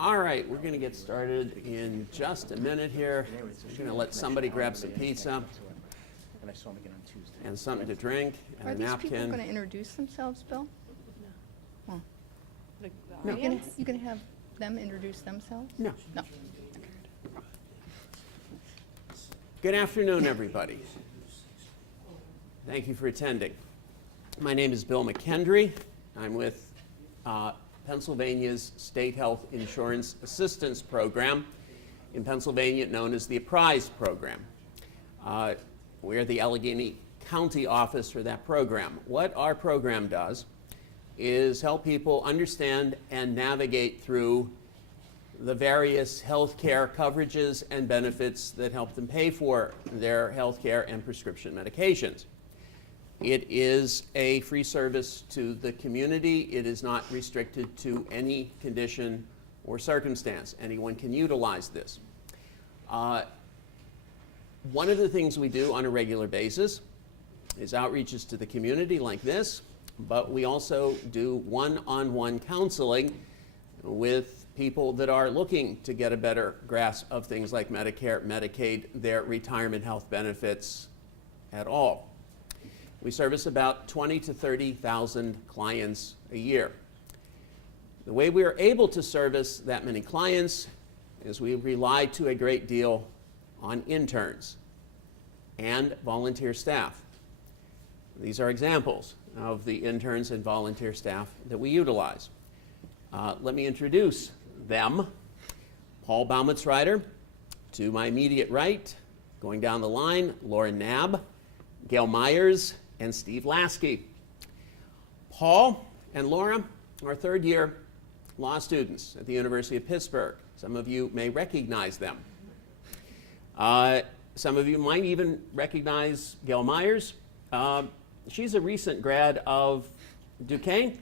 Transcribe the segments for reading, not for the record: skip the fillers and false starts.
All right, we're going to get started in just a minute here. We're going to let somebody grab some pizza and something to drink and a napkin. Are these people going to introduce themselves, Bill? No. No. You going to have them introduce themselves? No. No. Good afternoon, everybody. Thank you for attending. My name is Bill McKendry. I'm with Pennsylvania's State Health Insurance Assistance Program, in Pennsylvania known as the APPRISE program. We're the Allegheny County office for that program. What our program does is help people understand and navigate through the various health care coverages and benefits that help them pay for their health care and prescription medications. It is a free service to the community. It is not restricted to any condition or circumstance. Anyone can utilize this. One of the things we do on a regular basis is outreaches to the community like this, but we also do one-on-one counseling with people that are looking to get a better grasp of things like Medicare, Medicaid, their retirement health benefits at all. We service about 20 to 30,000 clients a year. The way we are able to service that many clients is we rely to a great deal on interns and volunteer staff. These are examples of the interns and volunteer staff that we utilize. Let me introduce them. Paul Baumitzreiter, to my immediate right, going down the line, Laura Knabb, Gail Myers, and Steve Lasky. Paul and Laura are third-year law students at the University of Pittsburgh. Some of you may recognize them. Some of you might even recognize Gail Myers. She's a recent grad of Duquesne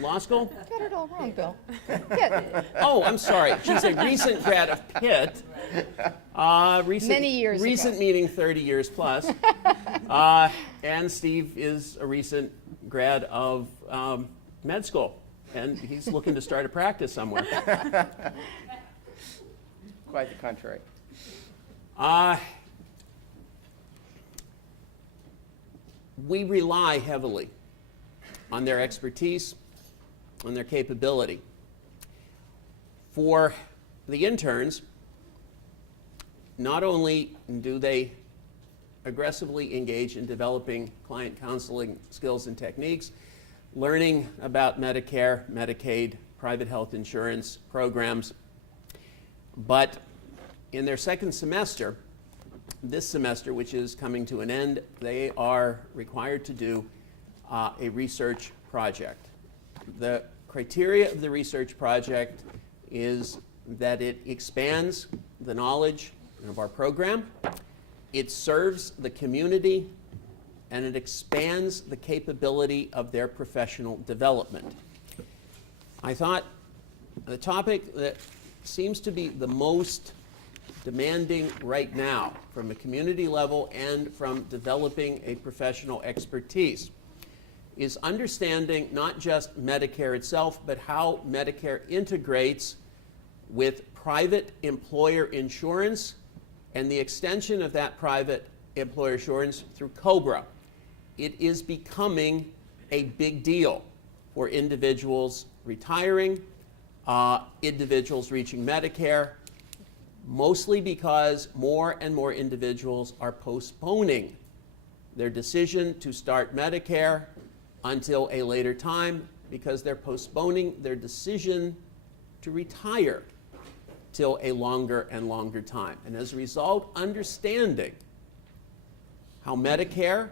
Law School. Got it all wrong, Bill. Pitt. Oh, I'm sorry. She's a recent grad of Pitt. Many years ago. Recent meaning 30 years plus. And Steve is a recent grad of med school, and he's looking to start a practice somewhere. Quite the contrary. We rely heavily on their expertise, on their capability. For the interns, not only do they aggressively engage in developing client counseling skills and techniques, learning about Medicare, Medicaid, private health insurance programs, but in their second semester, this semester, which is coming to an end, they are required to do a research project. The criteria of the research project is that it expands the knowledge of our program, it serves the community, and it expands the capability of their professional development. I thought the topic that seems to be the most demanding right now from a community level and from developing a professional expertise is understanding not just Medicare itself, but how Medicare integrates with private employer insurance and the extension of that private employer insurance through Cobra. It is becoming a big deal for individuals retiring, individuals reaching Medicare, mostly because more and more individuals are postponing their decision to start Medicare until a later time because they're postponing their decision to retire till a longer and longer time. And as a result, understanding how Medicare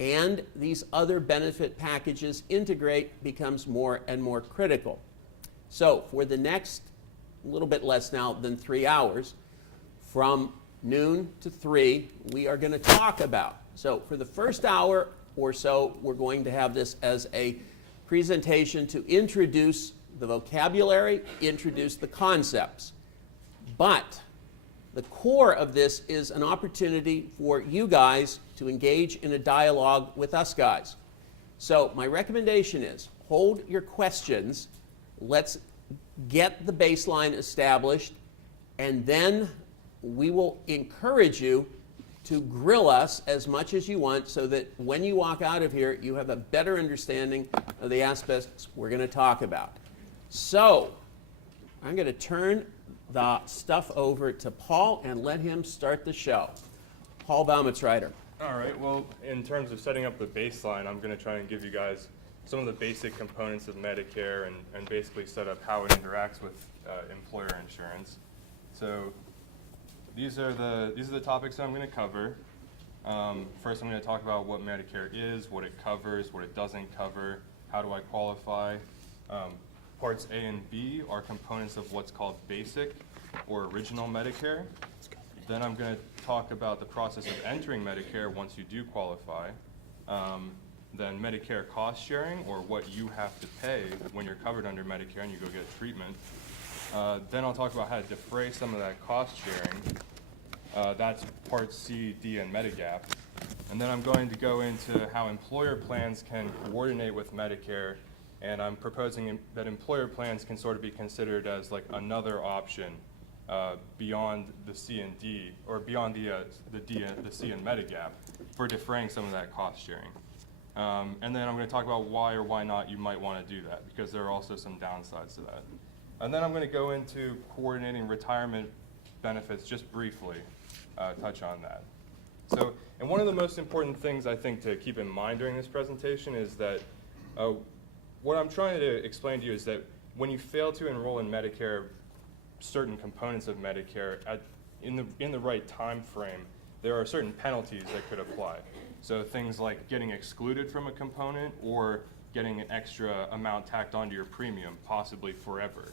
and these other benefit packages integrate becomes more and more critical. So for the next a little bit less now than 3 hours, from noon to 3, we are going to talk about. So for the first hour or so, we're going to have this as a presentation to introduce the vocabulary, introduce the concepts. But the core of this is an opportunity for you guys to engage in a dialogue with us guys. So my recommendation is hold your questions. Let's get the baseline established, and then we will encourage you to grill us as much as you want so that when you walk out of here, you have a better understanding of the aspects we're going to talk about. So, I'm going to turn the stuff over to Paul and let him start the show. Paul Baumitzreiter. All right, well, in terms of setting up the baseline, I'm going to try and give you guys some of the basic components of Medicare and basically set up how it interacts with employer insurance. So these are the topics I'm going to cover. First, I'm going to talk about what Medicare is, what it covers, what it doesn't cover, how do I qualify. Parts A and B are components of what's called basic or original Medicare. Then I'm going to talk about the process of entering Medicare once you do qualify. Then Medicare cost sharing, or what you have to pay when you're covered under Medicare and you go get treatment. Then I'll talk about how to defray some of that cost sharing. That's Part C, D, and Medigap. And then I'm going to go into how employer plans can coordinate with Medicare, and I'm proposing that employer plans can sort of be considered as like another option beyond the C and D, or beyond the D, the C and Medigap, for defraying some of that cost sharing. And then I'm going to talk about why or why not you might want to do that, because there are also some downsides to that. And then I'm going to go into coordinating retirement benefits just briefly, touch on that. So, and one of the most important things I think to keep in mind during this presentation is that what I'm trying to explain to you is that when you fail to enroll in Medicare, certain components of Medicare in the right time frame, there are certain penalties that could apply. So things like getting excluded from a component or getting an extra amount tacked onto your premium, possibly forever.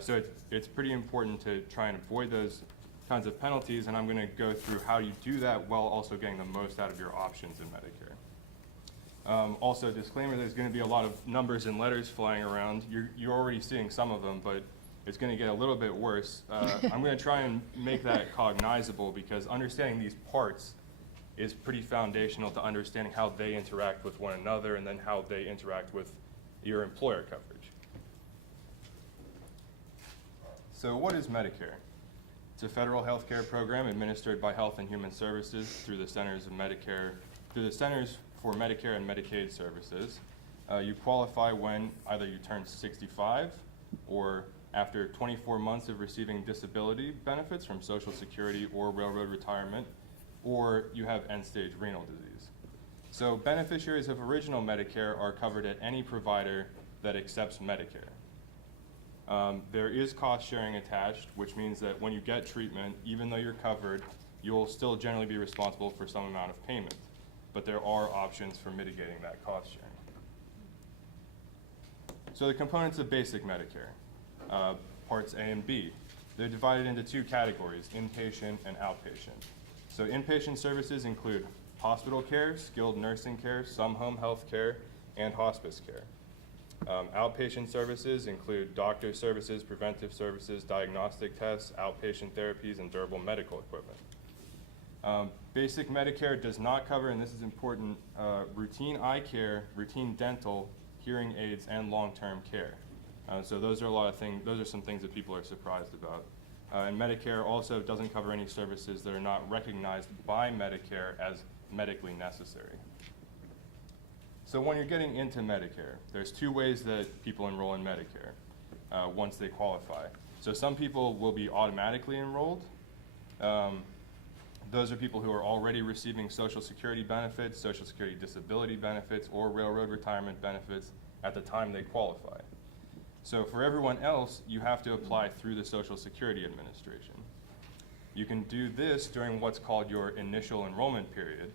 So it's pretty important to try and avoid those kinds of penalties, and I'm going to go through how you do that while also getting the most out of your options in Medicare. Also, disclaimer, there's going to be a lot of numbers and letters flying around. You're already seeing some of them, but it's going to get a little bit worse. I'm going to try and make that cognizable, because understanding these parts is pretty foundational to understanding how they interact with one another and then how they interact with your employer coverage. So what is Medicare? It's a federal health care program administered by Health and Human Services through the Centers for Medicare and Medicaid Services. You qualify when either you turn 65 or after 24 months of receiving disability benefits from Social Security or railroad retirement, or you have end-stage renal disease. So beneficiaries of original Medicare are covered at any provider that accepts Medicare. There is cost sharing attached, which means that when you get treatment, even though you're covered, you'll still generally be responsible for some amount of payment. But there are options for mitigating that cost sharing. So the components of basic Medicare, parts A and B, they're divided into two categories, inpatient and outpatient. So inpatient services include hospital care, skilled nursing care, some home health care, and hospice care. Outpatient services include doctor services, preventive services, diagnostic tests, outpatient therapies, and durable medical equipment. Basic Medicare does not cover, and this is important, routine eye care, routine dental, hearing aids, and long-term care. So those are some things that people are surprised about. And Medicare also doesn't cover any services that are not recognized by Medicare as medically necessary. So when you're getting into Medicare, there's two ways that people enroll in Medicare once they qualify. So some people will be automatically enrolled. Those are people who are already receiving Social Security benefits, Social Security disability benefits, or railroad retirement benefits at the time they qualify. So for everyone else, you have to apply through the Social Security Administration. You can do this during what's called your initial enrollment period.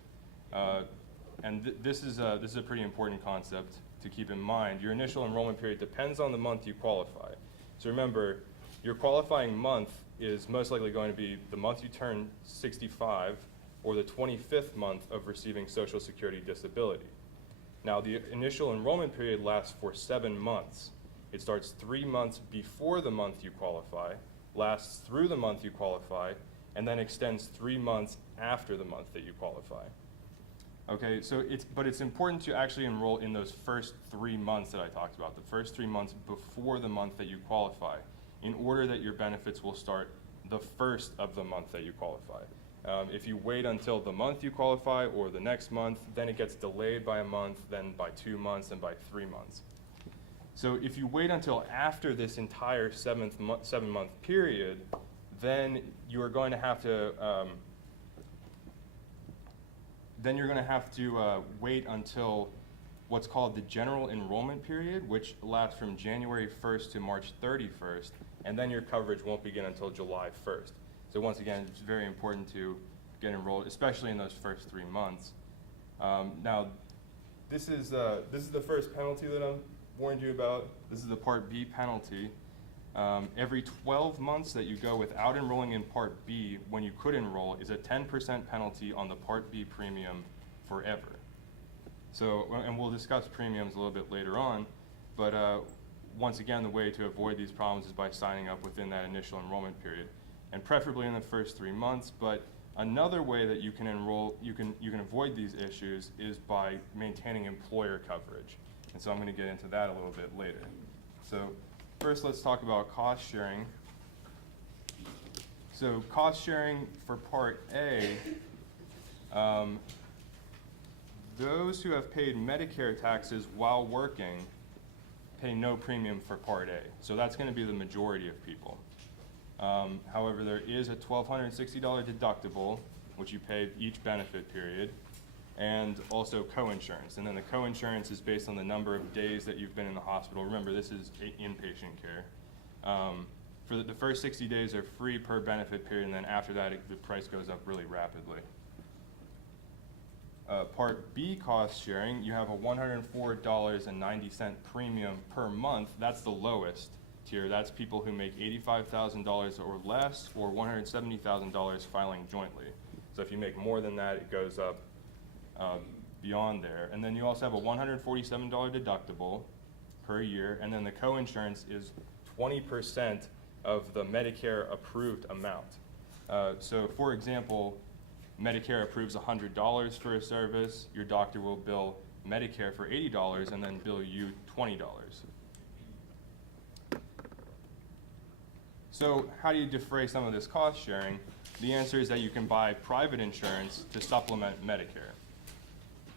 This is a pretty important concept to keep in mind. Your initial enrollment period depends on the month you qualify. So remember, your qualifying month is most likely going to be the month you turn 65 or the 25th month of receiving Social Security disability. Now, the initial enrollment period lasts for 7 months. It starts 3 months before the month you qualify, lasts through the month you qualify, and then extends 3 months after the month that you qualify. Okay, so it's important to actually enroll in those first 3 months that I talked about, the first 3 months before the month that you qualify, in order that your benefits will start the first of the month that you qualify. If you wait until the month you qualify or the next month, then it gets delayed by a month, then by 2 months, and by 3 months. So if you wait until after this entire 7-month period, then you are going to have to wait until what's called the general enrollment period, which lasts from January 1st to March 31st, and then your coverage won't begin until July 1st. So once again, it's very important to get enrolled, especially in those first 3 months. Now, this is the first penalty that I've warned you about. This is the Part B penalty. Every 12 months that you go without enrolling in Part B when you could enroll is a 10% penalty on the Part B premium forever. So, and we'll discuss premiums a little bit later on, but once again, the way to avoid these problems is by signing up within that initial enrollment period, and preferably in the first 3 months. But another way that you can enroll, you can avoid these issues is by maintaining employer coverage. And so I'm going to get into that a little bit later. So first, let's talk about cost sharing. So cost sharing for Part A, those who have paid Medicare taxes while working pay no premium for Part A. So that's going to be the majority of people. However, there is a $1,260 deductible, which you pay each benefit period, and also co-insurance. And then the co-insurance is based on the number of days that you've been in the hospital. Remember, this is inpatient care. For the first 60 days are free per benefit period, and then after that, the price goes up really rapidly. Part B cost sharing, you have a $104.90 premium per month. That's the lowest tier. That's people who make $85,000 or less, or $170,000 filing jointly. So if you make more than that, it goes up beyond there. And then you also have a $147 deductible per year, and then the co-insurance is 20% of the Medicare approved amount. So for example, Medicare approves $100 for a service, your doctor will bill Medicare for $80 and then bill you $20. So how do you defray some of this cost sharing? The answer is that you can buy private insurance to supplement Medicare.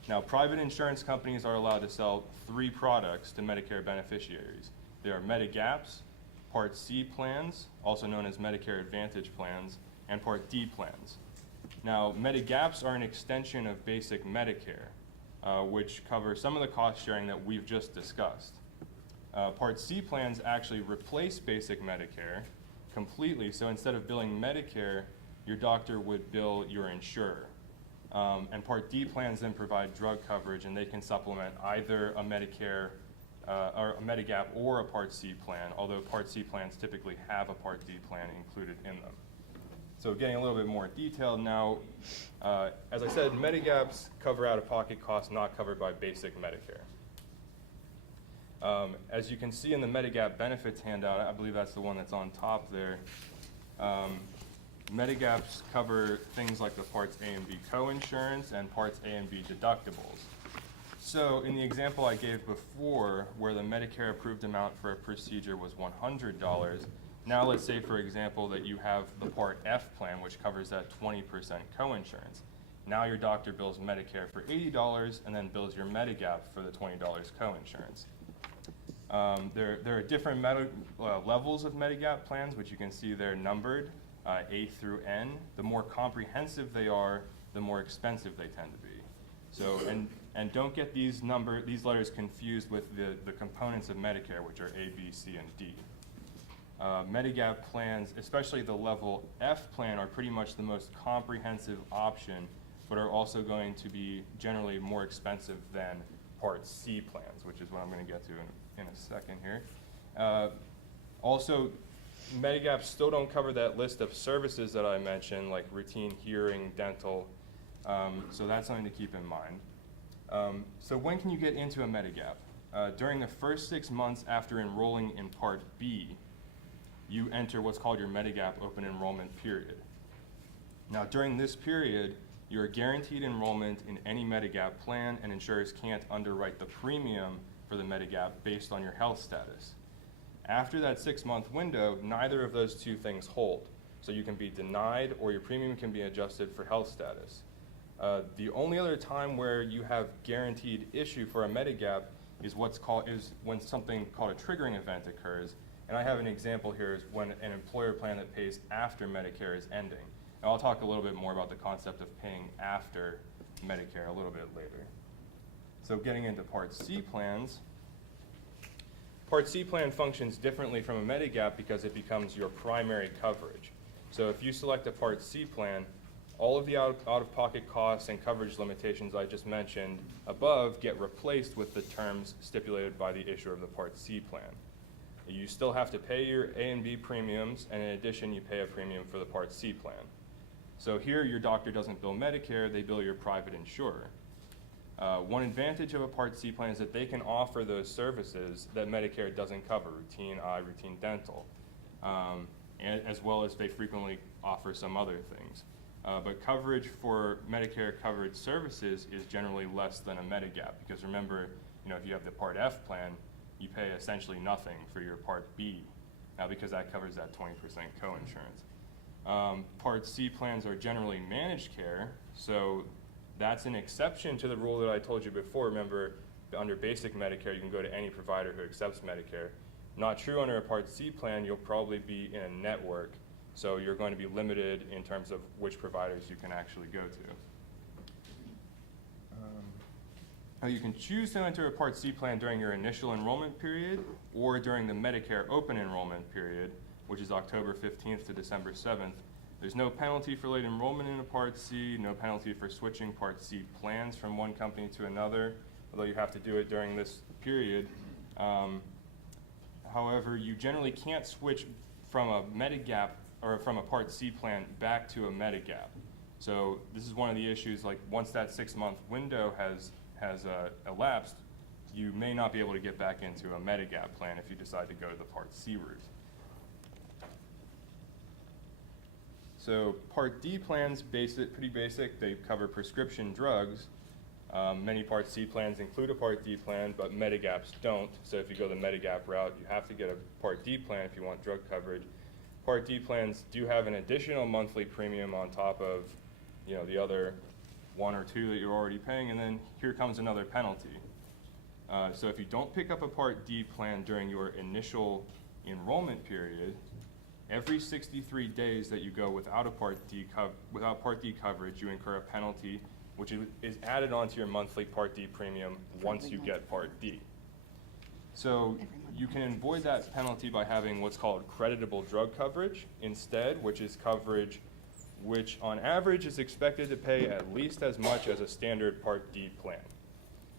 Now, private insurance companies are allowed to sell 3 products to Medicare beneficiaries. They are Medigaps, Part C plans, also known as Medicare Advantage plans, and Part D plans. Now, Medigaps are an extension of basic Medicare, which cover some of the cost sharing that we've just discussed. Part C plans actually replace basic Medicare completely, so instead of billing Medicare, your doctor would bill your insurer. And Part D plans then provide drug coverage, and they can supplement either a Medicare or a Medigap or a Part C plan, although Part C plans typically have a Part D plan included in them. So getting a little bit more detailed now, as I said, Medigaps cover out-of-pocket costs not covered by basic Medicare. As you can see in the Medigap benefits handout, I believe that's the one that's on top there, Medigaps cover things like the Parts A and B co-insurance and Parts A and B deductibles. So in the example I gave before, where the Medicare approved amount for a procedure was $100, now let's say, for example, that you have the Part F plan, which covers that 20% co-insurance. Now your doctor bills Medicare for $80 and then bills your Medigap for the $20 co-insurance. There are different levels of Medigap plans, which you can see they're numbered, A through N. The more comprehensive they are, the more expensive they tend to be. So, and don't get these letters confused with the components of Medicare, which are A, B, C, and D. Medigap plans, especially the level F plan, are pretty much the most comprehensive option, but are also going to be generally more expensive than Part C plans, which is what I'm going to get to in a second here. Also, Medigaps still don't cover that list of services that I mentioned, like routine hearing, dental, so that's something to keep in mind. So when can you get into a Medigap? During the first 6 months after enrolling in Part B, you enter what's called your Medigap open enrollment period. Now, during this period, You are guaranteed enrollment in any Medigap plan, and insurers can't underwrite the premium for the Medigap based on your health status. After that 6-month window, neither of those two things hold. So you can be denied or your premium can be adjusted for health status. The only other time where you have guaranteed issue for a Medigap is when something called a triggering event occurs. And I have an example here is when an employer plan that pays after Medicare is ending. And I'll talk a little bit more about the concept of paying after Medicare a little bit later. So getting into Part C plans. Part C plan functions differently from a Medigap because it becomes your primary coverage. So if you select a Part C plan, all of the out-of-pocket costs and coverage limitations I just mentioned above get replaced with the terms stipulated by the issuer of the Part C plan. You still have to pay your A and B premiums, and in addition, you pay a premium for the Part C plan. So here, your doctor doesn't bill Medicare, they bill your private insurer. One advantage of a Part C plan is that they can offer those services that Medicare doesn't cover, routine eye, routine dental, and as well as they frequently offer some other things. But coverage for Medicare coverage services is generally less than a Medigap, because remember, if you have the Part F plan, you pay essentially nothing for your Part B, because that covers that 20% co-insurance. Part C plans are generally managed care, so that's an exception to the rule that I told you before. Remember, under basic Medicare, you can go to any provider who accepts Medicare. Not true under a Part C plan, you'll probably be in a network, so you're going to be limited in terms of which providers you can actually go to. You can choose to enter a Part C plan during your initial enrollment period or during the Medicare open enrollment period, which is October 15th to December 7th. There's no penalty for late enrollment in a Part C, no penalty for switching Part C plans from one company to another, although you have to do it during this period. However, you generally can't switch from a Medigap or from a Part C plan back to a Medigap. So this is one of the issues, like once that 6-month window has elapsed, you may not be able to get back into a Medigap plan if you decide to go to the Part C route. So Part D plans, pretty basic. They cover prescription drugs. Many Part C plans include a Part D plan, but Medigaps don't. So if you go the Medigap route, you have to get a Part D plan if you want drug coverage. Part D plans do have an additional monthly premium on top of the other 1 or 2 that you're already paying, and then here comes another penalty. So if you don't pick up a Part D plan during your initial enrollment period, every 63 days that you go without Part D coverage, you incur a penalty, which is added onto your monthly Part D premium once you get Part D. So you can avoid that penalty by having what's called creditable drug coverage instead, which is coverage which on average is expected to pay at least as much as a standard Part D plan.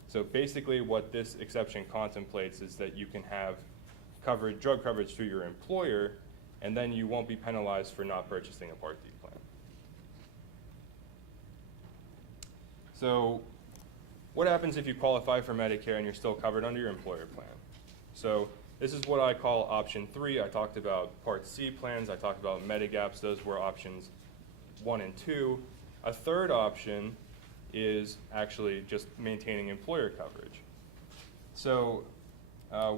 So basically what this exception contemplates is that you can have drug coverage through your employer, and then you won't be penalized for not purchasing a Part D plan. So what happens if you qualify for Medicare and you're still covered under your employer plan? So this is what I call option 3. I talked about Part C plans, I talked about Medigaps, those were options 1 and 2. A third option is actually just maintaining employer coverage. So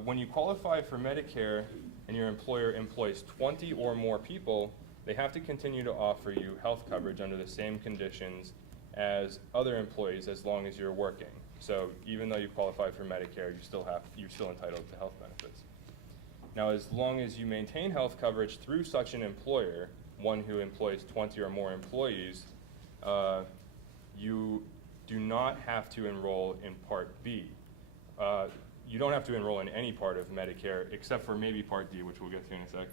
when you qualify for Medicare and your employer employs 20 or more people, they have to continue to offer you health coverage under the same conditions as other employees as long as you're working. So even though you qualify for Medicare, you're still entitled to health benefits. Now, as long as you maintain health coverage through such an employer, one who employs 20 or more employees, you do not have to enroll in Part B. You don't have to enroll in any part of Medicare except for maybe Part D, which we'll get to in a sec.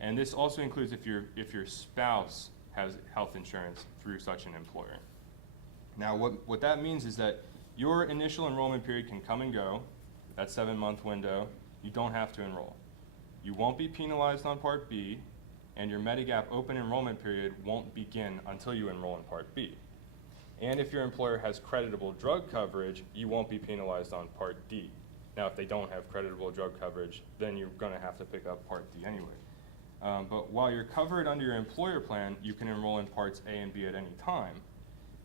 And this also includes if your spouse has health insurance through such an employer. Now, what that means is that your initial enrollment period can come and go, that 7-month window. You don't have to enroll. You won't be penalized on Part B, and your Medigap open enrollment period won't begin until you enroll in Part B. And if your employer has creditable drug coverage, you won't be penalized on Part D. Now, if they don't have creditable drug coverage, then you're going to have to pick up Part D anyway. But while you're covered under your employer plan, you can enroll in Parts A and B at any time.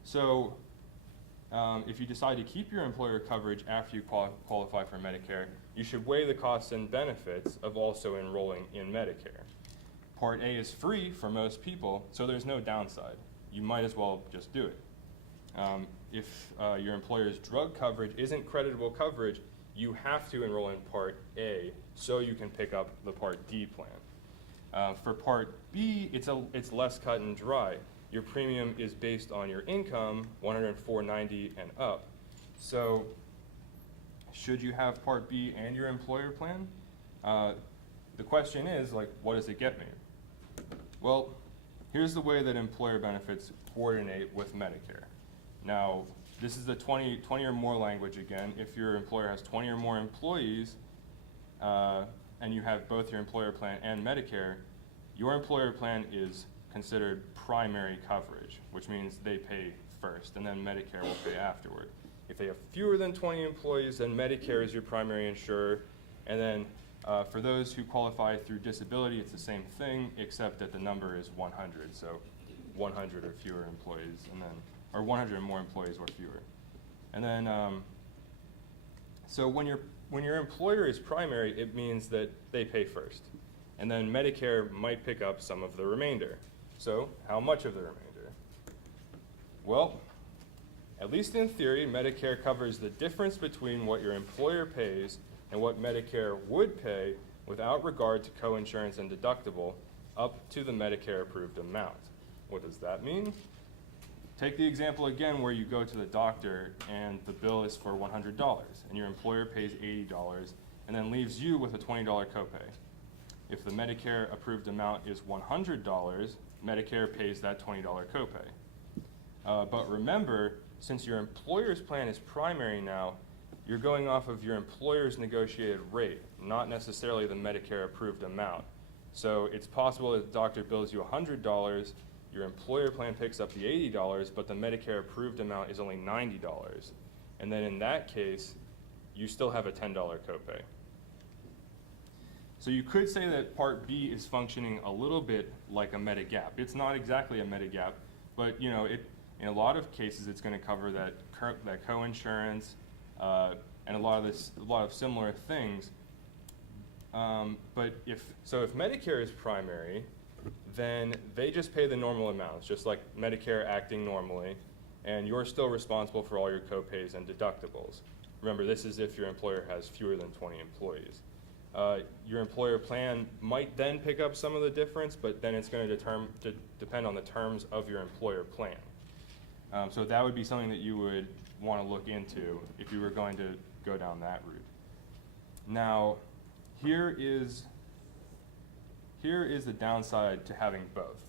So if you decide to keep your employer coverage after you qualify for Medicare, you should weigh the costs and benefits of also enrolling in Medicare. Part A is free for most people, so there's no downside. You might as well just do it. If your employer's drug coverage isn't creditable coverage, you have to enroll in Part A so you can pick up the Part D plan. For Part B, it's less cut and dry. Your premium is based on your income, $104.90 and up. So should you have Part B and your employer plan? The question is, like, what does it get me? Well, here's the way that employer benefits coordinate with Medicare. Now, this is the 20 or more language again. If your employer has 20 or more employees, and you have both your employer plan and Medicare, your employer plan is considered primary coverage, which means they pay first, and then Medicare will pay afterward. If they have fewer than 20 employees, then Medicare is your primary insurer, and then for those who qualify through disability, it's the same thing, except that the number is 100, so 100 or fewer employees, and then, or 100 or more employees or fewer. And then, so when your employer is primary, it means that they pay first. And then Medicare might pick up some of the remainder. So how much of the remainder? Well, at least in theory, Medicare covers the difference between what your employer pays and what Medicare would pay without regard to coinsurance and deductible up to the Medicare approved amount. What does that mean? Take the example again where you go to the doctor and the bill is for $100 and your employer pays $80 and then leaves you with a $20 copay. If the Medicare approved amount is $100, Medicare pays that $20 copay. But remember, since your employer's plan is primary now, you're going off of your employer's negotiated rate, not necessarily the Medicare approved amount. So it's possible that the doctor bills you $100, your employer plan picks up the $80, but the Medicare approved amount is only $90. And then in that case, you still have a $10 copay. So you could say that Part B is functioning a little bit like a Medigap. It's not exactly a Medigap, but you know, in a lot of cases, it's going to cover that coinsurance and a lot of similar things. But if Medicare is primary, then they just pay the normal amounts, just like Medicare acting normally, and you're still responsible for all your copays and deductibles. Remember, this is if your employer has fewer than 20 employees. Your employer plan might then pick up some of the difference, but then it's going to depend on the terms of your employer plan. So that would be something that you would want to look into if you were going to go down that route. Now, here is the downside to having both.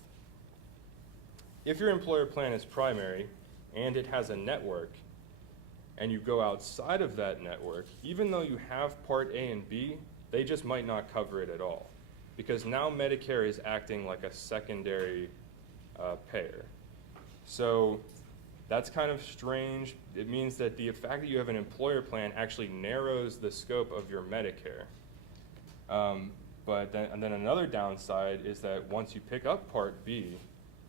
If your employer plan is primary and it has a network, and you go outside of that network, even though you have Part A and B, they just might not cover it at all. Because now Medicare is acting like a secondary payer. So that's kind of strange. It means that the fact that you have an employer plan actually narrows the scope of your Medicare. And then another downside is that once you pick up Part B,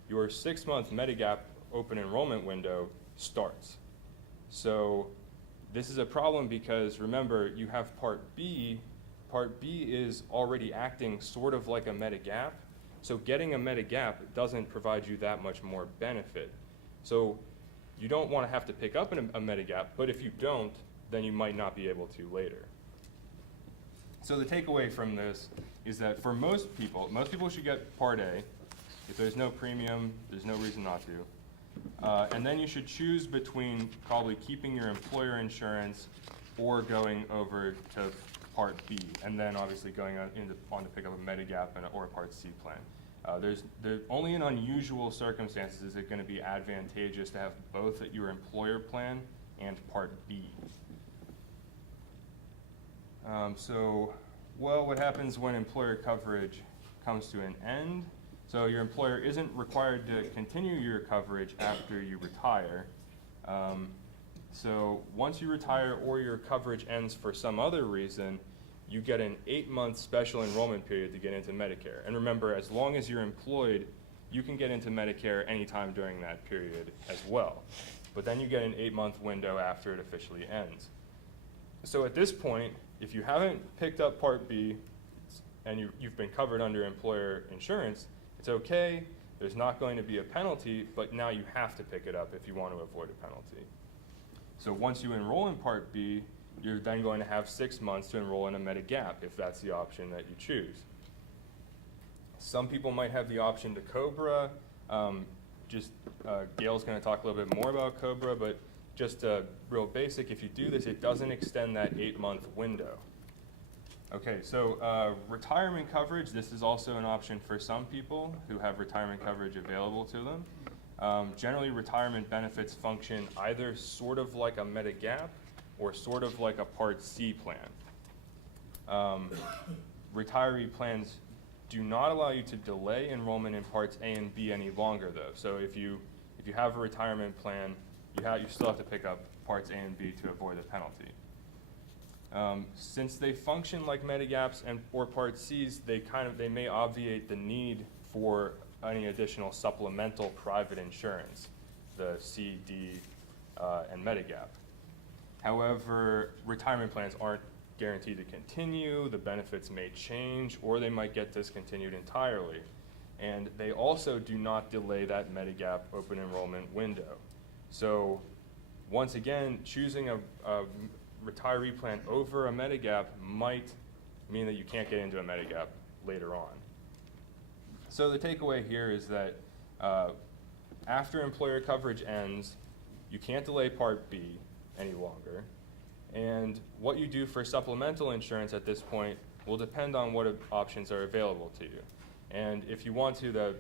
your 6-month Medigap open enrollment window starts. So this is a problem because remember, you have Part B. Part B is already acting sort of like a Medigap. So getting a Medigap doesn't provide you that much more benefit. So you don't want to have to pick up a Medigap, but if you don't, then you might not be able to later. So the takeaway from this is that for most people should get Part A. If there's no premium, there's no reason not to. And then you should choose between probably keeping your employer insurance or going over to Part B, and then obviously going on to pick up a Medigap or a Part C plan. There's only in unusual circumstances is it going to be advantageous to have both at your employer plan and Part B. What happens when employer coverage comes to an end? So your employer isn't required to continue your coverage after you retire. So once you retire or your coverage ends for some other reason, you get an 8-month special enrollment period to get into Medicare. And remember, as long as you're employed, you can get into Medicare anytime during that period as well. But then you get an 8-month window after it officially ends. So at this point, if you haven't picked up Part B and you've been covered under employer insurance, it's okay. There's not going to be a penalty, but now you have to pick it up if you want to avoid a penalty. So once you enroll in Part B, you're then going to have 6 months to enroll in a Medigap if that's the option that you choose. Some people might have the option to Cobra. Gail's going to talk a little bit more about Cobra, but just real basic, if you do this, it doesn't extend that 8-month window. Okay, so retirement coverage, this is also an option for some people who have retirement coverage available to them. Generally, retirement benefits function either sort of like a Medigap or sort of like a Part C plan. Retiree plans do not allow you to delay enrollment in Parts A and B any longer, though. So if you have a retirement plan, you still have to pick up Parts A and B to avoid the penalty. Since they function like Medigaps or Part Cs, they may obviate the need for any additional supplemental private insurance, the C, D, and Medigap. However, retirement plans aren't guaranteed to continue, the benefits may change, or they might get discontinued entirely. And they also do not delay that Medigap open enrollment window. So once again, choosing a retiree plan over a Medigap might mean that you can't get into a Medigap later on. So the takeaway here is that after employer coverage ends, you can't delay Part B any longer. And what you do for supplemental insurance at this point will depend on what options are available to you. And if you want to, the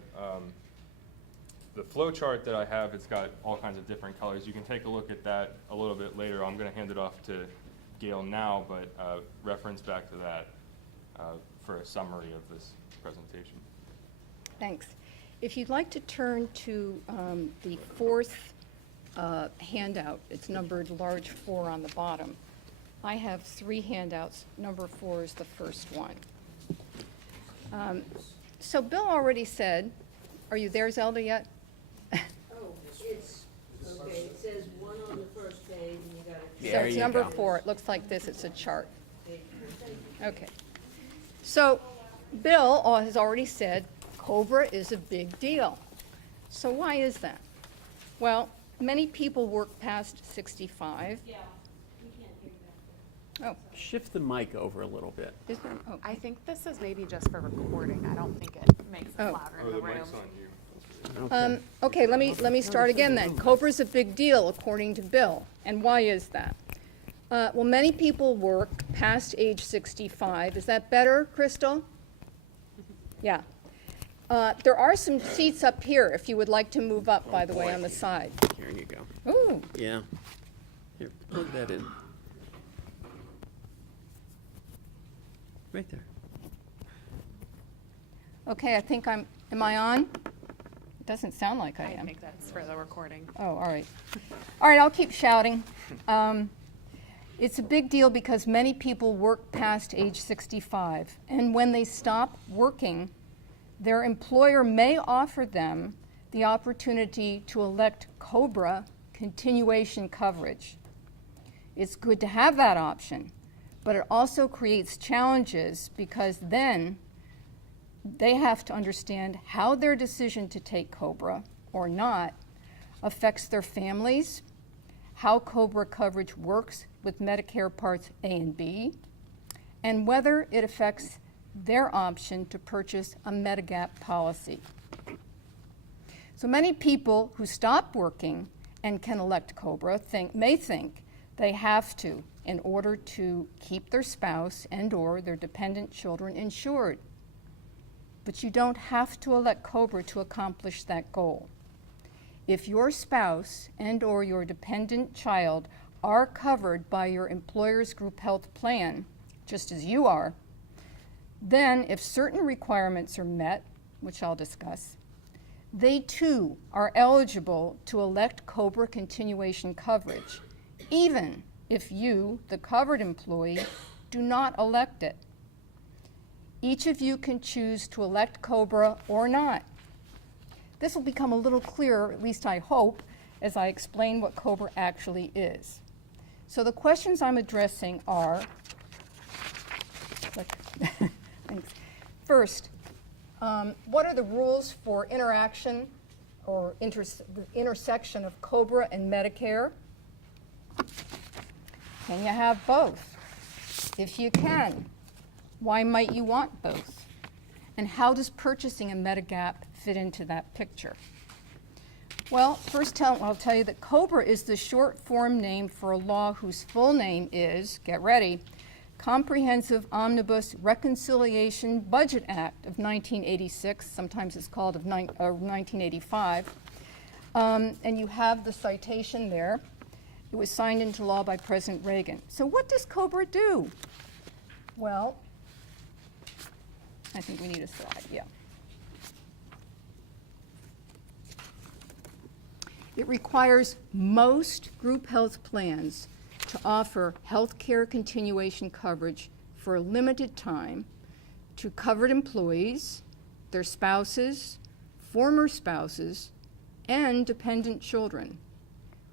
flow chart that I have, it's got all kinds of different colors. You can take a look at that a little bit later. I'm going to hand it off to Gail now, but reference back to that for a summary of this presentation. Thanks. If you'd like to turn to the fourth handout, it's numbered large 4 on the bottom. I have 3 handouts. Number 4 is the first one. So Bill already said, are you there, Zelda, yet? Oh, it's, okay, it says 1 on the first page, and you got Yeah, So there it's you number go. 4. It looks like this. It's a chart. page. Okay. So Bill has already said Cobra is a big deal. So why is that? Well, many people work past 65. Yeah, we can't hear you back Oh, Shift the mic over a little bit. is there? Oh. I think this is maybe just for recording. I don't think it makes it Oh. louder in the room. mic's on you. Okay, let me start again then. Cobra's a big deal, according to Bill. And why is that? Well, many people work past age 65. Is that better, Crystal? Yeah. There are some seats up here if you would like to move up, by the way, on the side. Here you go. Ooh, Yeah. Here, plug that in. Right there. okay, I think am I on? It doesn't sound like I I am. think that's for the recording. Oh, all right. All right, I'll keep shouting. It's a big deal because many people work past age 65, and when they stop working, their employer may offer them the opportunity to elect Cobra continuation coverage. It's good to have that option, but it also creates challenges because then they have to understand how their decision to take Cobra or not affects their families, how Cobra coverage works with Medicare Parts A and B, and whether it affects their option to purchase a Medigap policy. So many people who stop working and can elect Cobra may think they have to in order to keep their spouse and/or their dependent children insured. But you don't have to elect Cobra to accomplish that goal. If your spouse and/or your dependent child are covered by your employer's group health plan, just as you are, then if certain requirements are met, which I'll discuss, they too are eligible to elect Cobra continuation coverage, even if you, the covered employee, do not elect it. Each of you can choose to elect COBRA or not. This will become a little clearer, at least I hope, as I explain what COBRA actually is. So the questions I'm addressing are, thanks. First, what are the rules for interaction or the intersection of COBRA and Medicare? Can you have both? If you can, why might you want both? And how does purchasing a Medigap fit into that picture? Well, first I'll tell you that COBRA is the short form name for a law whose full name is, get ready, Comprehensive Omnibus Reconciliation Budget Act of 1986, sometimes it's called of 1985. And you have the citation there. It was signed into law by President Reagan. So what does COBRA do? Well, I think we need a slide, yeah. It requires most group health plans to offer health care continuation coverage for a limited time to covered employees, their spouses, former spouses, and dependent children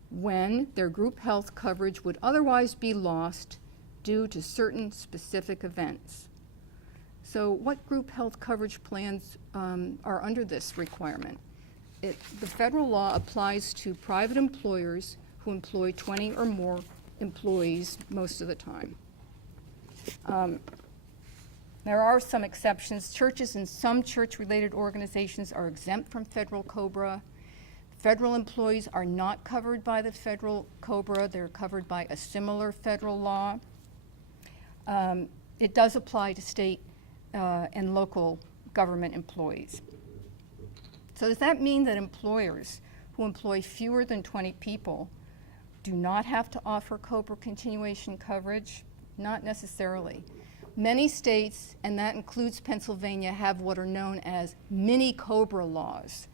when their group health coverage would otherwise be lost due to certain specific events. So what group health coverage plans are under this requirement? The federal law applies to private employers who employ 20 or more employees most of the time. There are some exceptions. Churches and some church-related organizations are exempt from federal COBRA. Federal employees are not covered by the federal COBRA. They're covered by a similar federal law. It does apply to state and local government employees. So does that mean that employers who employ fewer than 20 people do not have to offer COBRA continuation coverage? Not necessarily. Many states, and that includes Pennsylvania, have what are known as mini COBRA laws,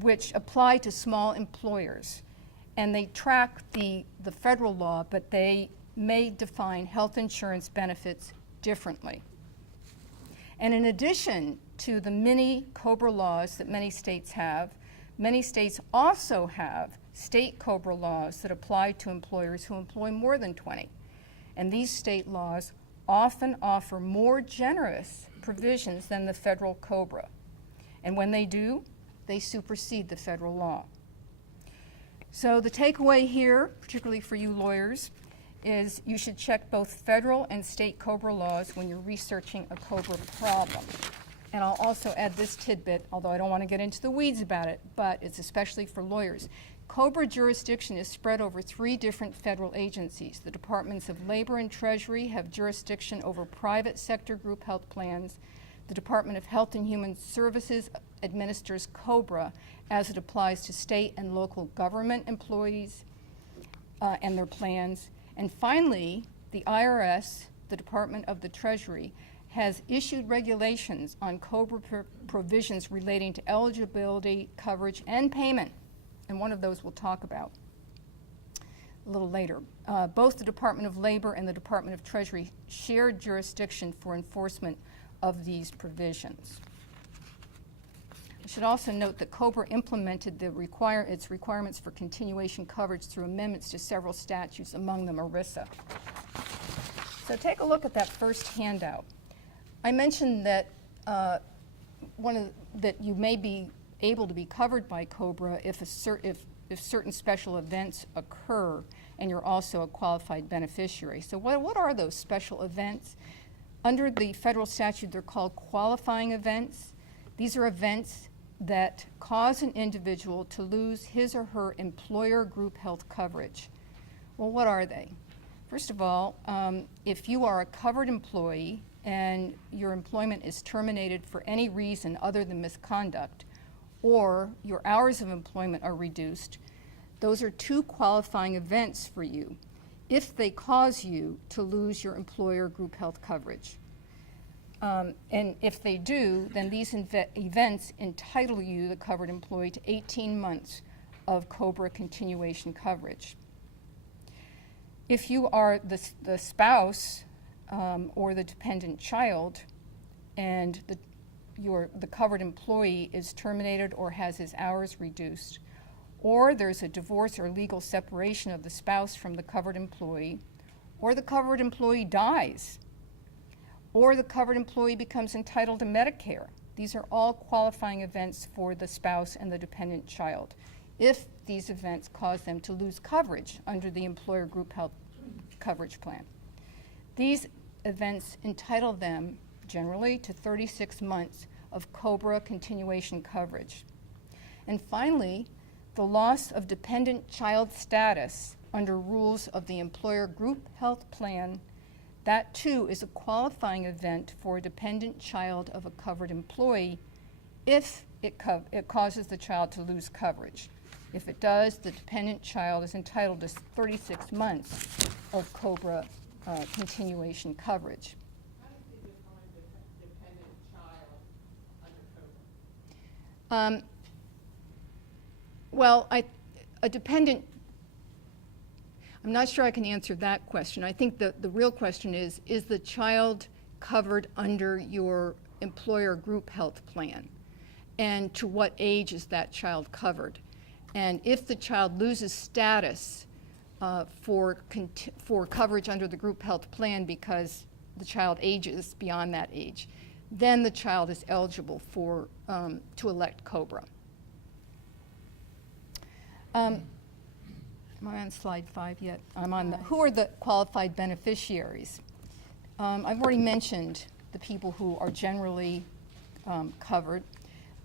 which apply to small employers. And they track the federal law, but they may define health insurance benefits differently. And in addition to the mini COBRA laws that many states also have state COBRA laws that apply to employers who employ more than 20. And these state laws often offer more generous provisions than the federal COBRA. And when they do, they supersede the federal law. So the takeaway here, particularly for you lawyers, is you should check both federal and state COBRA laws when you're researching a COBRA problem. And I'll also add this tidbit, although I don't want to get into the weeds about it, but it's especially for lawyers. COBRA jurisdiction is spread over 3 different federal agencies. The Departments of Labor and Treasury have jurisdiction over private sector group health plans. The Department of Health and Human Services administers COBRA as it applies to state and local government employees and their plans. And finally, the IRS, the Department of the Treasury, has issued regulations on COBRA provisions relating to eligibility, coverage, and payment. And one of those we'll talk about a little later. Both the Department of Labor and the Department of Treasury share jurisdiction for enforcement of these provisions. I should also note that COBRA implemented its requirements for continuation coverage through amendments to several statutes, among them ERISA. So take a look at that first handout. I mentioned that that you may be able to be covered by COBRA if certain special events occur and you're also a qualified beneficiary. So what are those special events? Under the federal statute, they're called qualifying events. These are events that cause an individual to lose his or her employer group health coverage. Well, what are they? First of all, if you are a covered employee and your employment is terminated for any reason other than misconduct, or your hours of employment are reduced, those are 2 qualifying events for you if they cause you to lose your employer group health coverage. And if they do, then these events entitle you, the covered employee, to 18 months of COBRA continuation coverage. If you are the spouse or the dependent child, and the covered employee is terminated or has his hours reduced, or there's a divorce or legal separation of the spouse from the covered employee, or the covered employee dies, or the covered employee becomes entitled to Medicare. These are all qualifying events for the spouse and the dependent child, if these events cause them to lose coverage under the employer group health coverage plan. These events entitle them generally to 36 months of COBRA continuation coverage. And finally, the loss of dependent child status under rules of the employer group health plan, that too is a qualifying event for a dependent child of a covered employee if it causes the child to lose coverage. If it does, the dependent child is entitled to 36 months of COBRA continuation coverage. How does it define dependent child under COBRA? Well, a dependent, I'm not sure I can answer that question. I think the real question is the child covered under your employer group health plan? And to what age is that child covered? And if the child loses status for coverage under the group health plan because the child ages beyond that age, then the child is eligible for to elect COBRA. Am I on slide 5 yet? I'm on the, who are the qualified beneficiaries? I've already mentioned the people who are generally covered,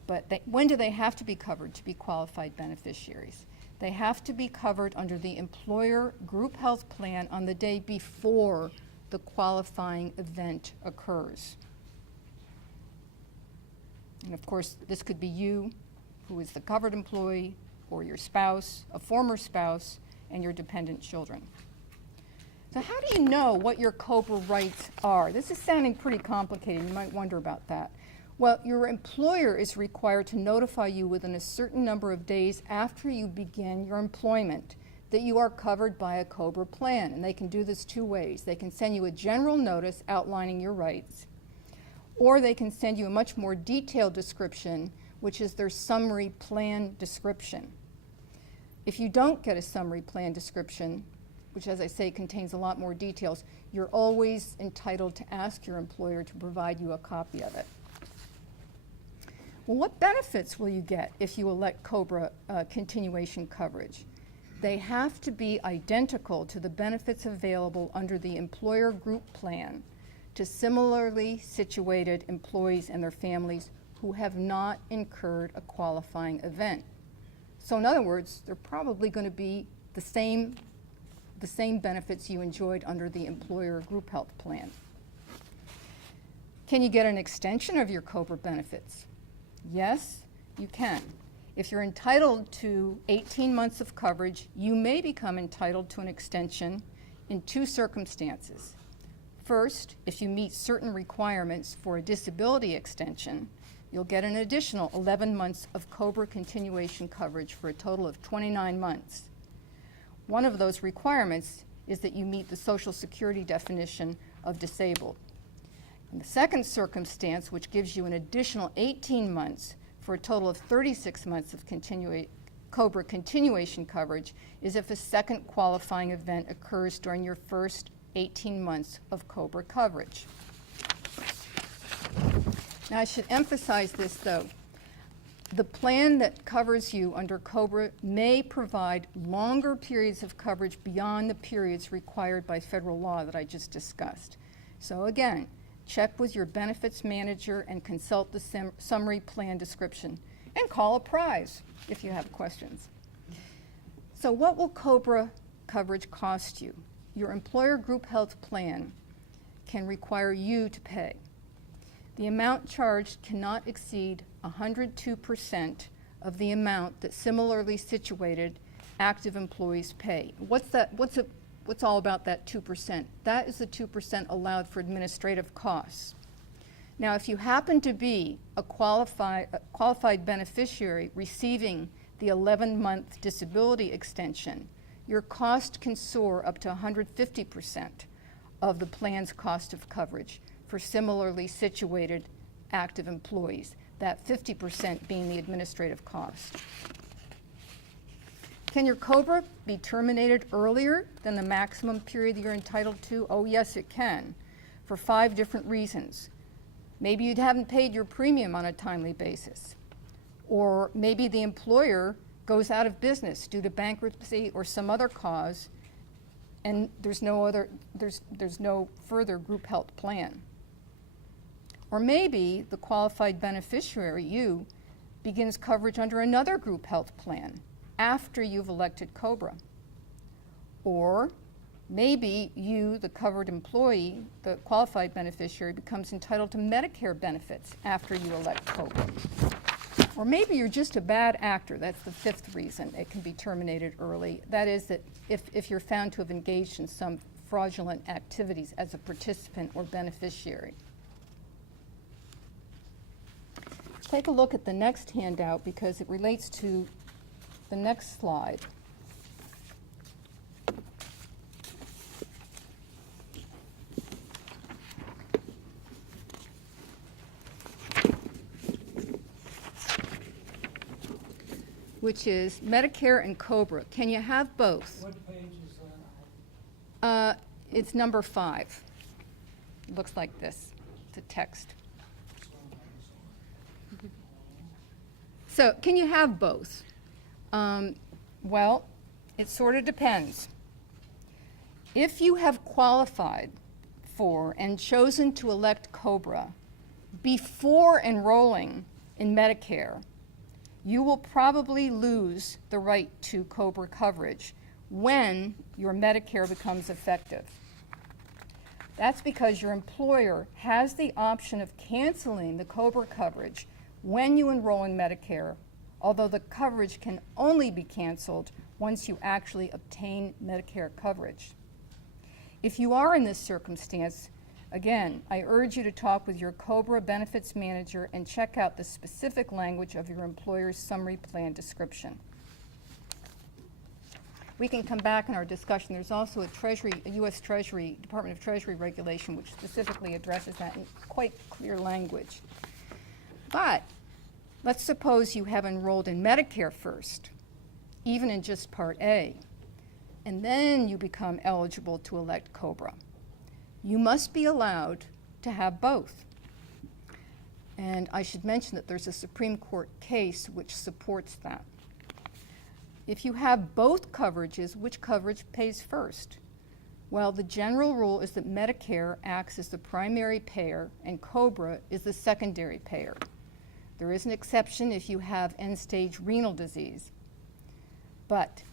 but when do they have to be covered to be qualified beneficiaries? They have to be covered under the employer group health plan on the day before the qualifying event occurs. And of course, this could be you, who is the covered employee, or your spouse, a former spouse, and your dependent children. So how do you know what your COBRA rights are? This is sounding pretty complicated. You might wonder about that. Well, your employer is required to notify you within a certain number of days after you begin your employment that you are covered by a COBRA plan, and they can do this 2 ways. They can send you a general notice outlining your rights, or they can send you a much more detailed description, which is their summary plan description. If you don't get a summary plan description, which as I say contains a lot more details, you're always entitled to ask your employer to provide you a copy of it. Well, what benefits will you get if you elect COBRA continuation coverage? They have to be identical to the benefits available under the employer group plan to similarly situated employees and their families who have not incurred a qualifying event. So in other words, they're probably going to be the same benefits you enjoyed under the employer group health plan. Can you get an extension of your COBRA benefits? Yes, you can. If you're entitled to 18 months of coverage, you may become entitled to an extension in 2 circumstances. First, if you meet certain requirements for a disability extension, you'll get an additional 11 months of COBRA continuation coverage for a total of 29 months. One of those requirements is that you meet the Social Security definition of disabled. And the second circumstance, which gives you an additional 18 months for a total of 36 months of COBRA continuation coverage, is if a second qualifying event occurs during your first 18 months of COBRA coverage. Now, I should emphasize this, though. The plan that covers you under COBRA may provide longer periods of coverage beyond the periods required by federal law that I just discussed. So again, check with your benefits manager and consult the summary plan description, and call APPRISE if you have questions. So what will COBRA coverage cost you? Your employer group health plan can require you to pay. The amount charged cannot exceed 102% of the amount that similarly situated active employees pay. What's all about that 2%? That is the 2% allowed for administrative costs. Now, if you happen to be a qualified beneficiary receiving the 11-month disability extension, your cost can soar up to 150%. of the plan's cost of coverage for similarly situated active employees, that 50% being the administrative cost. Can your COBRA be terminated earlier than the maximum period that you're entitled to? Oh, yes, it can, for 5 different reasons. Maybe you haven't paid your premium on a timely basis. Or maybe the employer goes out of business due to bankruptcy or some other cause, and there's no further group health plan. Or maybe the qualified beneficiary, you, begins coverage under another group health plan after you've elected COBRA. Or maybe you, the covered employee, the qualified beneficiary, becomes entitled to Medicare benefits after you elect COBRA. Or maybe you're just a bad actor. That's the 5th reason it can be terminated early. That is that if you're found to have engaged in some fraudulent activities as a participant or beneficiary. Take a look at the next handout because it relates to the next slide. Which is Medicare and Cobra. Can you have both? What page is that? It's number 5. It looks like this. It's a text. So, can you have both? Well, it sort of depends. If you have qualified for and chosen to elect COBRA before enrolling in Medicare, you will probably lose the right to COBRA coverage when your Medicare becomes effective. That's because your employer has the option of canceling the COBRA coverage when you enroll in Medicare, although the coverage can only be canceled once you actually obtain Medicare coverage. If you are in this circumstance, again, I urge you to talk with your COBRA benefits manager and check out the specific language of your employer's summary plan description. We can come back in our discussion. There's also a U.S. Treasury, Department of Treasury regulation which specifically addresses that in quite clear language. But let's suppose you have enrolled in Medicare first, even in just Part A, and then you become eligible to elect COBRA. You must be allowed to have both. And I should mention that there's a Supreme Court case which supports that. If you have both coverages, which coverage pays first? Well, the general rule is that Medicare acts as the primary payer and COBRA is the secondary payer. There is an exception if you have end-stage renal disease. But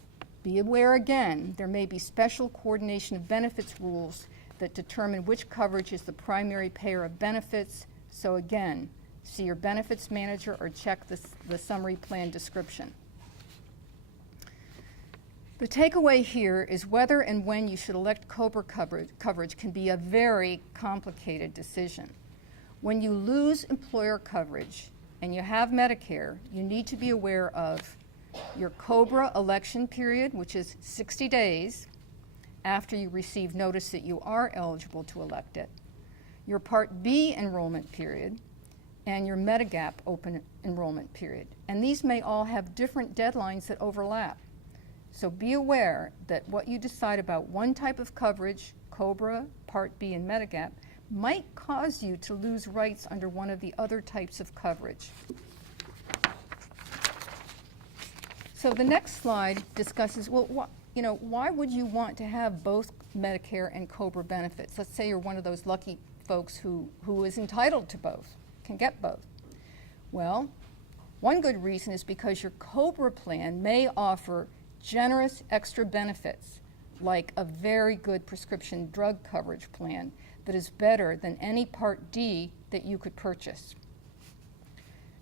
be aware again, there may be special coordination of benefits rules that determine which coverage is the primary payer of benefits. So again, see your benefits manager or check the summary plan description. The takeaway here is whether and when you should elect COBRA coverage can be a very complicated decision. When you lose employer coverage and you have Medicare, you need to be aware of your COBRA election period, which is 60 days after you receive notice that you are eligible to elect it, your Part B enrollment period, and your Medigap open enrollment period. And these may all have different deadlines that overlap. So be aware that what you decide about one type of coverage, COBRA, Part B, and Medigap, might cause you to lose rights under one of the other types of coverage. So the next slide discusses, well, why would you want to have both Medicare and COBRA benefits? Let's say you're one of those lucky folks who is entitled to both, can get both. Well, one good reason is because your COBRA plan may offer generous extra benefits, like a very good prescription drug coverage plan that is better than any Part D that you could purchase.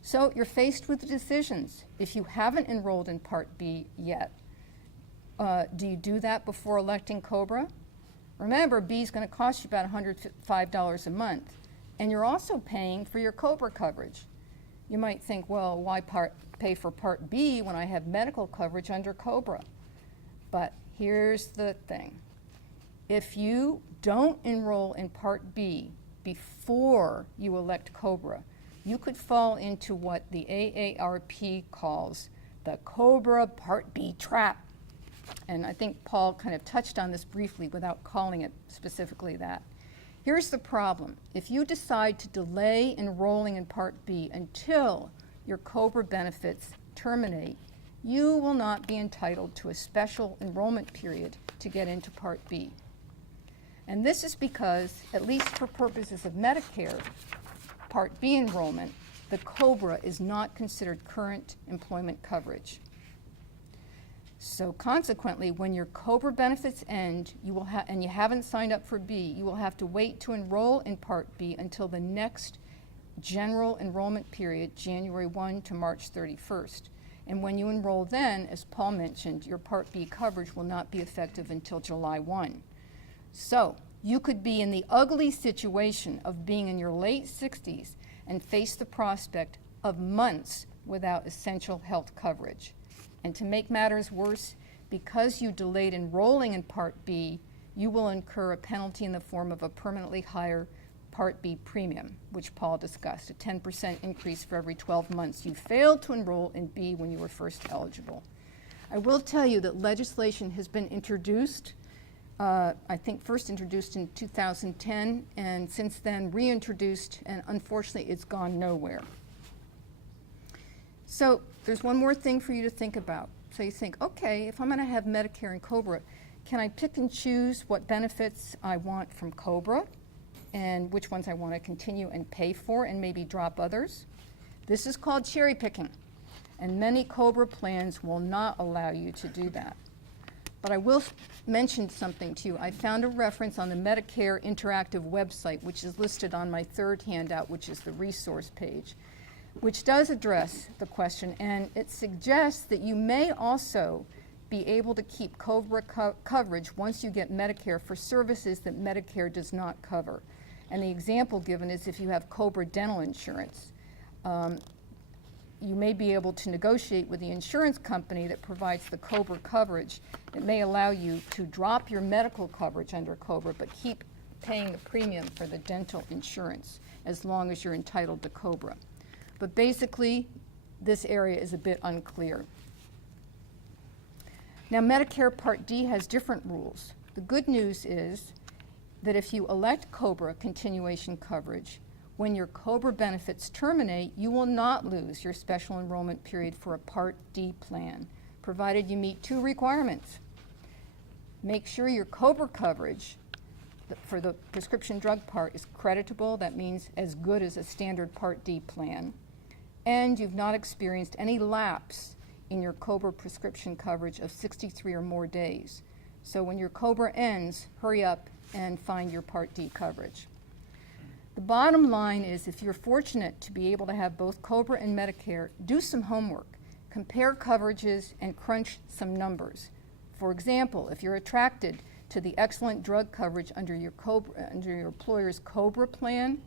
So you're faced with decisions. If you haven't enrolled in Part B yet, do you do that before electing COBRA? Remember, B is going to cost you about $105 a month, and you're also paying for your COBRA coverage. You might think, well, why pay for Part B when I have medical coverage under COBRA? But here's the thing. If you don't enroll in Part B before you elect Cobra, you could fall into what the AARP calls the Cobra Part B trap. And I think Paul kind of touched on this briefly without calling it specifically that. Here's the problem. If you decide to delay enrolling in Part B until your Cobra benefits terminate, you will not be entitled to a special enrollment period to get into Part B. And this is because, at least for purposes of Medicare Part B enrollment, the Cobra is not considered current employment coverage. So consequently, when your Cobra benefits end, and you haven't signed up for B, you will have to wait to enroll in Part B until the next general enrollment period, January 1 to March 31st. And when you enroll then, as Paul mentioned, your Part B coverage will not be effective until July 1. So you could be in the ugly situation of being in your late 60s and face the prospect of months without essential health coverage. And to make matters worse, because you delayed enrolling in Part B, you will incur a penalty in the form of a permanently higher Part B premium, which Paul discussed, a 10% increase for every 12 months you failed to enroll in B when you were first eligible. I will tell you that legislation has been introduced, I think first introduced in 2010, and since then reintroduced, and unfortunately it's gone nowhere. So there's one more thing for you to think about. So you think, okay, if I'm going to have Medicare and Cobra, can I pick and choose what benefits I want from Cobra and which ones I want to continue and pay for and maybe drop others? This is called cherry picking, and many Cobra plans will not allow you to do that. But I will mention something to you. I found a reference on the Medicare interactive website, which is listed on my third handout, which is the resource page, which does address the question, and it suggests that you may also be able to keep Cobra coverage once you get Medicare for services that Medicare does not cover. And the example given is if you have Cobra dental insurance. You may be able to negotiate with the insurance company that provides the Cobra coverage. It may allow you to drop your medical coverage under Cobra, but keep paying the premium for the dental insurance as long as you're entitled to Cobra. But basically, this area is a bit unclear. Now, Medicare Part D has different rules. The good news is that if you elect Cobra continuation coverage, when your Cobra benefits terminate, you will not lose your special enrollment period for a Part D plan, provided you meet two requirements. Make sure your Cobra coverage for the prescription drug part is creditable, that means as good as a standard Part D plan, and you've not experienced any lapse in your Cobra prescription coverage of 63 or more days. So when your Cobra ends, hurry up and find your Part D coverage. The bottom line is, if you're fortunate to be able to have both Cobra and Medicare, do some homework, compare coverages, and crunch some numbers. For example, if you're attracted to the excellent drug coverage under your employer's Cobra plan,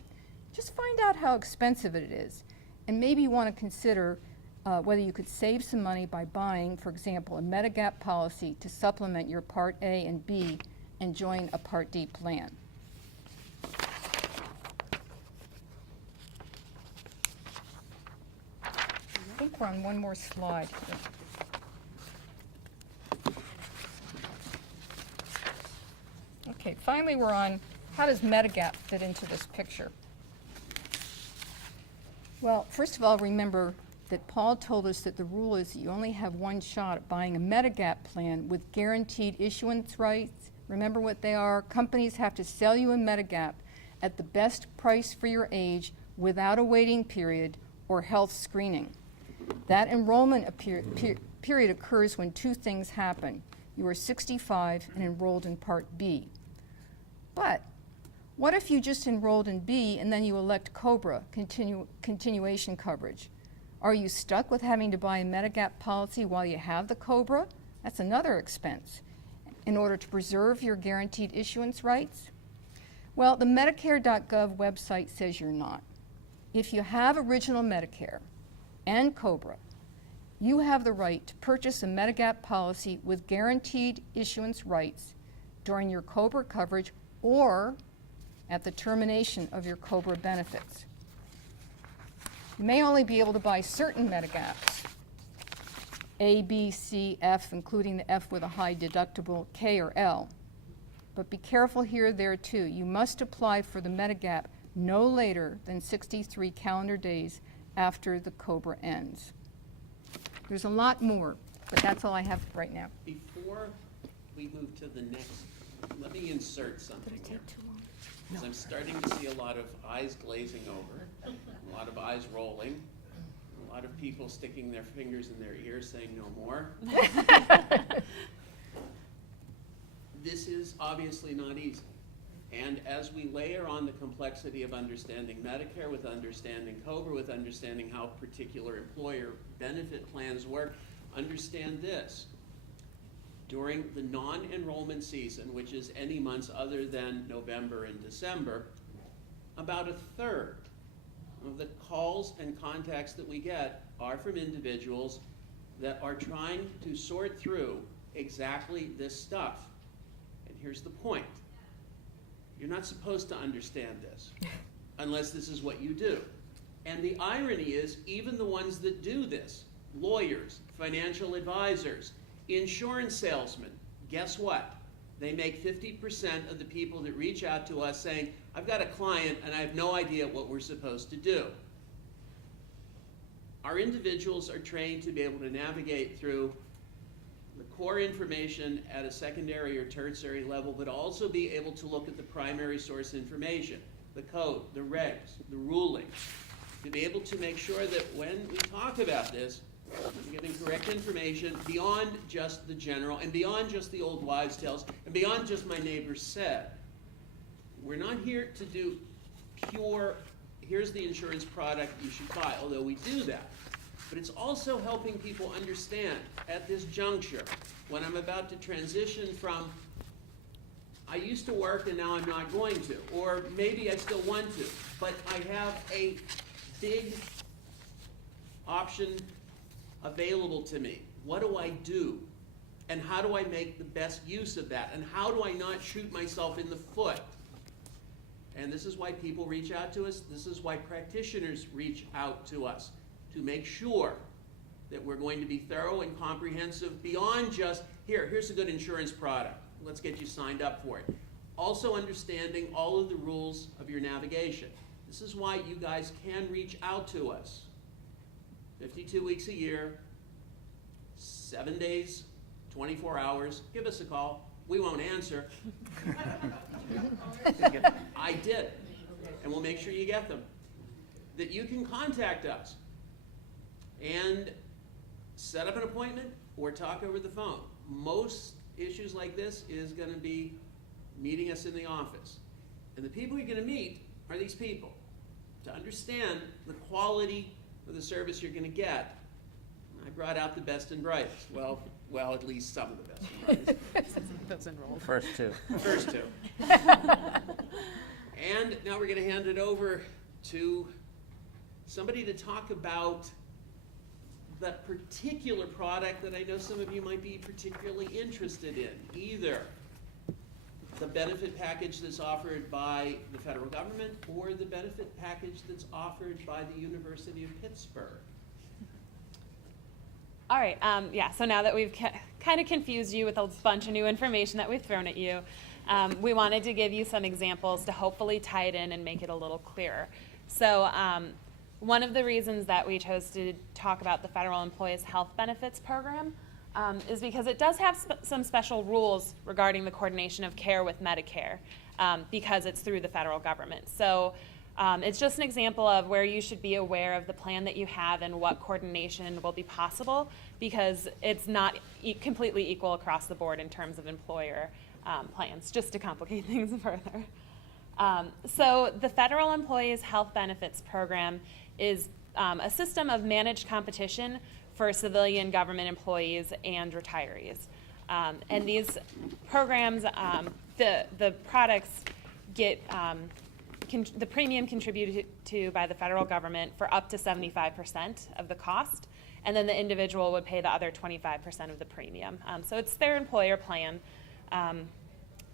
just find out how expensive it is, and maybe you want to consider whether you could save some money by buying, for example, a Medigap policy to supplement your Part A and B and join a Part D plan. I think we're on one more slide here. Okay, finally we're on how does Medigap fit into this picture? Well, first of all, remember that Paul told us that the rule is that you only have one shot at buying a Medigap plan with guaranteed issuance rights. Remember what they are. Companies have to sell you a Medigap at the best price for your age without a waiting period or health screening. That enrollment period occurs when two things happen. You are 65 and enrolled in Part B. But what if you just enrolled in B and then you elect Cobra, continuation coverage? Are you stuck with having to buy a Medigap policy while you have the Cobra? That's another expense. In order to preserve your guaranteed issuance rights? Well, the Medicare.gov website says you're not. If you have original Medicare and Cobra, you have the right to purchase a Medigap policy with guaranteed issuance rights during your Cobra coverage or at the termination of your Cobra benefits. You may only be able to buy certain Medigaps, A, B, C, F, including the F with a high deductible, K or L. But be careful here, there too. You must apply for the Medigap no later than 63 calendar days after the Cobra ends. There's a lot more, but that's all I have right now. Before we move to the next, let me insert something here. Because I'm starting to see a lot of eyes glazing over, a lot of eyes rolling, a lot of people sticking their fingers in their ears saying no more. This is obviously not easy. And as we layer on the complexity of understanding Medicare, with understanding Cobra, with understanding how particular employer benefit plans work, understand this. During the non-enrollment season, which is any months other than November and December, about a third of the calls and contacts that we get are from individuals that are trying to sort through exactly this stuff. And here's the point. You're not supposed to understand this unless this is what you do. And the irony is, even the ones that do this, lawyers, financial advisors, insurance salesmen, guess what? They make 50% of the people that reach out to us saying, I've got a client and I have no idea what we're supposed to do. Our individuals are trained to be able to navigate through the core information at a secondary or tertiary level, but also be able to look at the primary source information, the code, the regs, the rulings, to be able to make sure that when we talk about this, I'm giving correct information beyond just the general and beyond just the old wives' tales and beyond just my neighbor said. We're not here to do pure, here's the insurance product you should buy, although we do that. But it's also helping people understand at this juncture, when I'm about to transition from, I used to work and now I'm not going to, or maybe I still want to, but I have a big option available to me. What do I do? And how do I make the best use of that? And how do I not shoot myself in the foot? And this is why people reach out to us. This is why practitioners reach out to us, to make sure that we're going to be thorough and comprehensive beyond just, here's a good insurance product. Let's get you signed up for it. Also understanding all of the rules of your navigation. This is why you guys can reach out to us. 52 weeks a year, 7 days, 24 hours. Give us a call. We won't answer. I did. And we'll make sure you get them. That you can contact us and set up an appointment or talk over the phone. Most issues like this is going to be meeting us in the office. And the people you're going to meet are these people. To understand the quality of the service you're going to get, I brought out the best and brightest. Well, at least some of the best and brightest. Those enrolled. First two. First two. And now we're going to hand it over to somebody to talk about the particular product that I know some of you might be particularly interested in. Either the benefit package that's offered by the federal government or the benefit package that's offered by the University of Pittsburgh. All right, so now that we've kind of confused you with a bunch of new information that we've thrown at you, we wanted to give you some examples to hopefully tie it in and make it a little clearer. So one of the reasons that we chose to talk about the Federal Employees Health Benefits Program is because it does have some special rules regarding the coordination of care with Medicare because it's through the federal government. So it's just an example of where you should be aware of the plan that you have and what coordination will be possible, because it's not completely equal across the board in terms of employer plans, just to complicate things further. So the Federal Employees Health Benefits Program is a system of managed competition for civilian government employees and retirees. And these programs, the products get the premium contributed to by the federal government for up to 75% of the cost, and then the individual would pay the other 25% of the premium. So it's their employer plan.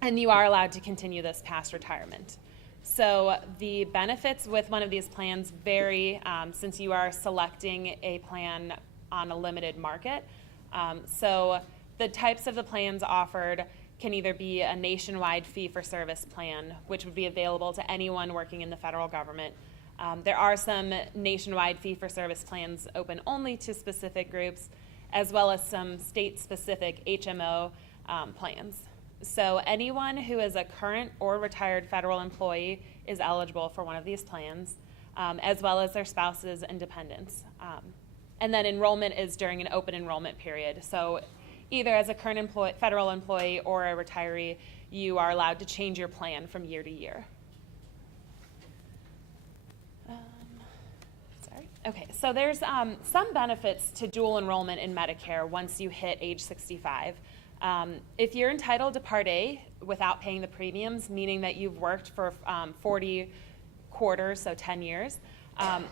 and you are allowed to continue this past retirement. So the benefits with one of these plans vary since you are selecting a plan on a limited market. So the types of the plans offered can either be a nationwide fee-for-service plan, which would be available to anyone working in the federal government. There are some nationwide fee-for-service plans open only to specific groups, as well as some state-specific HMO plans. So anyone who is a current or retired federal employee is eligible for one of these plans, as well as their spouses and dependents. And then enrollment is during an open enrollment period. So either as a current federal employee or a retiree, you are allowed to change your plan from year to year. Okay, so there's some benefits to dual enrollment in Medicare once you hit age 65. If you're entitled to Part A without paying the premiums, meaning that you've worked for 40 quarters, so 10 years,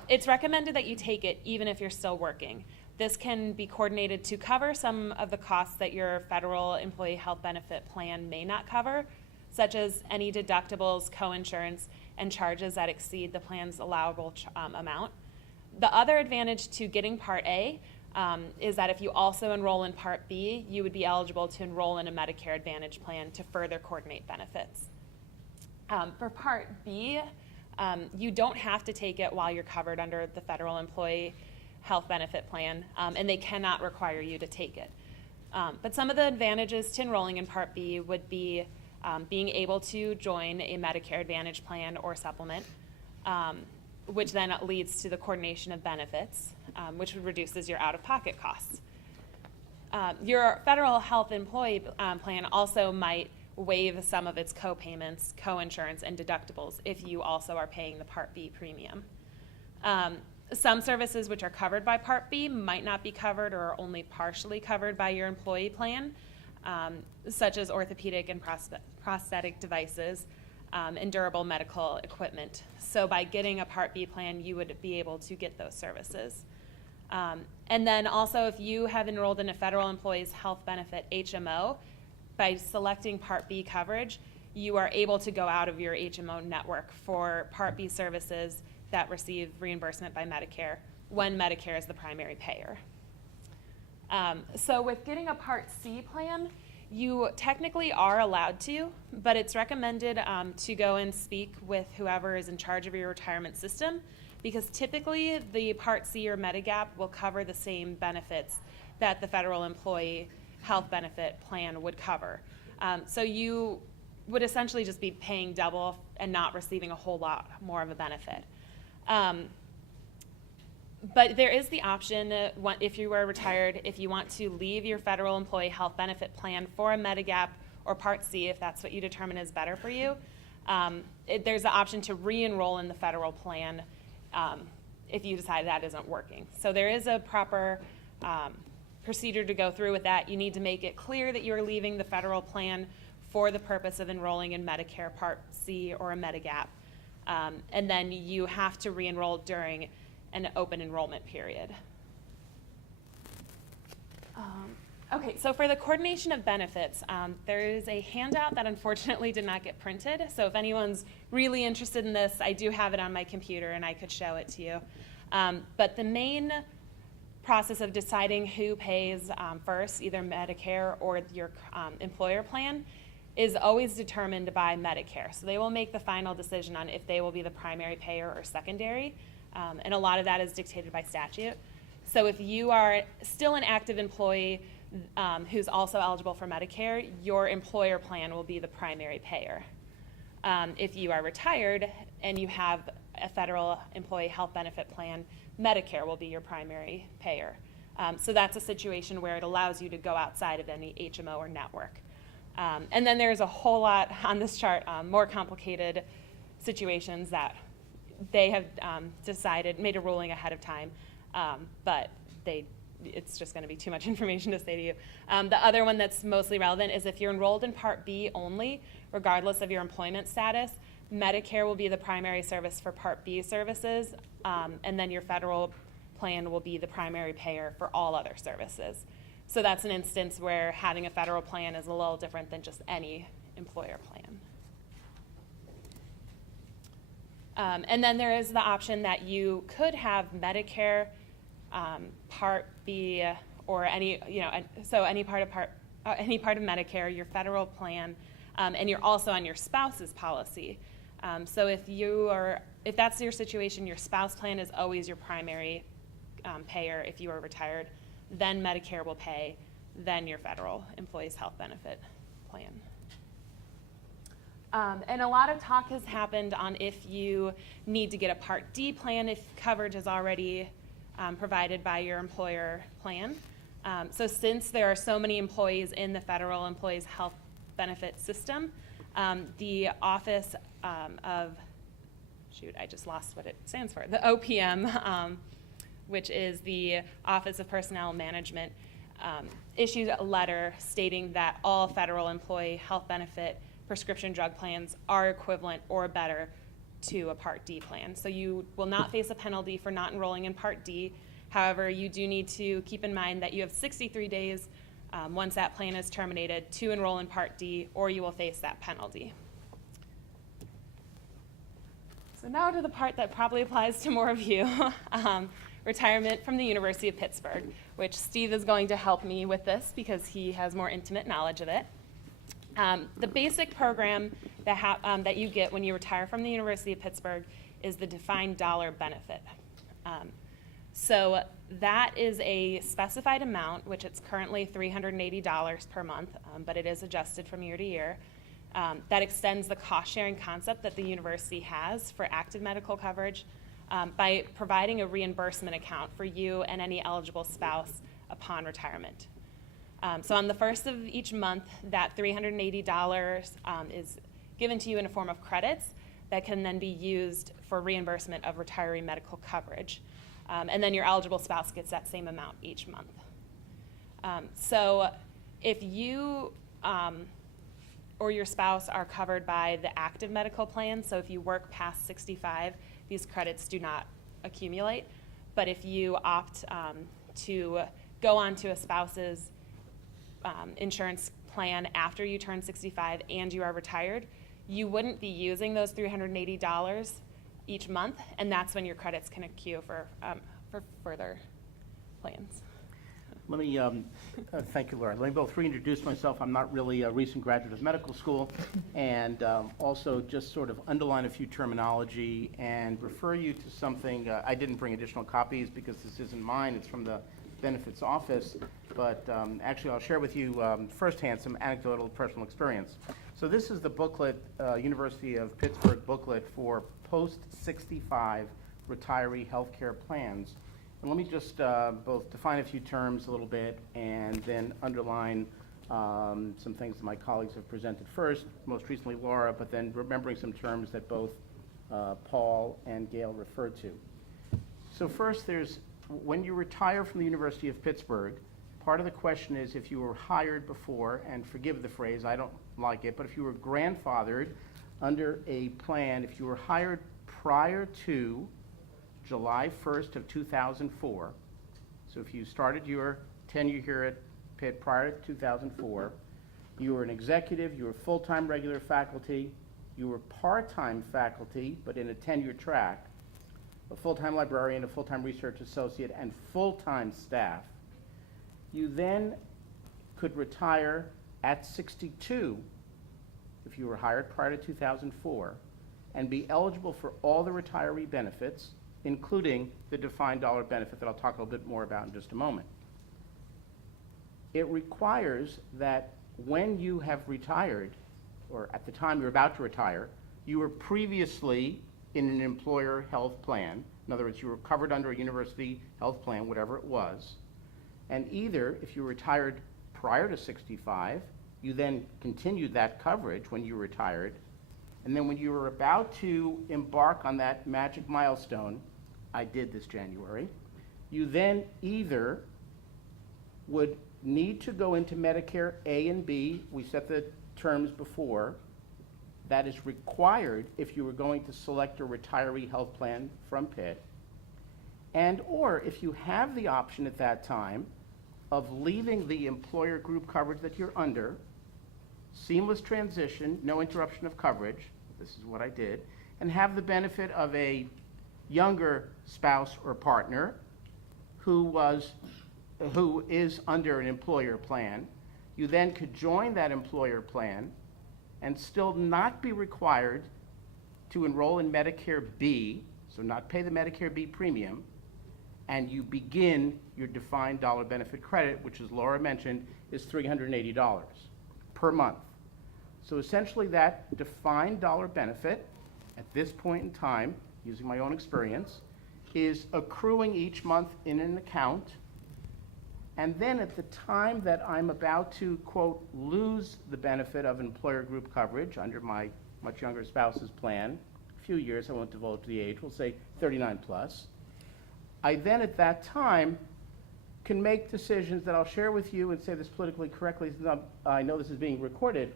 it's recommended that you take it even if you're still working. This can be coordinated to cover some of the costs that your federal employee health benefit plan may not cover, such as any deductibles, co-insurance, and charges that exceed the plan's allowable amount. The other advantage to getting Part A is that if you also enroll in Part B, you would be eligible to enroll in a Medicare Advantage plan to further coordinate benefits. For Part B, you don't have to take it while you're covered under the federal employee health benefit plan, and they cannot require you to take it. But some of the advantages to enrolling in Part B would be being able to join a Medicare Advantage plan or supplement, which then leads to the coordination of benefits, which reduces your out-of-pocket costs. Your federal health employee plan also might waive some of its co-payments, co-insurance, and deductibles if you also are paying the Part B premium. Some services which are covered by Part B might not be covered or are only partially covered by your employee plan, such as orthopedic and prosthetic devices, and durable medical equipment. So by getting a Part B plan, you would be able to get those services. And then also, if you have enrolled in a federal employee's health benefit HMO, by selecting Part B coverage, you are able to go out of your HMO network for Part B services that receive reimbursement by Medicare when Medicare is the primary payer. So with getting a Part C plan, you technically are allowed to, but it's recommended to go and speak with whoever is in charge of your retirement system, because typically the Part C or Medigap will cover the same benefits that the federal employee health benefit plan would cover. So you would essentially just be paying double and not receiving a whole lot more of a benefit. But there is the option, if you were retired, if you want to leave your federal employee health benefit plan for a Medigap or Part C, if that's what you determine is better for you, there's the option to re-enroll in the federal plan if you decide that isn't working. So there is a proper procedure to go through with that. You need to make it clear that you're leaving the federal plan for the purpose of enrolling in Medicare Part C or a Medigap. And then you have to re-enroll during an open enrollment period. Okay, so for the coordination of benefits, there is a handout that unfortunately did not get printed. So if anyone's really interested in this, I do have it on my computer and I could show it to you. But the main process of deciding who pays first, either Medicare or your employer plan, is always determined by Medicare. So they will make the final decision on if they will be the primary payer or secondary. And a lot of that is dictated by statute. So if you are still an active employee who's also eligible for Medicare, your employer plan will be the primary payer. If you are retired and you have a federal employee health benefit plan, Medicare will be your primary payer. So that's a situation where it allows you to go outside of any HMO or network. And then there's a whole lot on this chart, more complicated situations that they have made a ruling ahead of time, but it's just going to be too much information to say to you. The other one that's mostly relevant is if you're enrolled in Part B only, regardless of your employment status, Medicare will be the primary service for Part B services, and then your federal plan will be the primary payer for all other services. So that's an instance where having a federal plan is a little different than just any employer plan. And then there is the option that you could have Medicare Part B or any part of Medicare, your federal plan, and you're also on your spouse's policy. So if that's your situation, your spouse plan is always your primary payer if you are retired, then Medicare will pay, then your federal employees health benefit plan. And a lot of talk has happened on if you need to get a Part D plan if coverage is already provided by your employer plan. So since there are so many employees in the federal employees health benefit system, the Office I just lost what it stands for, the OPM, which is the Office of Personnel Management, issued a letter stating that all federal employee health benefit prescription drug plans are equivalent or better to a Part D plan. So you will not face a penalty for not enrolling in Part D. However, you do need to keep in mind that you have 63 days once that plan is terminated to enroll in Part D, or you will face that penalty. So now to the part that probably applies to more of you, retirement from the University of Pittsburgh, which Steve is going to help me with this because he has more intimate knowledge of it. The basic program that you get when you retire from the University of Pittsburgh is the defined dollar benefit. So that is a specified amount, which it's currently $380 per month, but it is adjusted from year to year. That extends the cost-sharing concept that the university has for active medical coverage by providing a reimbursement account for you and any eligible spouse upon retirement. So on the first of each month, that $380 is given to you in a form of credits that can then be used for reimbursement of retiree medical coverage. And then your eligible spouse gets that same amount each month. So if you or your spouse are covered by the active medical plan, so if you work past 65, these credits do not accumulate. But if you opt to go on to a spouse's insurance plan after you turn 65 and you are retired, you wouldn't be using those $380 each month, and that's when your credits can accrue for further plans. Let me, thank you, Laura. Let me both reintroduce myself. I'm not really a recent graduate of medical school, and also just sort of underline a few terminology and refer you to something. I didn't bring additional copies because this isn't mine. It's from the benefits office, but actually I'll share with you firsthand some anecdotal personal experience. So this is the booklet, University of Pittsburgh booklet for post-65 retiree healthcare plans. And let me just both define a few terms a little bit and then underline some things that my colleagues have presented first, most recently Laura, but then remembering some terms that both Paul and Gail referred to. So first, when you retire from the University of Pittsburgh, part of the question is if you were hired before, and forgive the phrase, I don't like it, but if you were grandfathered under a plan, if you were hired prior to July 1st of 2004, so if you started your tenure here at Pitt prior to 2004, you were an executive, you were full-time regular faculty, you were part-time faculty, but in a tenure track, a full-time librarian, a full-time research associate, and full-time staff, you then could retire at 62 if you were hired prior to 2004 and be eligible for all the retiree benefits, including the defined dollar benefit that I'll talk a little bit more about in just a moment. It requires that when you have retired, or at the time you're about to retire, you were previously in an employer health plan. In other words, you were covered under a university health plan, whatever it was. And either, if you retired prior to 65, you then continued that coverage when you retired. And then when you were about to embark on that magic milestone, I did this January, you then either would need to go into Medicare A and B. We set the terms before. That is required if you were going to select a retiree health plan from Pitt. And or if you have the option at that time of leaving the employer group coverage that you're under seamless transition, no interruption of coverage, this is what I did, and have the benefit of a younger spouse or partner who is under an employer plan. You then could join that employer plan and still not be required to enroll in Medicare B, so not pay the Medicare B premium, and you begin your defined dollar benefit credit, which, as Laura mentioned, is $380 per month. So essentially that defined dollar benefit at this point in time, using my own experience, is accruing each month in an account, and then at the time that I'm about to, quote, lose the benefit of employer group coverage under my much younger spouse's plan, a few years, I won't divulge the age, we'll say 39 plus, I then at that time can make decisions that I'll share with you and say this politically correctly, since I know this is being recorded.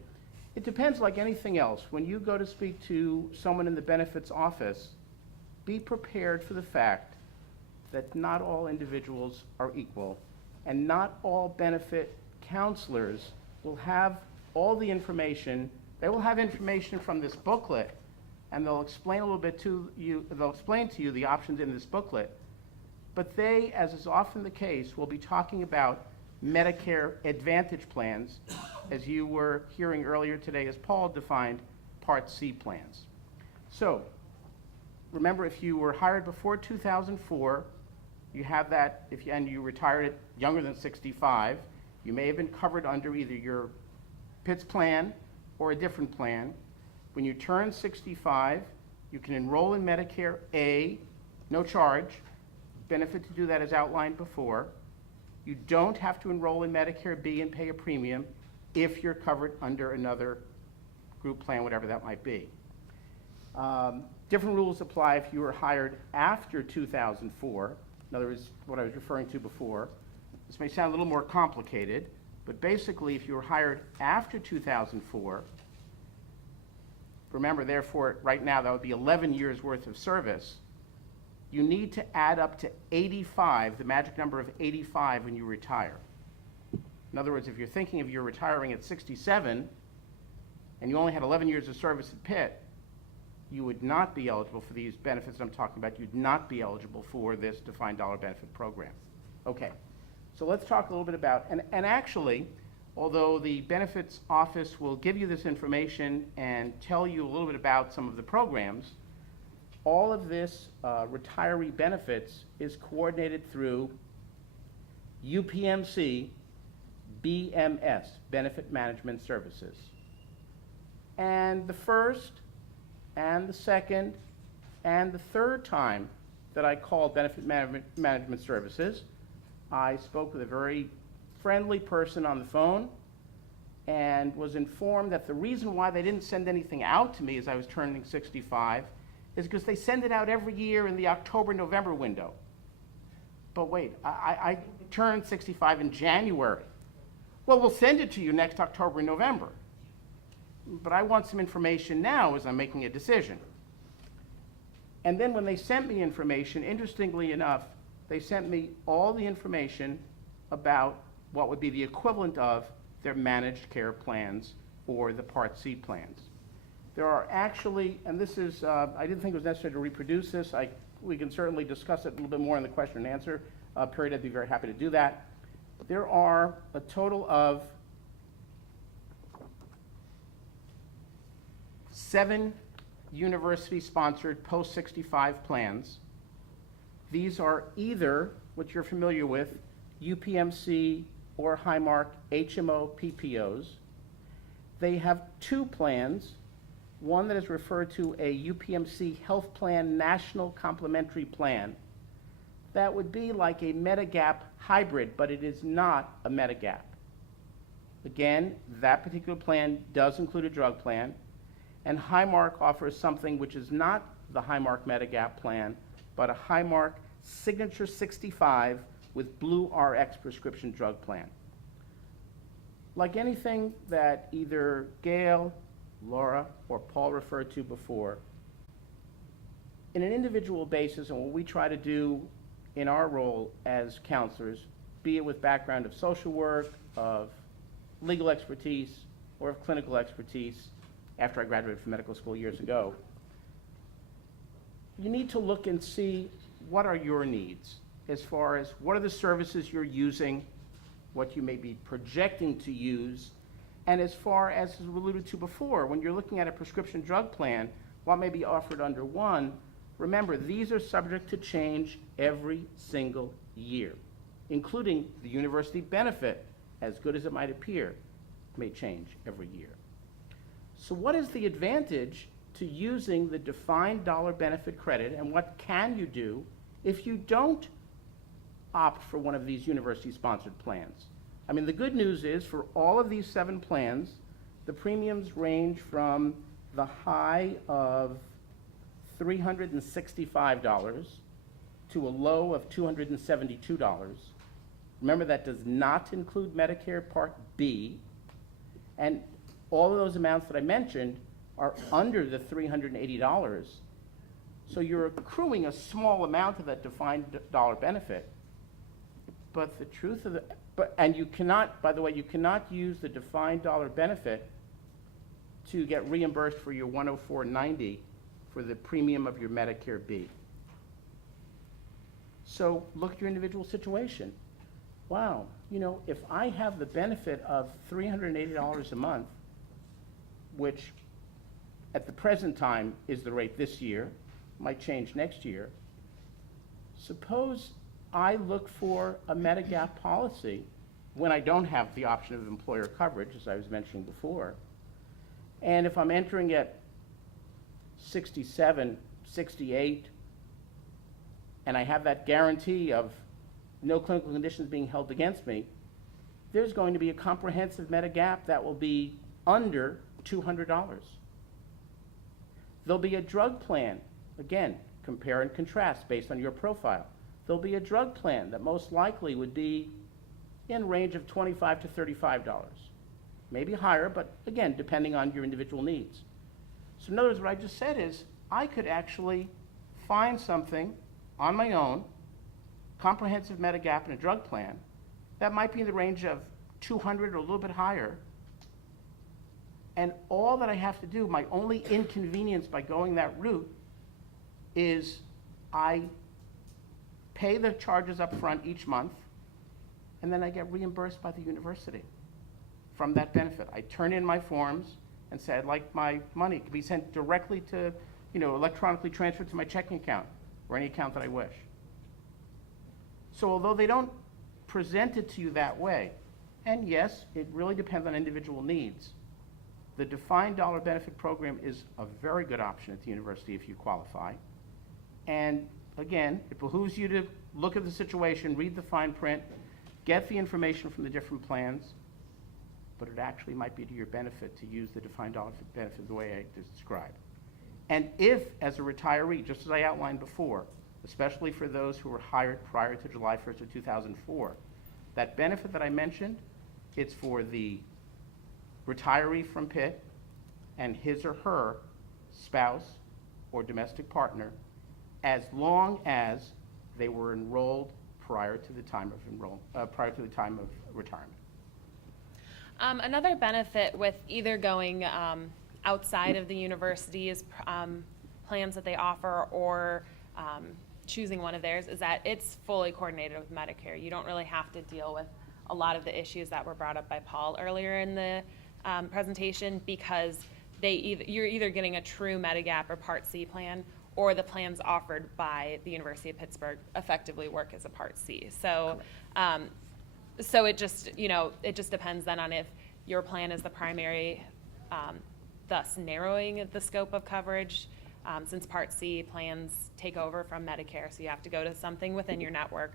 It depends like anything else. When you go to speak to someone in the benefits office, be prepared for the fact that not all individuals are equal, and not all benefit counselors will have all the information. They will have information from this booklet, and they'll explain a little bit to you, they'll explain to you the options in this booklet, but they, as is often the case, will be talking about Medicare Advantage plans, as you were hearing earlier today, as Paul defined Part C plans. So, remember, if you were hired before 2004, you have that, and you retired at younger than 65, you may have been covered under either your Pitt's plan or a different plan. When you turn 65, you can enroll in Medicare A, no charge, benefit to do that as outlined before. You don't have to enroll in Medicare B and pay a premium if you're covered under another group plan, whatever that might be. Different rules apply if you were hired after 2004. In other words, what I was referring to before. This may sound a little more complicated, but basically if you were hired after 2004, remember, therefore, right now that would be 11 years worth of service, you need to add up to 85, the magic number of 85 when you retire. In other words, if you're thinking of you're retiring at 67 and you only had 11 years of service at Pitt, you would not be eligible for these benefits I'm talking about. You'd not be eligible for this defined dollar benefit program. Okay, so let's talk a little bit about, and actually, although the benefits office will give you this information and tell you a little bit about some of the programs, all of this retiree benefits is coordinated through UPMC BMS, Benefit Management Services. And the first and the second and the third time that I called Benefit Management Services, I spoke with a very friendly person on the phone and was informed that the reason why they didn't send anything out to me as I was turning 65 is because they send it out every year in the October-November window. But wait, I turned 65 in January. Well, we'll send it to you next October and November. But I want some information now as I'm making a decision. And then when they sent me information, interestingly enough, they sent me all the information about what would be the equivalent of their managed care plans or the Part C plans. There are actually, and this is, I didn't think it was necessary to reproduce this. We can certainly discuss it a little bit more in the question and answer period. I'd be very happy to do that. There are a total of 7 university-sponsored post-65 plans. These are either, what you're familiar with, UPMC or Highmark HMO PPOs. They have 2 plans, one that is referred to a UPMC Health Plan National Complementary Plan. That would be like a Medigap hybrid, but it is not a Medigap. Again, that particular plan does include a drug plan, and Highmark offers something which is not the Highmark Medigap plan, but a Highmark Signature 65 with Blue RX prescription drug plan. Like anything that either Gail, Laura, or Paul referred to before, in an individual basis, and what we try to do in our role as counselors, be it with background of social work, of legal expertise, or of clinical expertise after I graduated from medical school years ago. You need to look and see what are your needs as far as what are the services you're using, what you may be projecting to use, and as far as alluded to before, when you're looking at a prescription drug plan, what may be offered under one, remember, these are subject to change every single year, including the university benefit, as good as it might appear, may change every year. So what is the advantage to using the defined dollar benefit credit, and what can you do if you don't opt for one of these university-sponsored plans? I mean, the good news is for all of these 7 plans, the premiums range from the high of $365 to a low of $272. Remember, that does not include Medicare Part B, and all of those amounts that I mentioned are under the $380. So you're accruing a small amount of that defined dollar benefit. But the truth of and you cannot, by the way, you cannot use the defined dollar benefit to get reimbursed for your $104.90 for the premium of your Medicare B. So look at your individual situation. Wow, you know, if I have the benefit of $380 a month, which at the present time is the rate this year, might change next year, suppose I look for a Medigap policy when I don't have the option of employer coverage, as I was mentioning before. And if I'm entering at 67, 68, and I have that guarantee of no clinical conditions being held against me, there's going to be a comprehensive Medigap that will be under $200. There'll be a drug plan, again, compare and contrast based on your profile. There'll be a drug plan that most likely would be in range of $25 to $35. Maybe higher, but again, depending on your individual needs. So in other words, what I just said is, I could actually find something on my own, comprehensive Medigap and a drug plan, that might be in the range of $200 or a little bit higher. And all that I have to do, my only inconvenience by going that route, is I pay the charges up front each month, and then I get reimbursed by the university from that benefit. I turn in my forms and say I'd like my money to be sent directly to, electronically transferred to my checking account or any account that I wish. So although they don't present it to you that way, and yes, it really depends on individual needs, the defined dollar benefit program is a very good option at the university if you qualify. And again, it behooves you to look at the situation, read the fine print, get the information from the different plans, but it actually might be to your benefit to use the defined dollar benefit the way I described. And if, as a retiree, just as I outlined before, especially for those who were hired prior to July 1st of 2004, that benefit that I mentioned, it's for the retiree from Pitt and his or her spouse or domestic partner, as long as they were enrolled prior to the time of retirement. Another benefit with either going outside of the university's plans that they offer or choosing one of theirs is that it's fully coordinated with Medicare. You don't really have to deal with a lot of the issues that were brought up by Paul earlier in the presentation, because you're either getting a true Medigap or Part C plan, or the plans offered by the University of Pittsburgh effectively work as a Part C. So, so it just depends then on if your plan is the primary, thus narrowing the scope of coverage, since Part C plans take over from Medicare, so you have to go to something within your network,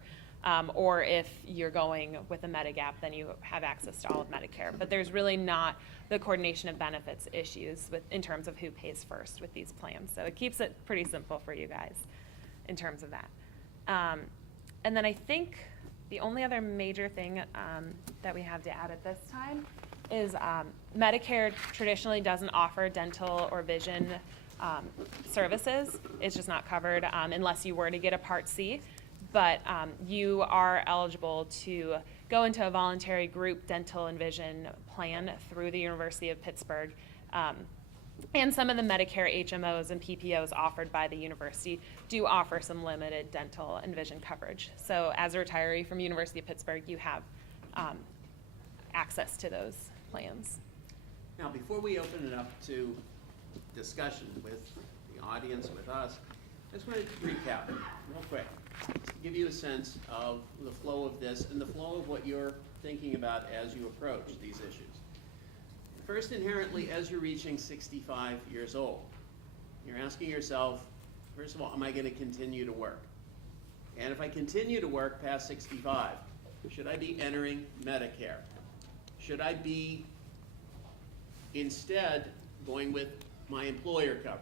or if you're going with a Medigap, then you have access to all of Medicare. But there's really not the coordination of benefits issues in terms of who pays first with these plans. So it keeps it pretty simple for you guys in terms of that. And then I think the only other major thing that we have to add at this time is Medicare traditionally doesn't offer dental or vision services. It's just not covered unless you were to get a Part C. but you are eligible to go into a voluntary group dental and vision plan through the University of Pittsburgh. And some of the Medicare HMOs and PPOs offered by the university do offer some limited dental and vision coverage. So as a retiree from University of Pittsburgh, you have access to those plans. Now, before we open it up to discussion with the audience, with us, I just wanted to recap real quick, to give you a sense of the flow of this and the flow of what you're thinking about as you approach these issues. First, inherently, as you're reaching 65 years old, you're asking yourself, first of all, am I going to continue to work? And if I continue to work past 65, should I be entering Medicare? Should I be instead going with my employer coverage?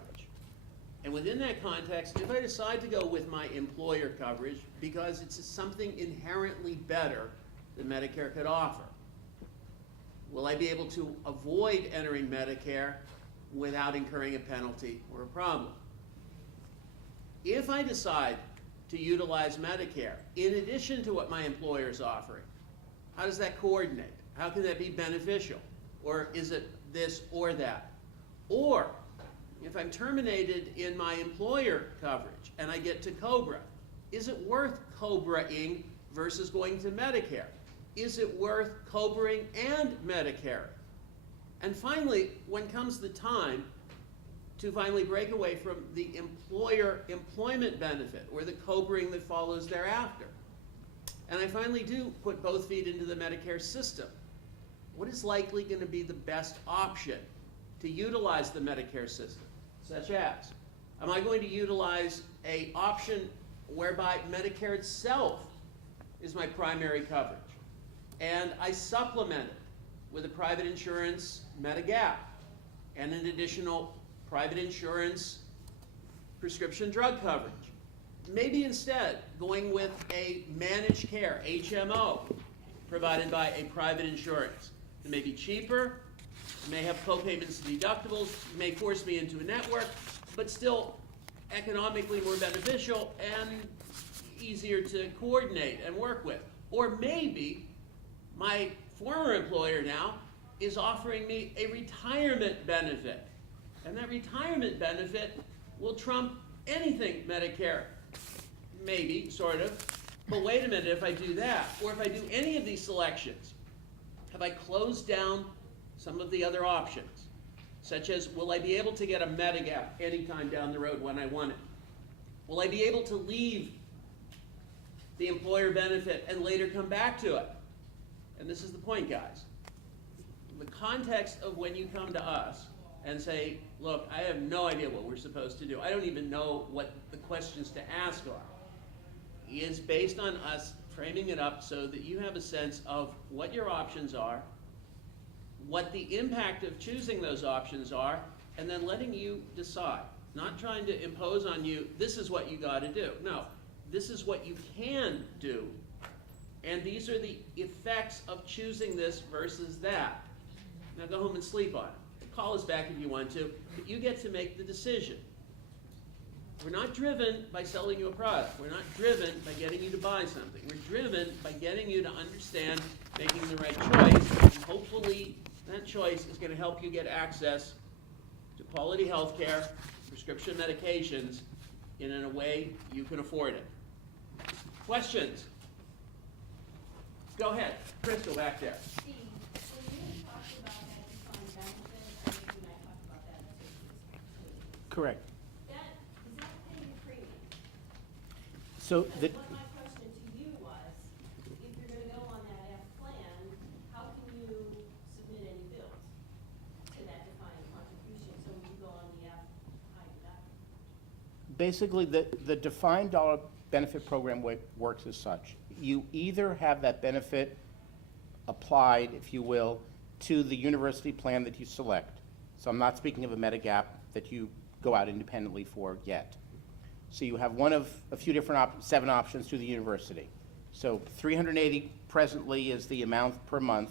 And within that context, if I decide to go with my employer coverage because it's something inherently better than Medicare could offer, will I be able to avoid entering Medicare without incurring a penalty or a problem? If I decide to utilize Medicare in addition to what my employer is offering, how does that coordinate? How can that be beneficial? Or is it this or that? Or if I'm terminated in my employer coverage and I get to Cobra, is it worth Cobraing versus going to Medicare? Is it worth Cobraing and Medicare? And finally, when comes the time to finally break away from the employer employment benefit or the Cobraing that follows thereafter, and I finally do put both feet into the Medicare system, what is likely going to be the best option to utilize the Medicare system? Such as, am I going to utilize an option whereby Medicare itself is my primary coverage, and I supplement it with a private insurance Medigap and an additional private insurance prescription drug coverage? Maybe instead going with a managed care, HMO, provided by a private insurance. It may be cheaper, it may have co-payments and deductibles, it may force me into a network, but still economically more beneficial and easier to coordinate and work with. Or maybe my former employer now is offering me a retirement benefit, and that retirement benefit will trump anything Medicare, maybe, sort of. But wait a minute, if I do that, or if I do any of these selections, have I closed down some of the other options? Such as, will I be able to get a Medigap anytime down the road when I want it? Will I be able to leave the employer benefit and later come back to it? And this is the point, guys. The context of when you come to us and say, look, I have no idea what we're supposed to do, I don't even know what the questions to ask are, is based on us framing it up so that you have a sense of what your options are, what the impact of choosing those options are, and then letting you decide. Not trying to impose on you, this is what you got to do. No, this is what you can do, and these are the effects of choosing this versus that. Now go home and sleep on it. Call us back if you want to, but you get to make the decision. We're not driven by selling you a product. We're not driven by getting you to buy something. We're driven by getting you to understand making the right choice, and hopefully that choice is going to help you get access to quality health care, prescription medications, in a way you can afford it. Questions? Go ahead. Chris, go back there. Steve, when you talked about that defined benefit, I think you and I talked about that too. Correct. Is that paying the premium? So the, What my question to you was, if you're gonna go on that F plan, how can you submit any bills to that defined contribution, so when you go on the F high deductible? basically, the defined dollar benefit program works as such. You either have that benefit applied, if you will, to the university plan that you select. So I'm not speaking of a Medigap that you go out independently for yet. So you have one of a few different 7 options through the university. So $380 presently is the amount per month.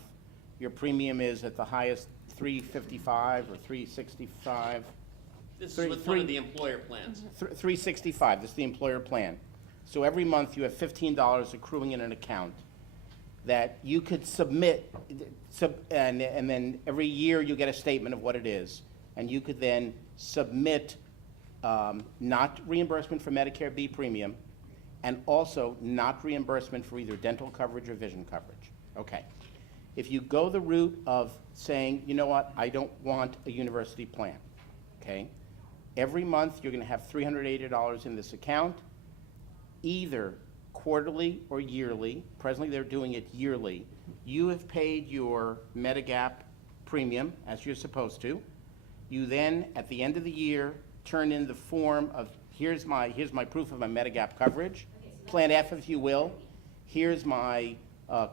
Your premium is at the highest $355 or $365. This is with one of the employer plans. $365, this is the employer plan. So every month you have $15 accruing in an account that you could submit, and then every year you get a statement of what it is. And you could then submit not reimbursement for Medicare B premium, and also not reimbursement for either dental coverage or vision coverage. Okay. If you go the route of saying, you know what, I don't want a university plan, okay? Every month you're going to have $380 in this account, either quarterly or yearly. Presently they're doing it yearly. You have paid your Medigap premium, as you're supposed to. You then, at the end of the year, turn in the form of, here's my proof of my Medigap coverage, Plan F if you will, here's my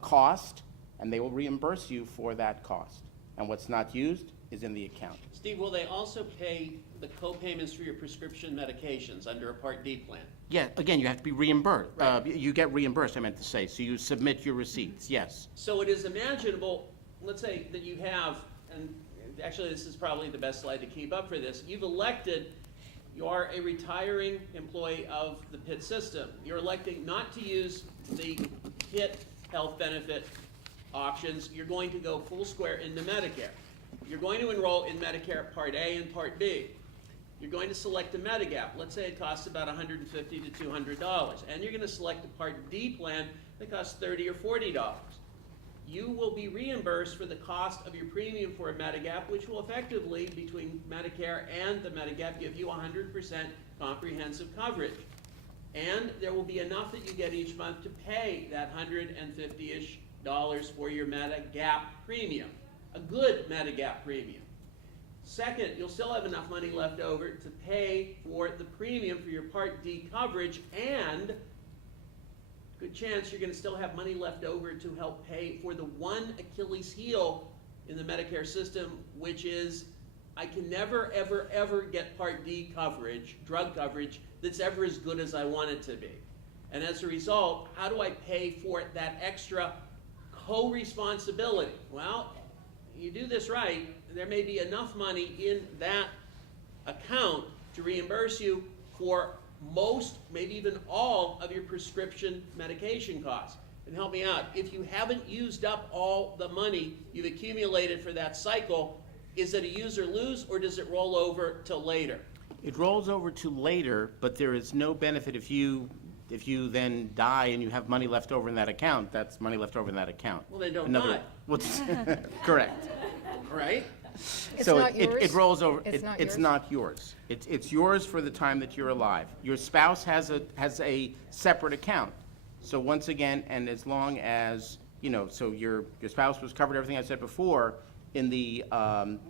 cost, and they will reimburse you for that cost. And what's not used is in the account. Steve, will they also pay the co-payments for your prescription medications under a Part D plan? Yeah, again, you have to be reimbursed. Right. You get reimbursed, I meant to say, so you submit your receipts, yes. So it is imaginable, let's say that you have, and actually this is probably the best slide to keep up for this, you've elected, you are a retiring employee of the Pitt system. You're electing not to use the Pitt health benefit options. You're going to go full square into Medicare. You're going to enroll in Medicare Part A and Part B. You're going to select a Medigap. Let's say it costs about $150 to $200. And you're going to select a Part D plan that costs $30 or $40. You will be reimbursed for the cost of your premium for a Medigap, which will effectively, between Medicare and the Medigap, give you 100% comprehensive coverage. And there will be enough that you get each month to pay that $150-ish for your Medigap premium, a good Medigap premium. Second, you'll still have enough money left over to pay for the premium for your Part D coverage, and good chance you're going to still have money left over to help pay for the one Achilles heel in the Medicare system, which is I can never, ever, ever get Part D coverage, drug coverage, that's ever as good as I want it to be. And as a result, how do I pay for that extra co-responsibility? Well, you do this right, there may be enough money in that account to reimburse you for most, maybe even all, of your prescription medication costs. And help me out, if you haven't used up all the money you've accumulated for that cycle, is it a use or lose, or does it roll over till later? It rolls over to later, but there is no benefit if you then die and you have money left over in that account. That's money left over in that account. Well, they don't Another- die. Well, correct. Right? It's So not yours? it rolls over. It's not It's yours? not yours. It's yours for the time that you're alive. Your spouse has a separate account. So once again, and as long as, so your spouse was covered, everything I said before, in the,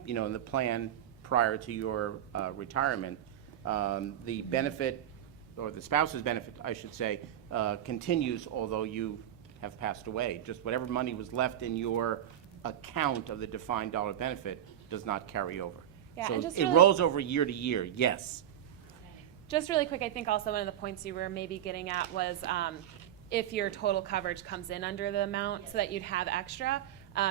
in the plan prior to your retirement, the benefit, or the spouse's benefit, I should say, continues although you have passed away. Just whatever money was left in your account of the defined dollar benefit does not carry over. Yeah, So and just it really- rolls over year to year, yes. Just really quick, I think also one of the points you were maybe getting at was if your total coverage comes in under the amount so that you'd have extra.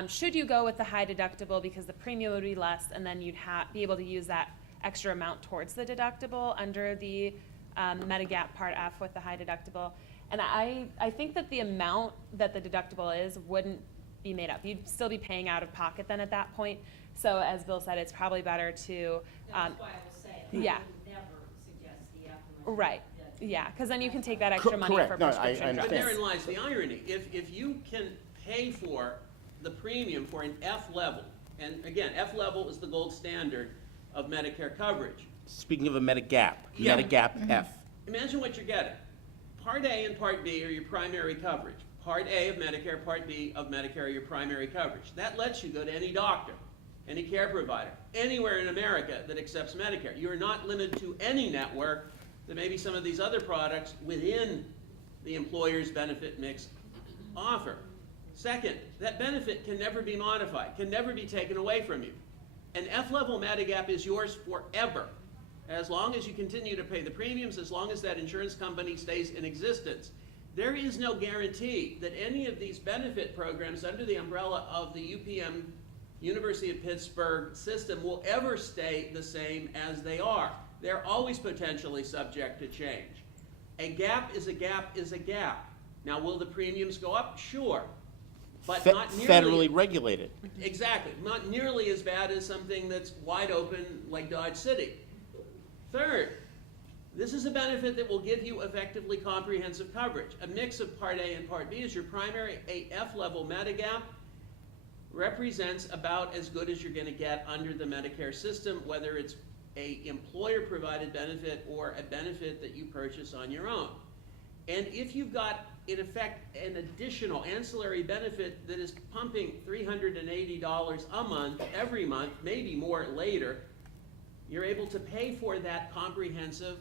Should you go with the high deductible because the premium would be less, and then you'd be able to use that extra amount towards the deductible under the Medigap Part F with the high deductible. And I think that the amount that the deductible is wouldn't be made up. You'd still be paying out of pocket then at that point. So as Bill said, it's probably better to, That's why I was saying, I yeah. would never suggest the aftermarket. right, yeah, because then you can take that extra money correct. for No, I prescription drugs. But understand. therein lies the irony. If you can pay for the premium for an F level, and again, F level is the gold standard of Medicare coverage. Speaking of a Medigap, Yeah. Medigap F. Imagine what you're getting. Part A and Part B are your primary coverage. Part A of Medicare, Part B of Medicare are your primary coverage. That lets you go to any doctor, any care provider, anywhere in America that accepts Medicare. You're not limited to any network that maybe some of these other products within the employer's benefit mix offer. Second, that benefit can never be modified, can never be taken away from you. An F-level Medigap is yours forever, as long as you continue to pay the premiums, as long as that insurance company stays in existence. There is no guarantee that any of these benefit programs under the umbrella of the UPM, University of Pittsburgh system will ever stay the same as they are. They're always potentially subject to change. A gap is a gap is a gap. Now, will the premiums go up? Sure. But Fe- not nearly. Federally regulated. Exactly. Not nearly as bad as something that's wide open like Dodge City. Third, this is a benefit that will give you effectively comprehensive coverage. A mix of Part A and Part B is your primary AF level Medigap represents about as good as you're going to get under the Medicare system, whether it's a employer-provided benefit or a benefit that you purchase on your own. And if you've got, in effect, an additional ancillary benefit that is pumping $380 a month, every month, maybe more later, you're able to pay for that comprehensive.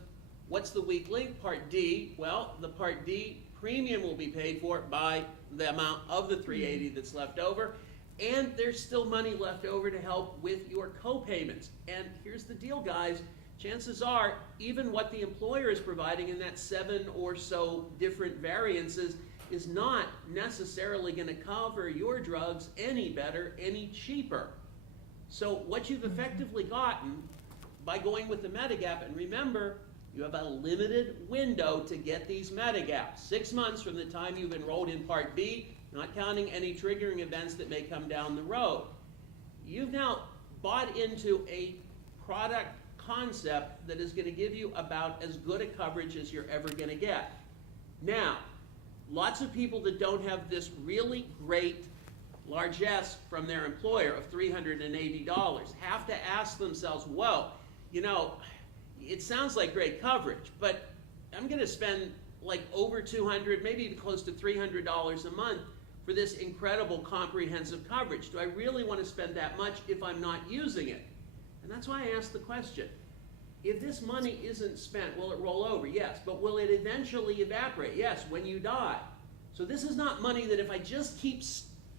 What's the weak link? Part D. Well, the Part D premium will be paid for by the amount of the $380 that's left over. And there's still money left over to help with your co-payments. And here's the deal, guys. Chances are, even what the employer is providing in that 7 or so different variances is not necessarily going to cover your drugs any better, any cheaper. So what you've effectively gotten by going with the Medigap, and remember, you have a limited window to get these Medigaps. 6 months from the time you've enrolled in Part B, not counting any triggering events that may come down the road. You've now bought into a product concept that is going to give you about as good a coverage as you're ever going to get. Now, lots of people that don't have this really great largesse from their employer of $380 have to ask themselves, well, you know, it sounds like great coverage, but I'm going to spend like over $200, maybe even close to $300 a month for this incredible comprehensive coverage. Do I really want to spend that much if I'm not using it? And that's why I asked the question. If this money isn't spent, will it roll over? Yes. But will it eventually evaporate? Yes, when you die. So this is not money that if I just keep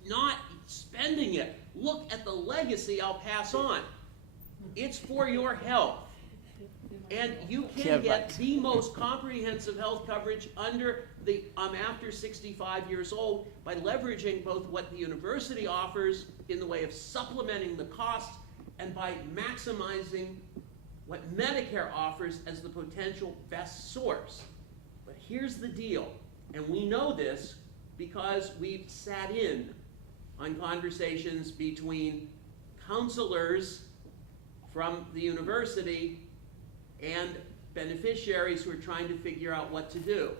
not spending it, look at the legacy I'll pass on. It's for your health. And you can get the most comprehensive health coverage under the after 65 years old by leveraging both what the university offers in the way of supplementing the costs and by maximizing what Medicare offers as the potential best source. But here's the deal, and we know this because we've sat in on conversations between counselors from the university and beneficiaries who are trying to figure out what to do.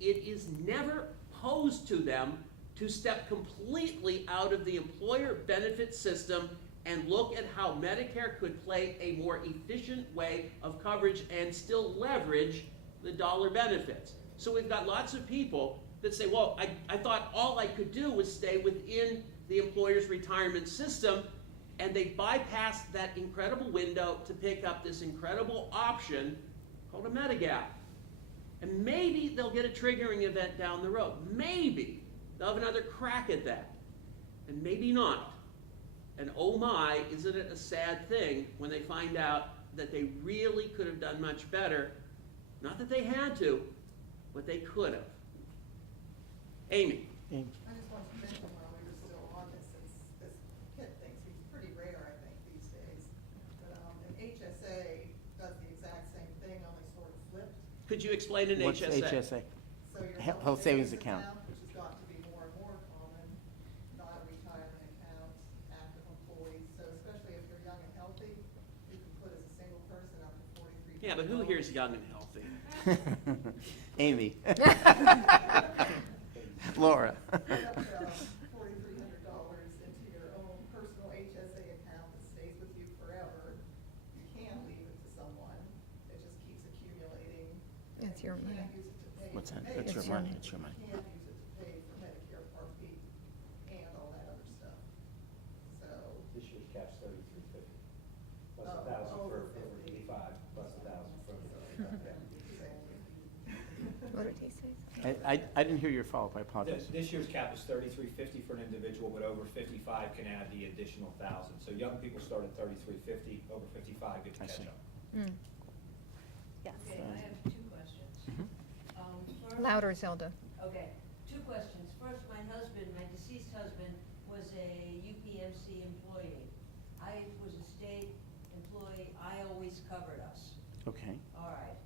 It is never posed to them to step completely out of the employer benefit system and look at how Medicare could play a more efficient way of coverage and still leverage the dollar benefits. So we've got lots of people that say, well, I thought all I could do was stay within the employer's retirement system, and they bypass that incredible window to pick up this incredible option called a Medigap. And maybe they'll get a triggering event down the road. Maybe they'll have another crack at that. And maybe not. And oh my, isn't it a sad thing when they find out that they really could have done much better? Not that they had to, but they could have. Amy. I just wanted to mention while we were still on this, since this Pitt thing seems pretty rare, I think, these days. But an HSA does the exact same thing, only sort of flipped. Could you explain an What's HSA? HSA? So your Health savings account. which has got to be more and more common, not a retirement account, active employees. So especially if you're young and healthy, you can put as a single person up to $43,000. Yeah, but who here is young and healthy? Amy. Laura. Up to $4,300 into your own personal HSA account that stays with you forever. You can leave it to someone. It just keeps accumulating. It's your You money. can't use it to pay. What's that? for That's your Medicare. money. It's your money. You can't use it to pay for Medicare Part B and all that other stuff. So, This year's cap's 3350, plus Oh, 1,000 for over over 50. 85, plus 1,000 for over 55. What did he say? I didn't hear your follow-up. I apologize. This year's cap is 3350 for an individual, but over 55 can add the additional 1,000. So young people start at 3350, over 55 get to I catch see. up. Yes. Okay, I have two questions. First, Louder, Zelda. okay, two questions. First, my deceased husband, was a UPMC employee. I was a state employee. I always covered us. Okay. All right.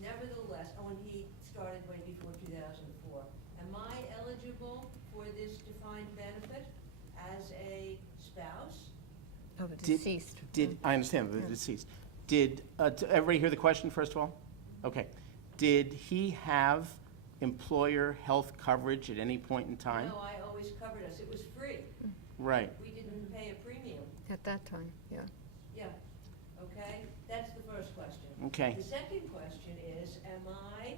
Nevertheless, when he started way before 2004, am I eligible for this defined benefit as a spouse? Of a deceased. I understand, the deceased. Did everybody hear the question, first of all? Okay. Did he have employer health coverage at any point in time? No, I always covered us. It was free. Right. We didn't pay a premium. At that time, yeah. Yeah, okay? That's the first question. Okay. The second question is, am I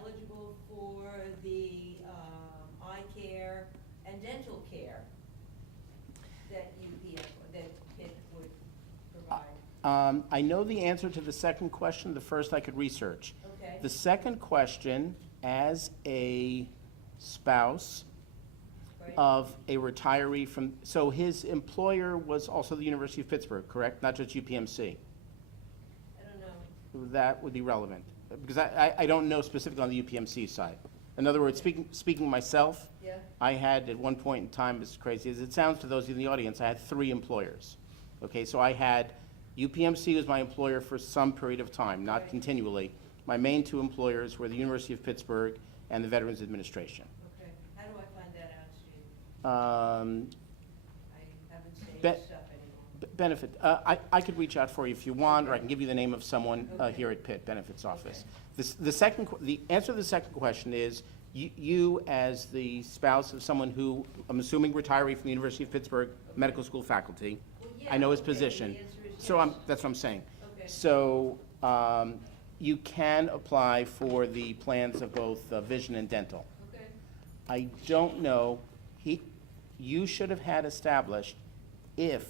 eligible for the eye care and dental care that Pitt would provide? I know the answer to the second question. The first I could research. Okay. The second question, as a spouse Right. of a retiree from, so his employer was also the University of Pittsburgh, correct? Not just UPMC? I don't know. That would be relevant, because I don't know specifically on the UPMC side. In other words, speaking myself, Yeah. I had at one point in time, as crazy as it sounds to those in the audience, I had 3 employers. Okay, so I had, UPMC was my employer for some period of time, not Right. continually. My main 2 employers were the University of Pittsburgh and the Veterans Administration. Okay. How do I find that out, Steve? I haven't saved Be- stuff anymore. Benefit, I could reach out for you if you want, or I can give you the name of someone Okay. here at Pitt Benefits Office. The answer to the second question is, you as the spouse of someone who, I'm assuming retiree from the University of Pittsburgh Medical School faculty, Well, I know his yeah, okay, position. the answer is So yes. that's what I'm saying. Okay. So, you can apply for the plans of both vision and dental. Okay. I don't know, you should have had established if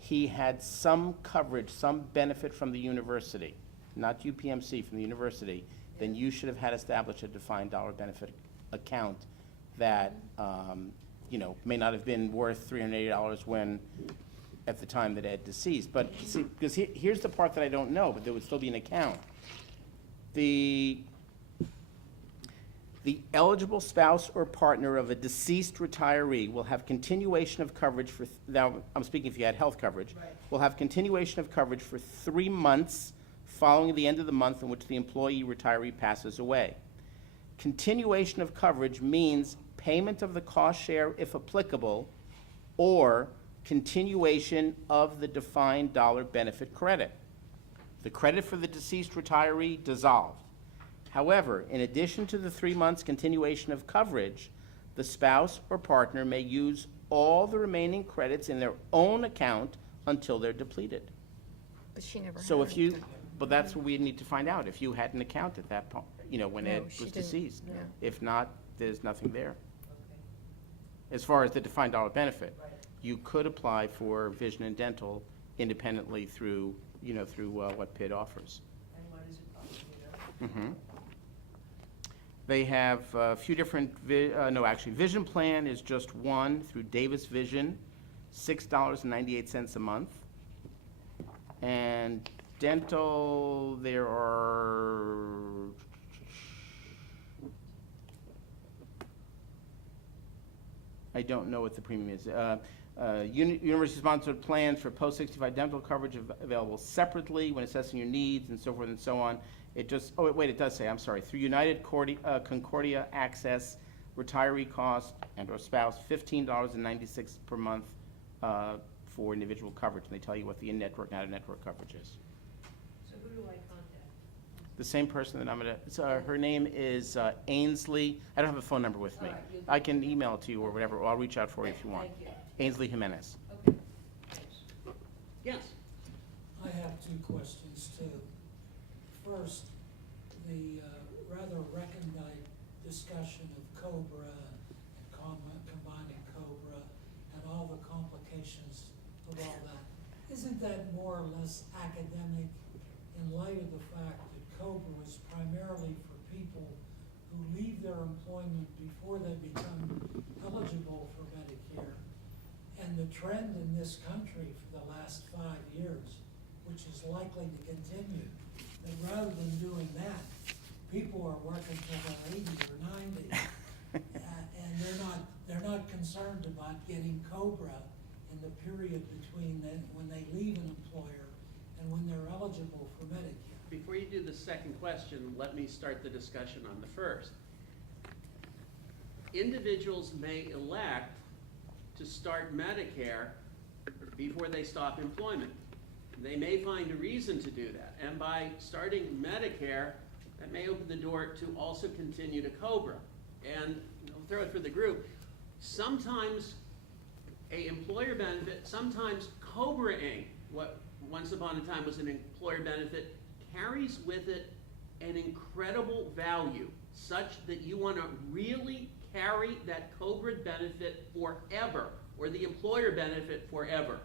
he had some coverage, some benefit from the university, not UPMC, from the university, then you should have had established a defined dollar benefit account that, may not have been worth $380 when, at the time that Ed deceased. But see, because here's the part that I don't know, but there would still be an account. The eligible spouse or partner of a deceased retiree will have continuation of coverage for, now, I'm speaking if you had health coverage, Right. will have continuation of coverage for 3 months following the end of the month in which the employee retiree passes away. Continuation of coverage means payment of the cost share if applicable, or continuation of the defined dollar benefit credit. The credit for the deceased retiree dissolved. However, in addition to the 3 months continuation of coverage, the spouse or partner may use all the remaining credits in their own account until they're depleted. But she never had. So if you, but that's what we need to find out, if you had an account at that point, when No, Ed she was didn't. deceased. Yeah. If not, there's nothing there. Okay. As far as the defined dollar benefit, Right. you could apply for vision and dental independently through what Pitt offers. And what is it called, you know? Mhm. They have a few different, Vision Plan is just one through Davis Vision, $6.98 a month. And dental, there are, I don't know what the premium is. University-sponsored plans for post-65 dental coverage available separately when assessing your needs and so forth and so on. It just, it does say, I'm sorry, through United Concordia Access, retiree cost and/or spouse, $15.96 per month for individual coverage. And they tell you what the in-network, and out-of-network coverage is. So who do I contact? The same person that I'm gonna, her name is Ainsley. I don't have a phone number with me. All right, you- I can email it to you or whatever, or I'll reach out for you if you want. Thank you. Ainsley Jimenez. Okay. Thanks. Yes. I have 2 questions too. First, the rather recondite discussion of Cobra and combining Cobra and all the complications of all that. Isn't that more or less academic in light of the fact that Cobra was primarily for people who leave their employment before they become eligible for Medicare? And the trend in this country for the last 5 years, which is likely to continue, that rather than doing that, people are working till they're 80 or 90, and they're not concerned about getting Cobra in the period between when they leave an employer and when they're eligible for Medicare. before you do the second question, let me start the discussion on the first. Individuals may elect to start Medicare before they stop employment. They may find a reason to do that, and by starting Medicare, that may open the door to also continue to Cobra. And I'll throw it for the group. Sometimes a employer benefit, sometimes Cobra-ing, what once upon a time was an employer benefit, carries with it an incredible value, such that you want to really carry that Cobra benefit forever, or the employer benefit forever.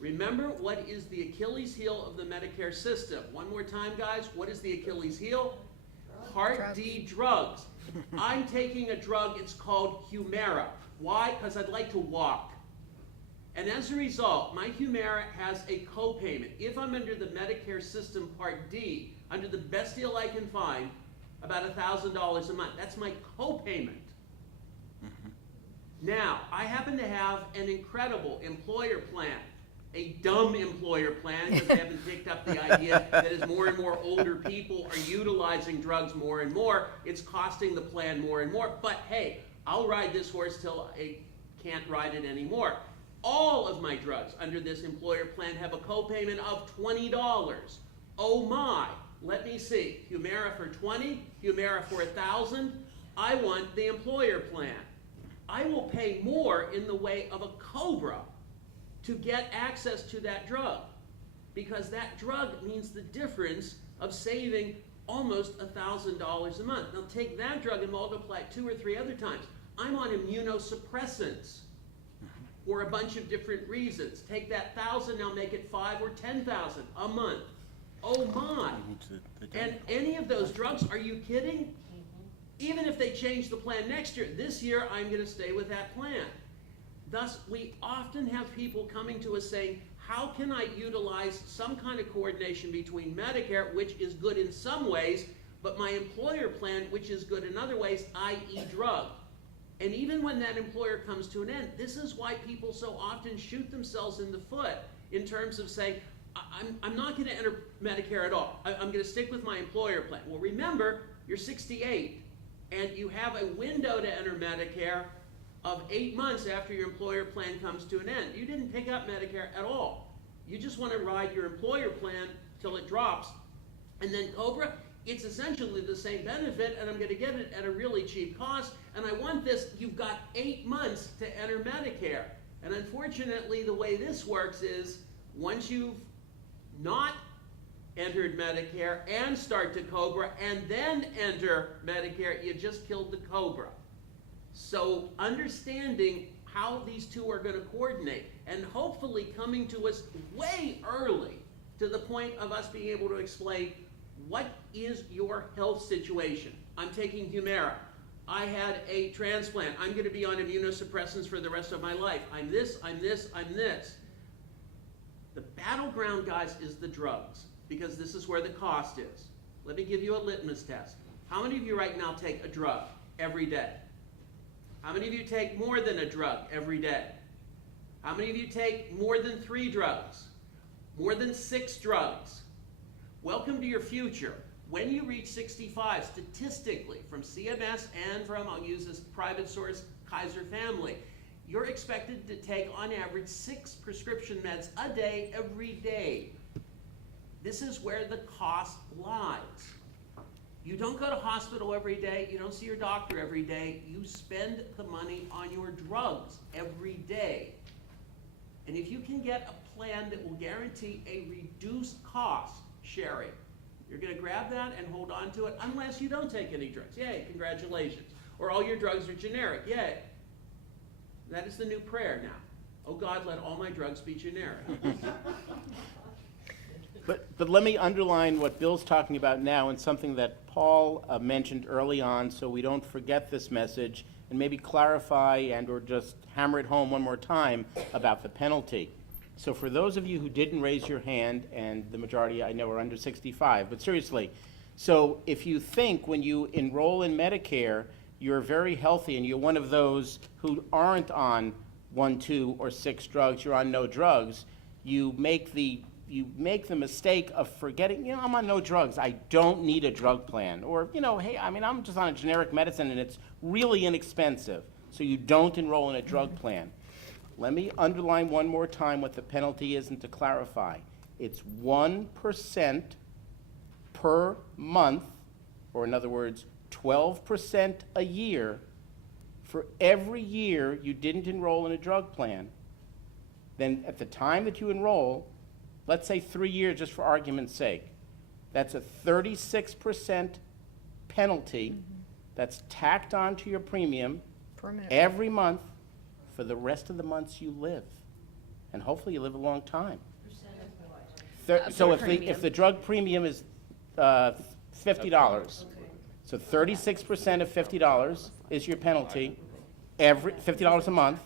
Remember what is the Achilles heel of the Medicare system. One more time, guys, what is the Achilles heel? Part D drugs. I'm taking a drug, it's called Humira. Why? Because I'd like to walk. And as a result, my Humira has a copayment. If I'm under the Medicare system Part D, under the best deal I can find, about $1,000 a month. That's my copayment. Now, I happen to have an incredible employer plan, a dumb employer plan, because they haven't picked up the idea that as more and more older people are utilizing drugs more and more, it's costing the plan more and more. But hey, I'll ride this horse till I can't ride it anymore. All of my drugs under this employer plan have a copayment of $20. Oh my, let me see. Humira for $20, Humira for $1,000. I want the employer plan. I will pay more in the way of a Cobra to get access to that drug, because that drug means the difference of saving almost $1,000 a month. Now take that drug and multiply it 2 or 3 other times. I'm on immunosuppressants for a bunch of different reasons. Take that 1,000, now make it 5 or 10,000 a month. Oh my. And any of those drugs, are you kidding? Even if they change the plan next year, this year I'm going to stay with that plan. Thus, we often have people coming to us saying, how can I utilize some kind of coordination between Medicare, which is good in some ways, but my employer plan, which is good in other ways, i.e. drug. And even when that employer comes to an end, this is why people so often shoot themselves in the foot in terms of saying, I'm not going to enter Medicare at all. I'm going to stick with my employer plan. Well, remember, you're 68, and you have a window to enter Medicare of 8 months after your employer plan comes to an end. You didn't pick up Medicare at all. You just want to ride your employer plan till it drops. And then Cobra, it's essentially the same benefit, and I'm going to get it at a really cheap cost. And I want this, you've got 8 months to enter Medicare. And unfortunately, the way this works is, once you've not entered Medicare and start to Cobra and then enter Medicare, you just killed the Cobra. So understanding how these two are going to coordinate, and hopefully coming to us way early to the point of us being able to explain, what is your health situation? I'm taking Humira. I had a transplant. I'm going to be on immunosuppressants for the rest of my life. I'm this, I'm this, I'm this. The battleground, guys, is the drugs, because this is where the cost is. Let me give you a litmus test. How many of you right now take a drug every day? How many of you take more than a drug every day? How many of you take more than 3 drugs? More than 6 drugs? Welcome to your future. When you reach 65, statistically, from CMS and from, I'll use this private source, Kaiser Family, you're expected to take, on average, 6 prescription meds a day, every day. This is where the cost lies. You don't go to hospital every day, you don't see your doctor every day, you spend the money on your drugs every day. And if you can get a plan that will guarantee a reduced cost, Sherry, you're going to grab that and hold on to it, unless you don't take any drugs. Yay, congratulations. Or all your drugs are generic. Yay. That is the new prayer now. Oh God, let all my drugs be generic. But let me underline what Bill's talking about now, and something that Paul mentioned early on, so we don't forget this message, and maybe clarify and or just hammer it home one more time about the penalty. So for those of you who didn't raise your hand, and the majority I know are under 65, but seriously, so if you think when you enroll in Medicare, you're very healthy and you're one of those who aren't on 1, 2, or 6 drugs, you're on no drugs, you make the you make the mistake of forgetting, you know, I'm on no drugs, I don't need a drug plan. Or, you know, hey, I mean, I'm just on a generic medicine and it's really inexpensive, so you don't enroll in a drug plan. Let me underline one more time what the penalty is and to clarify. It's 1% per month, or in other words, 12% a year for every year you didn't enroll in a drug plan. Then at the time that you enroll, let's say 3 years just for argument's sake, that's a 36% penalty that's tacked onto your premium Permanently. every month for the rest of the months you live. And hopefully you live a long time. So if the drug premium is $50, so 36% of $50 is your penalty, every $50 a month,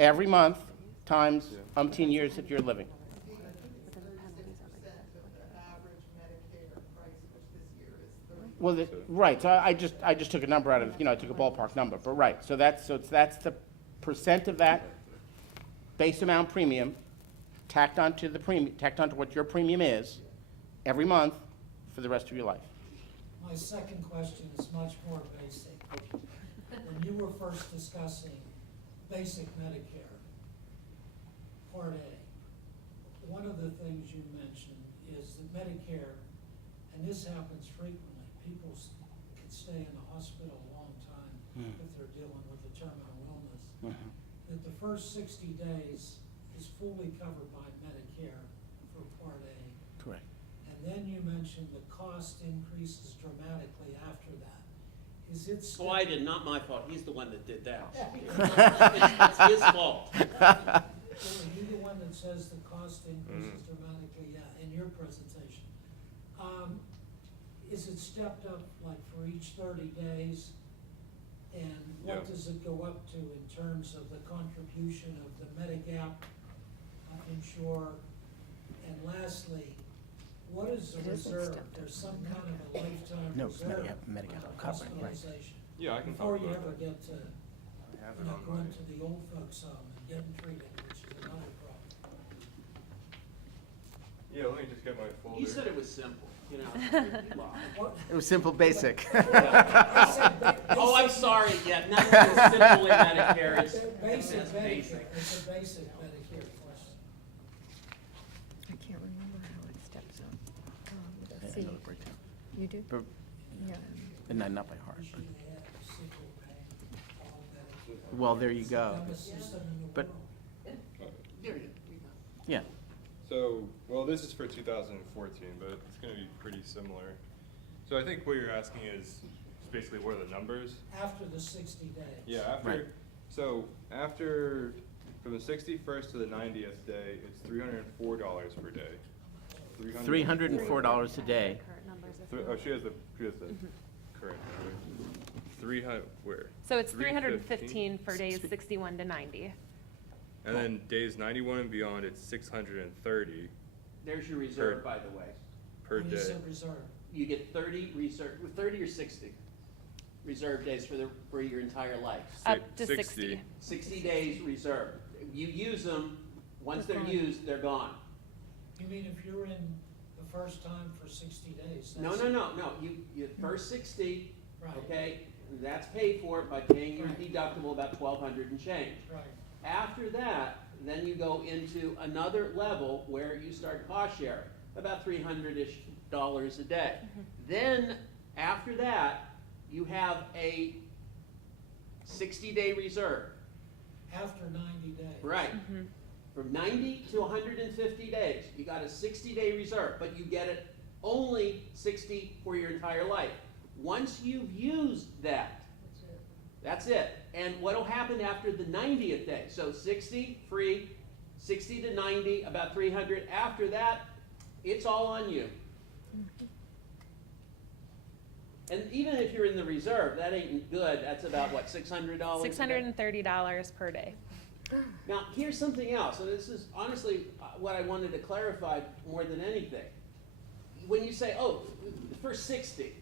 every month times umpteen years that you're living. 36% of the average Medicare price, which this year is 30. Well, right, so I just took a number out of, you know, I took a ballpark number, but right, so that's the percent of that base amount premium tacked onto the premium, tacked onto what your premium is every month for the rest of your life. My second question is much more basic. When you were first discussing basic Medicare, Part A, one of the things you mentioned is that Medicare, and this happens frequently, people can stay in the hospital a long time if they're dealing with a terminal illness, that the first 60 days is fully covered by Medicare for Part A. Correct. And then you mentioned the cost increases dramatically after that. Is it Oh, still? I did, not my fault. He's the one that did that. It's his fault. Are you the one that says the cost increases dramatically? Yeah, in your presentation. Is it stepped up like for each 30 days? And what Yeah. does it go up to in terms of the contribution of the Medigap insurer? And lastly, what is the reserve? There's some kind of a lifetime No, it's reserve. Medigap for coverage, right. hospitalization. Yeah, I can Before talk you about ever that. get to, I have you it know, on going my. to the old folks home and getting treated, which is another problem. Yeah, let me just get my folder. He said it was simple, you know. What- It was simple, basic. I said Oh, I'm sorry, yeah, nothing is simple in Medicare, it's Basic it's Medicare, basic. it's a basic Medicare question. I can't remember how it steps up. Let's I see. know the breakdown. You do? But- Yeah. And not by heart. Usually they have single pay, all Medicare. Well, there you go. Dumbest system in the But- world. Yeah. So, well, this is for 2014, but it's going to be pretty similar. So I think what you're asking is basically what are the numbers? After the 60 days. Yeah, after, Right. so after, from the 61st to the 90th day, it's $304 per day. $304 a day. Current numbers if Three- you Oh, want. she has the correct number. 300, where? So it's 315? 315 for days 61 to 90. And then days 91 and beyond, it's 630 There's your reserve, by the way. per When you day. said reserve, You get 30 reserve, 30 or 60 reserve days for your entire life. Up to 60. 60 days reserve. You use them, once they're They're gone. used, they're gone. you mean if you're in the first time for 60 days? No, that's- no, you first 60, Right. okay, that's paid for by paying your Right. deductible about 1,200 and change. Right, After that, then you go into another level where you start cost sharing, about $300-ish a day. Then, after that, you have a 60-day reserve. after 90 days. Right. From 90 to 150 days, you got a 60-day reserve, but you get it only 60 for your entire life. Once you've used that, that's it. And what'll happen after the 90th day? So 60 free, 60 to 90, about 300. After that, it's all on you. And even if you're in the reserve, that ain't good. That's about what, $600? $630 per day. Now, here's something else, and this is honestly what I wanted to clarify more than anything. When you say, oh, for 60,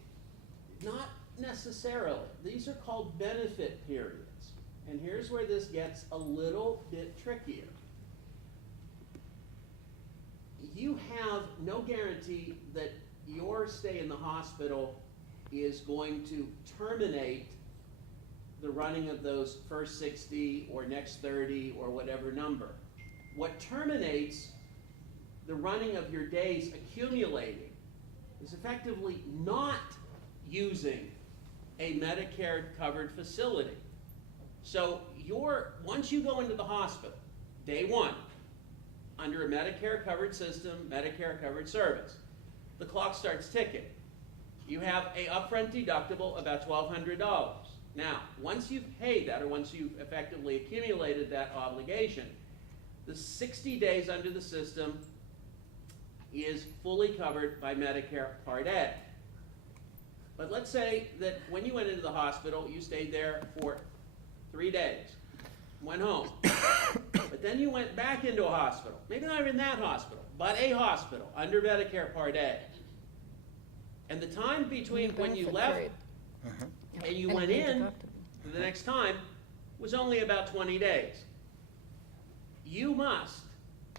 not necessarily. These are called benefit periods. And here's where this gets a little bit trickier. you have no guarantee that your stay in the hospital is going to terminate the running of those first 60 or next 30 or whatever number. What terminates the running of your days accumulating is effectively not using a Medicare covered facility. So once you go into the hospital, day one, under a Medicare covered system, Medicare covered service, the clock starts ticking. You have a upfront deductible about $1,200. Now, once you've paid that, or once you've effectively accumulated that obligation, the 60 days under the system is fully covered by Medicare Part A. But let's say that when you went into the hospital, you stayed there for 3 days, went home. But then you went back into a hospital, maybe not even that hospital, but a hospital under Medicare Part A. And the time between when you left and you went in the next time was only about 20 days. You must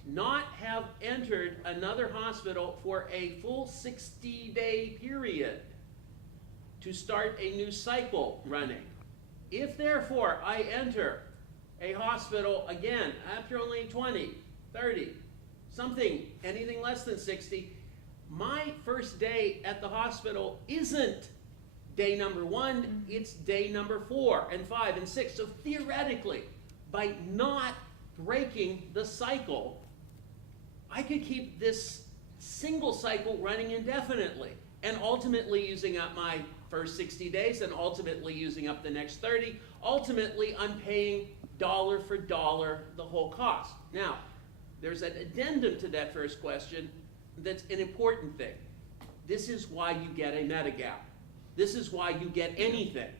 not have entered another hospital for a full 60-day period to start a new cycle running. If therefore I enter a hospital again after only 20, 30, something, anything less than 60, my first day at the hospital isn't day number 1, it's day number 4 and 5 and 6. So theoretically, by not breaking the cycle, I could keep this single cycle running indefinitely and ultimately using up my first 60 days and ultimately using up the next 30. Ultimately, I'm paying dollar for dollar the whole cost. Now, there's an addendum to that first question that's an important thing. This is why you get a Medigap. This is why you get anything.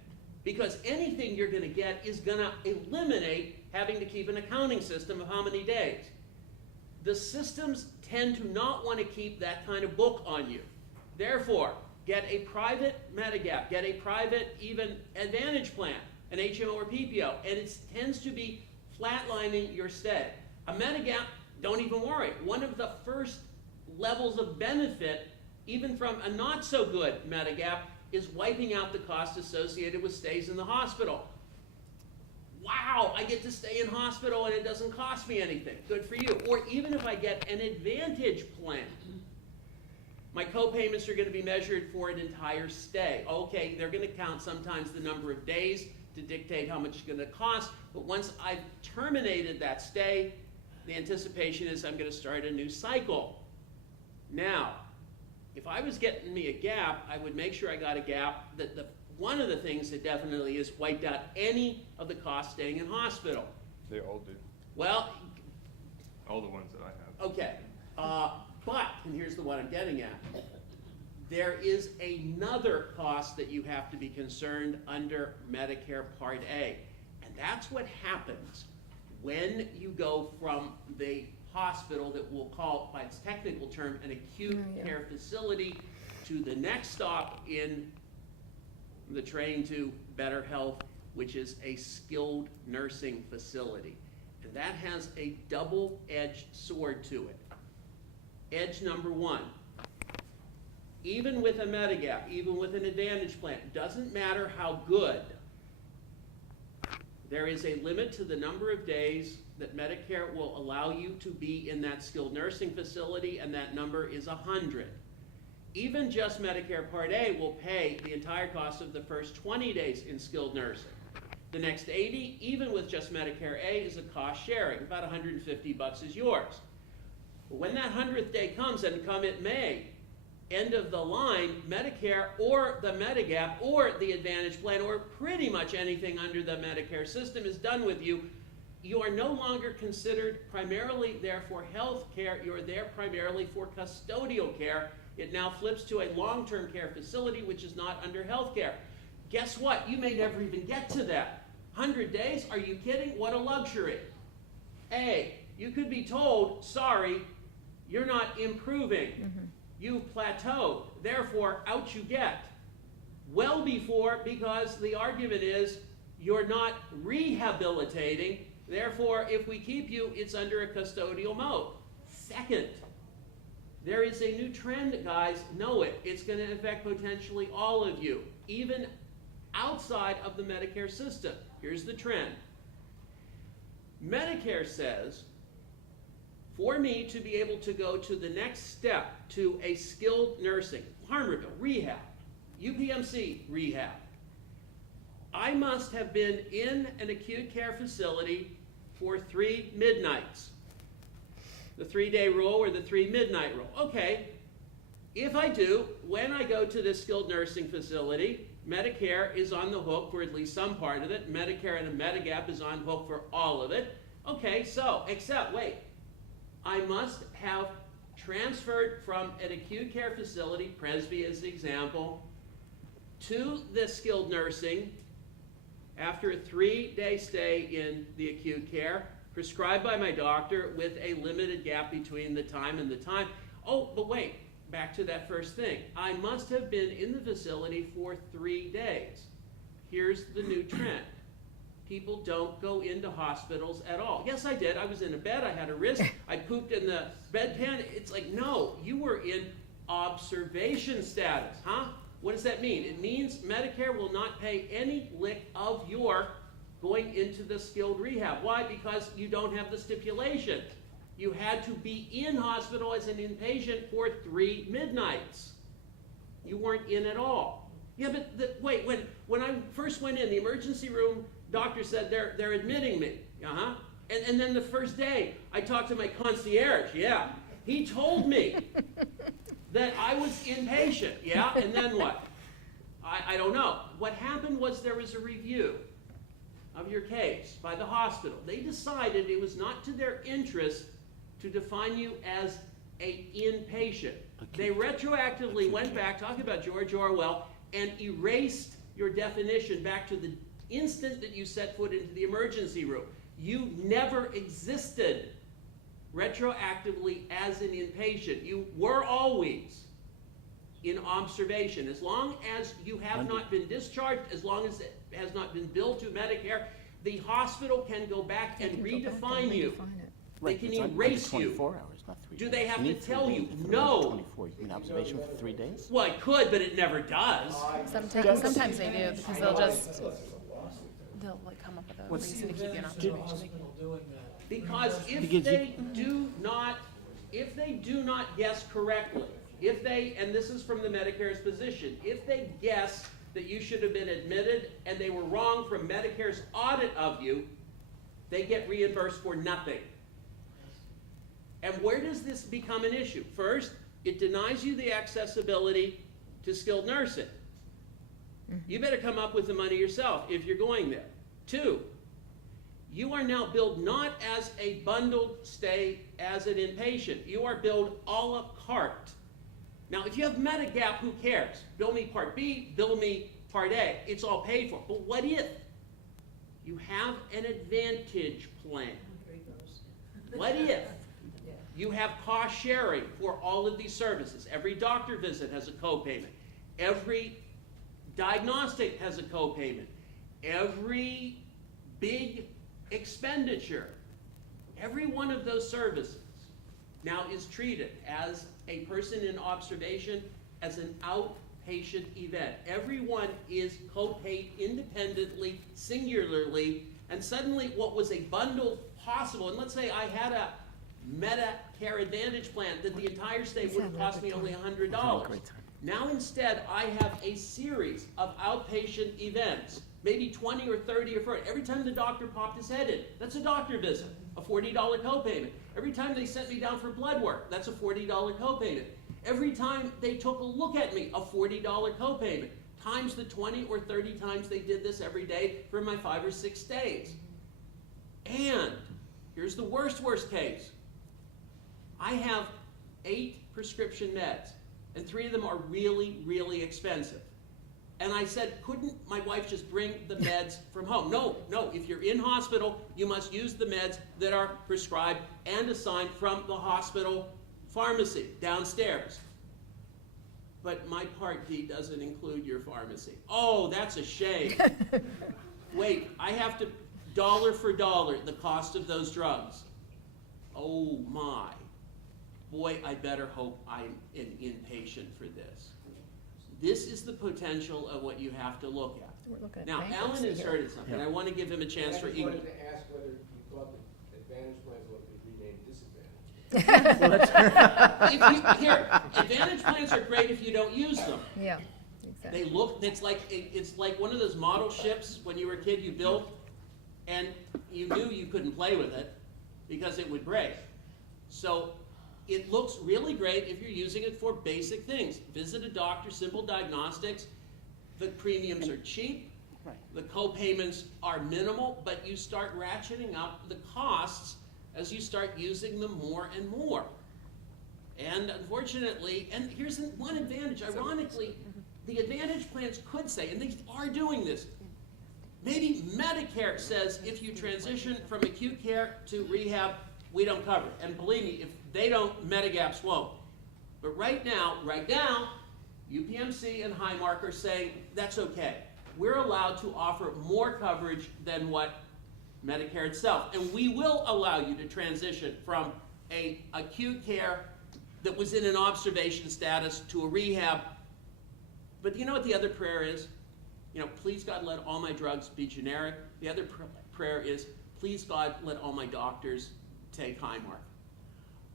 Because anything you're going to get is going to eliminate having to keep an accounting system of how many days. The systems tend to not want to keep that kind of book on you. Therefore, get a private Medigap, get a private even Advantage plan, an HMO or PPO, and it tends to be flatlining your stay. A Medigap, don't even worry. One of the first levels of benefit, even from a not so good Medigap, is wiping out the cost associated with stays in the hospital. Wow, I get to stay in hospital and it doesn't cost me anything. Good for you. Or even if I get an Advantage plan, my co-payments are going to be measured for an entire stay. Okay, they're going to count sometimes the number of days to dictate how much it's going to cost, but once I've terminated that stay, the anticipation is I'm going to start a new cycle. Now, if I was getting me a gap, I would make sure I got a gap that one of the things that definitely is wiped out any of the costs staying in hospital. They all do. Well, all the ones that I have. Okay, but, and here's the one I'm getting at, there is another cost that you have to be concerned under Medicare Part A, and that's what happens when you go from the hospital that we'll call, by its technical term, an acute care facility, to the next stop in the train to better health, which is a skilled nursing facility. And that has a double-edged sword to it. Edge number 1, even with a Medigap, even with an Advantage plan, doesn't matter how good, there is a limit to the number of days that Medicare will allow you to be in that skilled nursing facility, and that number is 100. Even just Medicare Part A will pay the entire cost of the first 20 days in skilled nursing. The next 80, even with just Medicare A, is a cost sharing. About $150 is yours. But when that 100th day comes, and come it may, end of the line, Medicare or the Medigap or the Advantage plan or pretty much anything under the Medicare system is done with you. You are no longer considered primarily there for health care. You're there primarily for custodial care. It now flips to a long-term care facility, which is not under health care. Guess what? You may never even get to that. 100 days? Are you kidding? What a luxury. A, you could be told, sorry, you're not improving. You've plateaued. Therefore, out you get. Well before, because the argument is you're not rehabilitating. Therefore, if we keep you, it's under a custodial mode. Second, There is a new trend, guys. Know it. It's going to affect potentially all of you, even outside of the Medicare system. Here's the trend. Medicare says, for me to be able to go to the next step to a skilled nursing, Harmerville, rehab, UPMC, rehab, I must have been in an acute care facility for 3 midnights. The 3-day rule or the 3 midnight rule. Okay, if I do, when I go to this skilled nursing facility, Medicare is on the hook for at least some part of it. Medicare and Medigap is on hook for all of it. Okay, so, except, wait, I must have transferred from an acute care facility, Presby as the example, to the skilled nursing after a 3-day stay in the acute care, prescribed by my doctor with a limited gap between the time and the time. Oh, but wait, back to that first thing. I must have been in the facility for 3 days. Here's the new trend. People don't go into hospitals at all. Yes, I did. I was in a bed. I had a wrist. I pooped in the bedpan. It's like, no, you were in observation status, huh? What does that mean? It means Medicare will not pay any lick of your going into the skilled rehab. Why? Because you don't have the stipulation. You had to be in hospital as an inpatient for 3 midnights. You weren't in at all. Yeah, but wait, when I first went in the emergency room, doctor said they're admitting me. Uh-huh. And then the first day, I talked to my concierge. Yeah, he told me that I was inpatient. Yeah, and then what? I don't know. What happened was there was a review of your case by the hospital. They decided it was not to their interest to define you as an inpatient. They retroactively went back, talking about George Orwell, and erased your definition back to the instant that you set foot into the emergency room. You never existed retroactively as an inpatient. You were always in observation. As long as you have not been discharged, as long as it has not been billed to Medicare, the hospital can go back and redefine you. They can erase you. 24 hours, not 3 Do days. they have You to need 3 tell days you? for No. 24. You mean observation for 3 days? Well, it could, but it never does. Sometimes they do, because they'll like come up with a reason to keep you in observation. Hospital doing that. Because if Because they do not guess correctly, if they, and this is from the Medicare's position, if they guess that you should have been admitted and they were wrong from Medicare's audit of you, they get reimbursed for nothing. And where does this become an issue? First, it denies you the accessibility to skilled nursing. You better come up with the money yourself if you're going there. 2, you are now billed not as a bundled stay as an inpatient. You are billed a la carte. Now, if you have Medigap, who cares? Bill me Part B, bill me Part A. It's all paid for. But what if you have an Advantage plan? What if you have cost sharing for all of these services? Every doctor visit has a copayment. Every diagnostic has a copayment. Every big expenditure, every one of those services now is treated as a person in observation as an outpatient event. Everyone is co-paid independently, singularly, and suddenly what was a bundled possible, and let's say I had a Medicare Advantage plan that the entire stay would have cost me only $100. Now instead I have a series of outpatient events, maybe 20 or 30 or 40. Every time the doctor popped his head in, that's a doctor visit, a $40 copayment. Every time they sent me down for blood work, that's a $40 copayment. Every time they took a look at me, a $40 copayment, times the 20 or 30 times they did this every day for my 5 or 6 days. And here's the worst case. I have 8 prescription meds, and 3 of them are really, really expensive. And I said, couldn't my wife just bring the meds from home? No, if you're in hospital, you must use the meds that are prescribed and assigned from the hospital pharmacy downstairs. But my Part D doesn't include your pharmacy. Oh, that's a shame. Wait, I have to dollar for dollar the cost of those drugs. Oh my. boy, I better hope I'm an inpatient for this. This is the potential of what you have to look at. We're looking at Now, Alan bankruptcy here. inserted something. I want to give him a chance for I just equal. wanted to ask whether you thought that Advantage plans ought to be renamed Disadvantage. Here, Advantage plans are great if you don't use them. Yeah, They exactly. look, it's like one of those model ships when you were a kid you built, and you knew you couldn't play with it because it would break. So it looks really great if you're using it for basic things. Visit a doctor, simple diagnostics. The premiums are cheap. Right. The co-payments are minimal, but you start ratcheting up the costs as you start using them more and more. And unfortunately, and here's one advantage, ironically, the Advantage plans could say, and they are doing this, maybe Medicare says if you transition from acute care to rehab, we don't cover it. And believe me, if they don't, Medigaps won't. But right now, UPMC and Highmark are saying that's okay. We're allowed to offer more coverage than what Medicare itself. And we will allow you to transition from a acute care that was in an observation status to a rehab. But you know what the other prayer is? You know, please God, let all my drugs be generic. The other prayer is, please God, let all my doctors take Highmark.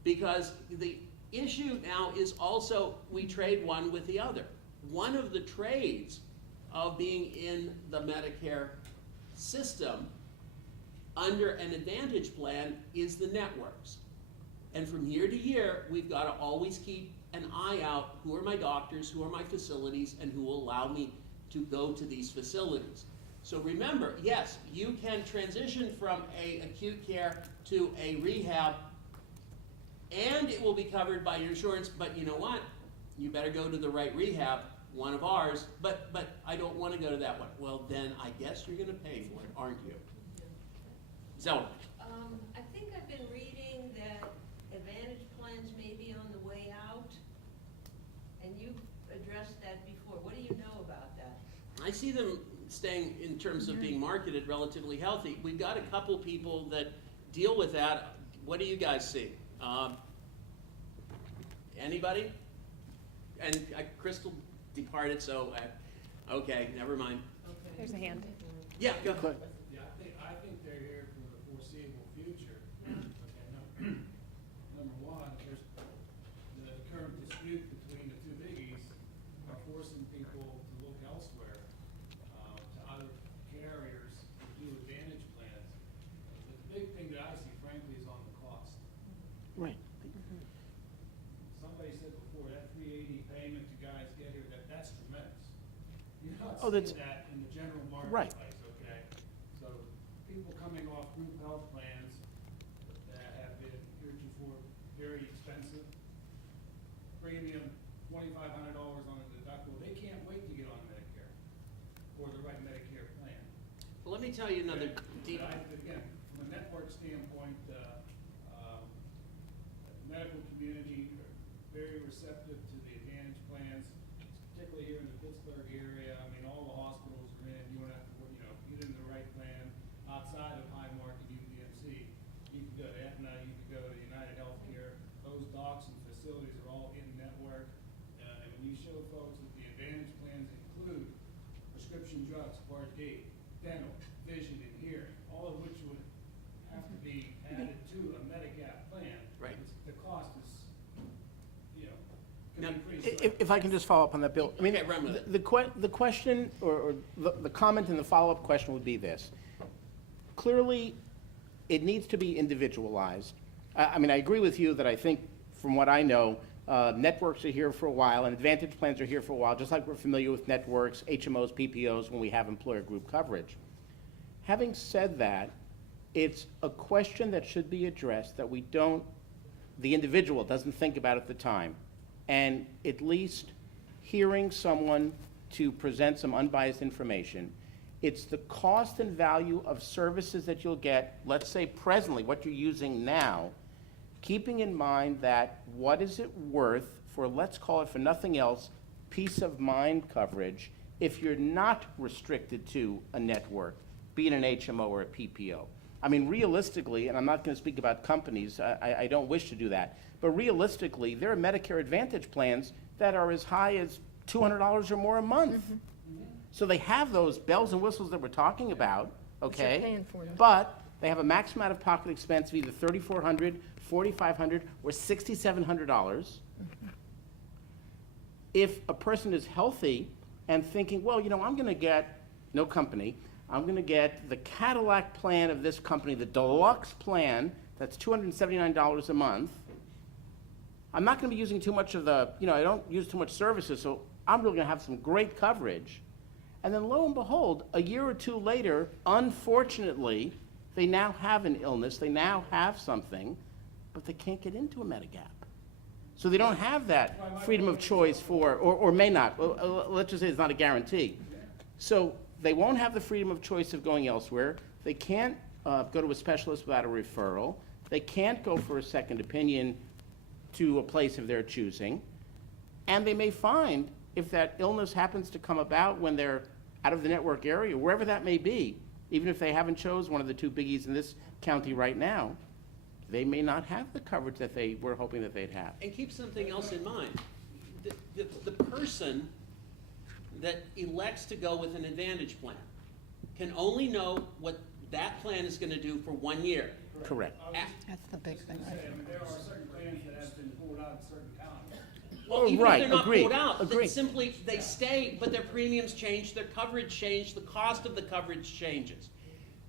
Because the issue now is also we trade one with the other. One of the trades of being in the Medicare system under an Advantage plan is the networks. And from year to year, we've got to always keep an eye out, who are my doctors, who are my facilities, and who will allow me to go to these facilities. So remember, yes, you can transition from a acute care to a rehab, and it will be covered by your insurance, but you know what? You better go to the right rehab, one of ours, but I don't want to go to that one. Well, then I guess you're going to pay for it, aren't you? Zelda. I think I've been reading that Advantage plans may be on the way out, and you've addressed that before. What do you know about that? I see them staying, in terms of being marketed, relatively healthy. We've got a couple people that deal with that. What do you guys see? Anybody? And Crystal departed, so, okay, never mind. There's a hand. Yeah, go ahead. Yeah, I think they're here for the foreseeable future. Okay, number one, there's the current dispute between the two biggies are forcing people to look elsewhere, to other carriers to do Advantage plans. But the big thing that I see, frankly, is on the cost. Right. Somebody said before, that 380 payment you guys get here, that's tremendous. You're not Oh, that's- seeing that in the general Right. marketplace, okay? So people coming off group health plans that have been heretofore very expensive, premium $2,500 on a deductible, they can't wait to get on Medicare or the right Medicare plan. Well, let me tell you another deep. Again, from a network standpoint, the medical community are very receptive to the Advantage plans, particularly here in the Pittsburgh area. I mean, all the hospitals are in, you don't have to, get in the right plan. Outside of Highmark and UPMC, you can go to Aetna, you can go to United Healthcare. Those docs and facilities are all in network. And when you show folks that the Advantage plans include prescription drugs, Part D, dental, vision, and hearing, all of which would have to be added to a Medigap plan. Right. The cost is, Now, can increase. If I can just follow up on that, Bill. I mean, Okay, run with it. the question, or the comment and the follow-up question would be this. Clearly, it needs to be individualized. I mean, I agree with you that I think, from what I know, networks are here for a while, and Advantage plans are here for a while, just like we're familiar with networks, HMOs, PPOs, when we have employer group coverage. Having said that, it's a question that should be addressed that the individual doesn't think about at the time. And at least hearing someone to present some unbiased information, it's the cost and value of services that you'll get, let's say presently, what you're using now, keeping in mind that what is it worth for, let's call it for nothing else, peace of mind coverage, if you're not restricted to a network, be it an HMO or a PPO. I mean, realistically, and I'm not going to speak about companies, I don't wish to do that, but realistically, there are Medicare Advantage plans that are as high as $200 or more a month. So they have those bells and whistles that we're talking about, okay? paying for them. But they have a maximum out-of-pocket expense of either $3,400, $4,500, or $6,700. If a person is healthy and thinking, well, you know, I'm going to get, no company, I'm going to get the Cadillac plan of this company, the deluxe plan, that's $279 a month. I'm not going to be using too much of the, you know, I don't use too much services, so I'm really going to have some great coverage. And then lo and behold, a year or two later, unfortunately, they now have an illness, they now have something, but they can't get into a Medigap. So they don't have that freedom of choice for, or may not, let's just say it's not a guarantee. So they won't have the freedom of choice of going elsewhere. They can't go to a specialist without a referral. They can't go for a second opinion to a place of their choosing. And they may find, if that illness happens to come about when they're out of the network area, wherever that may be, even if they haven't chose one of the two biggies in this county right now, they may not have the coverage that they were hoping that they'd have. And keep something else in mind. The person that elects to go with an Advantage plan can only know what that plan is going to do for 1 year. Correct. That's the big thing, right? There are certain plans that have been pulled out in certain counties. Well, even right, if they're not agreed, pulled out, agreed. simply they stay, but their premiums change, their coverage change, the cost of the coverage changes.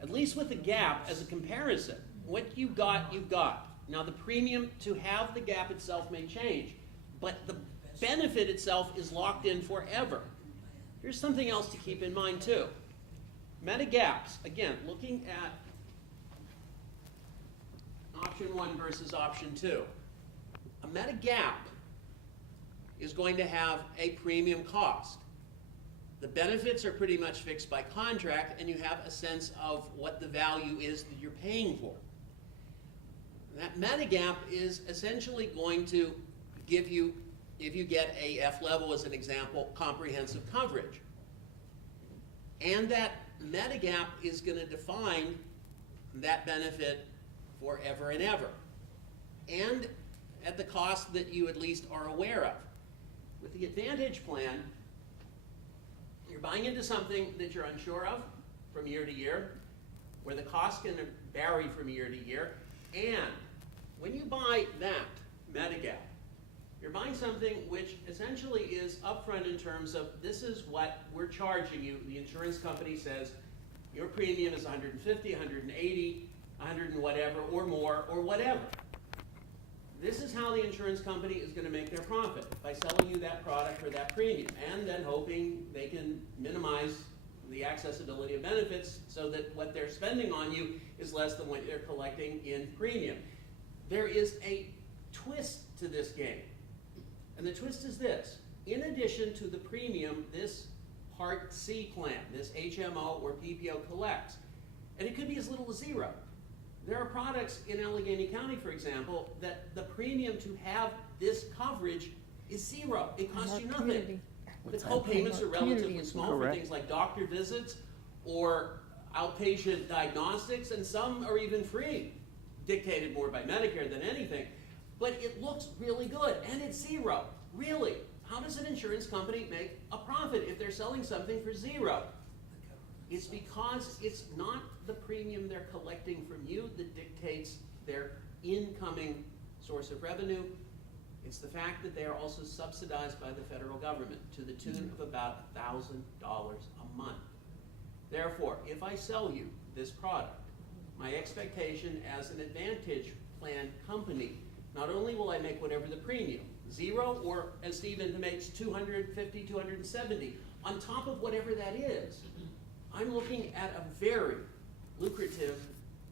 At least with the gap, as a comparison, what you got, you've got. Now, the premium to have the gap itself may change, but the benefit itself is locked in forever. Here's something else to keep in mind, too. Medigaps, again, looking at option 1 versus option 2. A Medigap is going to have a premium cost. The benefits are pretty much fixed by contract, and you have a sense of what the value is that you're paying for. That Medigap is essentially going to give you, if you get a F level as an example, comprehensive coverage. And that Medigap is going to define that benefit forever and ever, and at the cost that you at least are aware of. With the Advantage plan, you're buying into something that you're unsure of from year to year, where the cost can vary from year to year, and when you buy that Medigap, you're buying something which essentially is upfront in terms of this is what we're charging you. The insurance company says your premium is $150, $180, $100 and whatever, or more, or whatever. This is how the insurance company is going to make their profit, by selling you that product for that premium, and then hoping they can minimize the accessibility of benefits so that what they're spending on you is less than what they're collecting in premium. There is a twist to this game, and the twist is this. In addition to the premium, this Part C plan, this HMO or PPO collects, and it could be as little as $0. There are products in Allegheny County, for example, that the premium to have this coverage is $0. It costs you nothing. The co-payments are relatively small for things like doctor visits or outpatient diagnostics, and some are even free, dictated more by Medicare than anything. But it looks really good, and it's $0. Really, how does an insurance company make a profit if they're selling something for $0? It's because it's not the premium they're collecting from you that dictates their incoming source of revenue. It's the fact that they are also subsidized by the federal government to the tune of about $1,000 a month. Therefore, if I sell you this product, my expectation as an Advantage plan company, not only will I make whatever the premium, $0, or as Steve intimates, $250, $270, on top of whatever that is, I'm looking at a very lucrative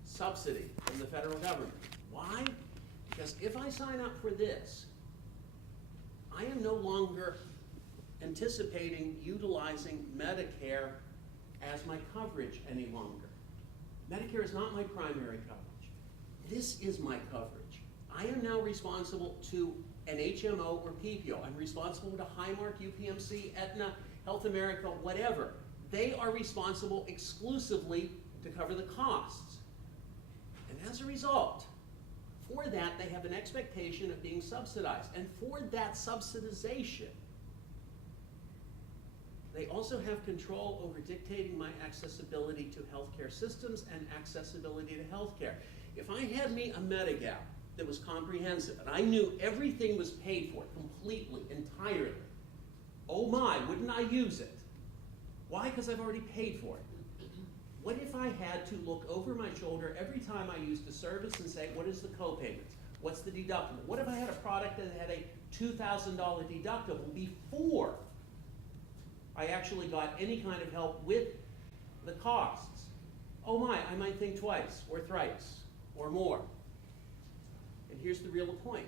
subsidy from the federal government. Why? Because if I sign up for this, I am no longer anticipating utilizing Medicare as my coverage any longer. Medicare is not my primary coverage. This is my coverage. I am now responsible to an HMO or PPO. I'm responsible to Highmark, UPMC, Aetna, Health America, whatever. They are responsible exclusively to cover the costs. And as a result, for that, they have an expectation of being subsidized. And for that subsidization, they also have control over dictating my accessibility to healthcare systems and accessibility to healthcare. If I had me a Medigap that was comprehensive and I knew everything was paid for completely, entirely, oh my, wouldn't I use it? Why? Because I've already paid for it. What if I had to look over my shoulder every time I used a service and say, what is the copayment? What's the deductible? What if I had a product that had a $2,000 deductible before I actually got any kind of help with the costs? Oh my, I might think twice or thrice or more. And here's the real point.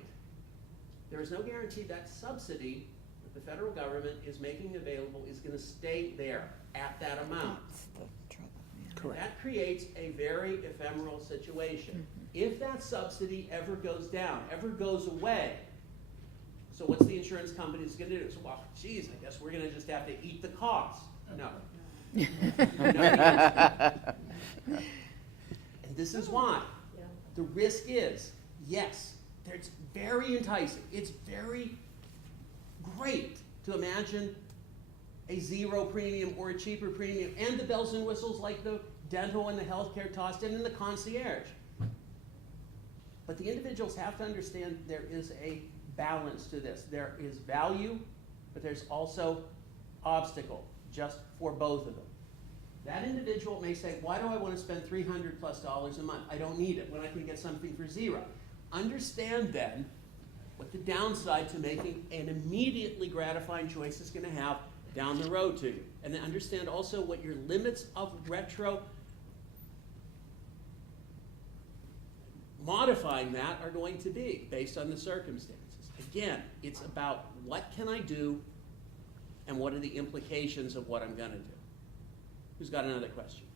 There is no guarantee that subsidy that the federal government is making available is going to stay there at that amount. That's the trouble. Correct. That creates a very ephemeral situation. If that subsidy ever goes down, ever goes away, so what's the insurance company's going to do? So, well, geez, I guess we're going to just have to eat the cost. No. And this is why. The risk is, yes, it's very enticing. It's very great to imagine a zero premium or a cheaper premium and the bells and whistles like the dental and the healthcare tossed in and the concierge. But the individuals have to understand there is a balance to this. There is value, but there's also obstacle just for both of them. That individual may say, why do I want to spend $300+ a month? I don't need it when I can get something for zero. Understand then what the downside to making an immediately gratifying choice is going to have down the road to you. And then understand also what your limits of retro modifying that are going to be based on the circumstances. Again, it's about what can I do and what are the implications of what I'm going to do. Who's got another question?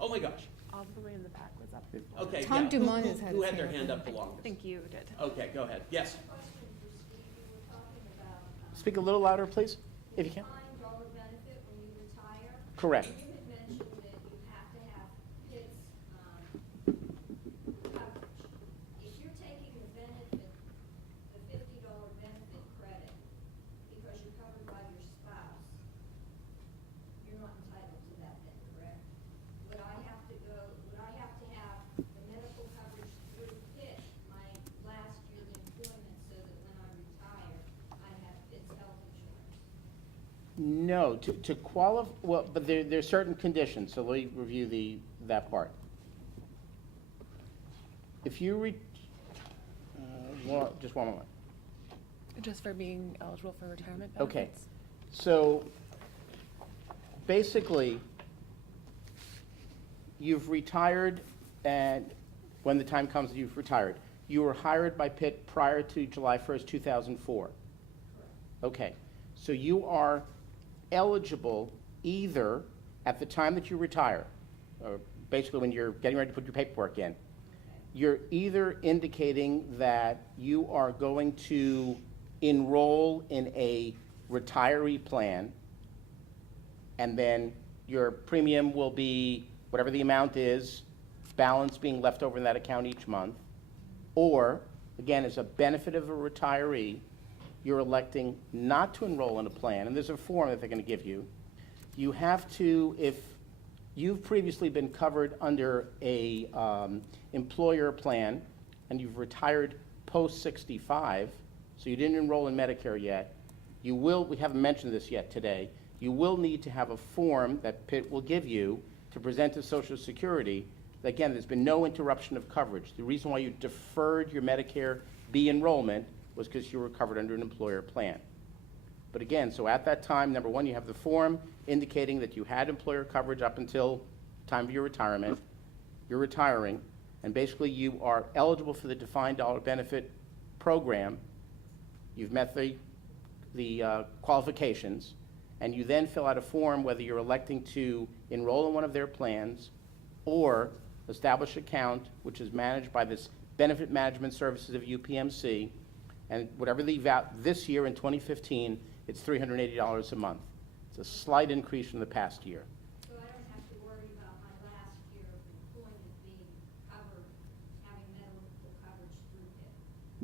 Oh my gosh. All the way in the back was up. Okay, Tom yeah. Dumont has had Who his had their hand hand up. up the I longest? think you did. Okay, go ahead. Yes. Question for Steve, you were talking about, Speak a little louder, please, if you can. defined dollar benefit when you retire. Correct. You had mentioned that you have to have Pitt's, coverage. If you're taking the benefit, the $50 benefit credit, because you're covered by your spouse, you're not entitled to that then, correct? Would I have to have the medical coverage through Pitt my last year of employment so that when I retire, I have Pitt's health insurance? No, to qualify, well, but there's certain conditions, so let me review that part. If you just one moment. Just for being eligible for retirement Okay, benefits? so basically, you've retired, and when the time comes that you've retired, you were hired by Pitt prior to July 1st, 2004. Okay, so you are eligible either at the time that you retire, or basically when you're getting ready to put your paperwork in, you're either indicating that you are going to enroll in a retiree plan, and then your premium will be whatever the amount is, balance being left over in that account each month, or, again, as a benefit of a retiree, you're electing not to enroll in a plan, and there's a form that they're going to give you. You have to, if you've previously been covered under a employer plan and you've retired post 65, so you didn't enroll in Medicare yet, you will, we haven't mentioned this yet today, you will need to have a form that Pitt will give you to present to Social Security. Again, there's been no interruption of coverage. The reason why you deferred your Medicare B enrollment was because you were covered under an employer plan. But again, so at that time, number one, you have the form indicating that you had employer coverage up until time of your retirement. You're retiring, and basically you are eligible for the defined dollar benefit program. You've met the qualifications, and you then fill out a form whether you're electing to enroll in one of their plans or establish an account which is managed by this Benefit Management Services of UPMC, and whatever the this year in 2015, it's $380 a month. It's a slight increase from the past year. So I don't have to worry about my last year of employment being covered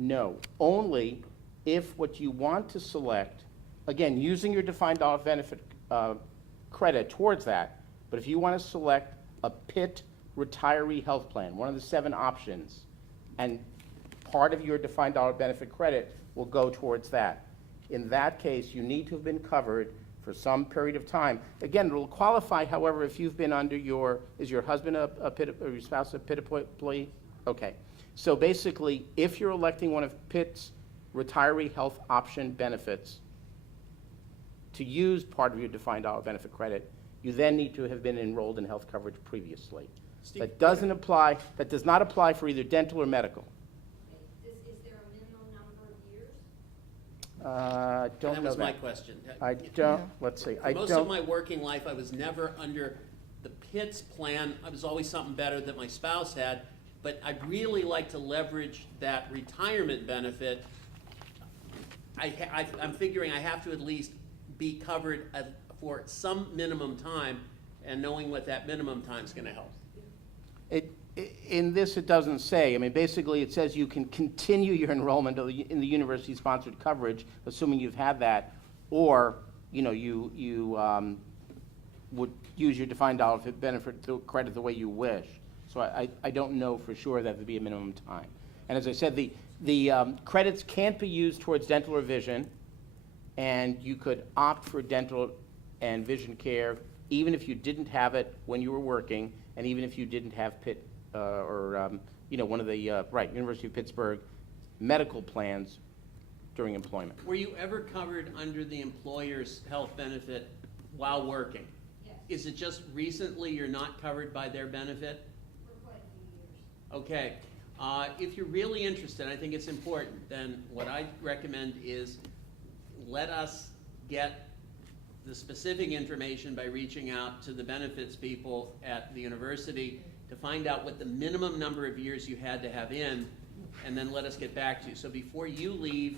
No, only if what you want to select, again, using your defined dollar benefit credit towards that, but if you want to select a Pitt retiree health plan, one of the 7 options, and part of your defined dollar benefit credit will go towards that. In that case, you need to have been covered for some period of time. Again, it will qualify, however, if you've been under is your husband a Pitt, or your spouse a Pitt employee? Okay. So basically, if you're electing one of Pitt's retiree health option benefits to use part of your defined dollar benefit credit, you then need to have been enrolled in health coverage previously. Steve, That does not apply for either dental or medical. Is there a minimum number of years? Don't that know was my that. question. I don't, let's see, I For most of don't, my working life, I was never under the Pitt's plan. I was always something better that my spouse had, but I'd really like to leverage that retirement benefit. I'm figuring I have to at least be covered for some minimum time, and knowing what that minimum time is going to help. in this, it doesn't say. I mean, basically, it says you can continue your enrollment in the university-sponsored coverage, assuming you've had that, or, you know, you would use your defined dollar benefit credit the way you wish. So I don't know for sure that would be a minimum time. And as I said, the credits can't be used towards dental or vision, and you could opt for dental and vision care even if you didn't have it when you were working, and even if you didn't have Pitt you know, one of the University of Pittsburgh medical plans during employment. Were you ever covered under the employer's health benefit while working? Yes, Is it just recently you're not covered by their benefit? for quite a few years. Okay. If you're really interested, I think it's important, then what I recommend is let us get the specific information by reaching out to the benefits people at the university to find out what the minimum number of years you had to have in, and then let us get back to you. So before you leave,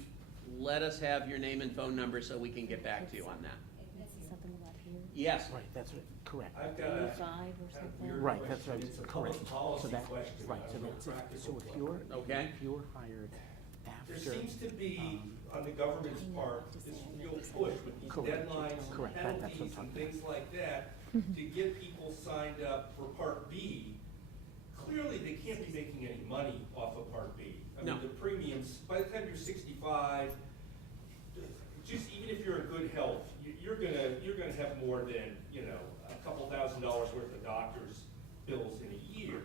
let us have your name and phone number so we can get back to you on that. Something about here, Yes. Right, that's correct. I've got a 85 or something. Right, that's right, It's a correct. public policy So that, question. right, so not a that's it. practical So if question. Okay. you're hired There after. seems to be, on the government's part, this real push with these Correct. deadlines, Correct. and That's what I'm penalties, and talking things like that, to get people signed up for Part B. Clearly, they can't be making any money off of Part B. I No. mean, the premiums, by the time you're 65, just even if you're in good health, you're gonna have more than, you know, a couple $1,000s worth of doctor's bills in a year.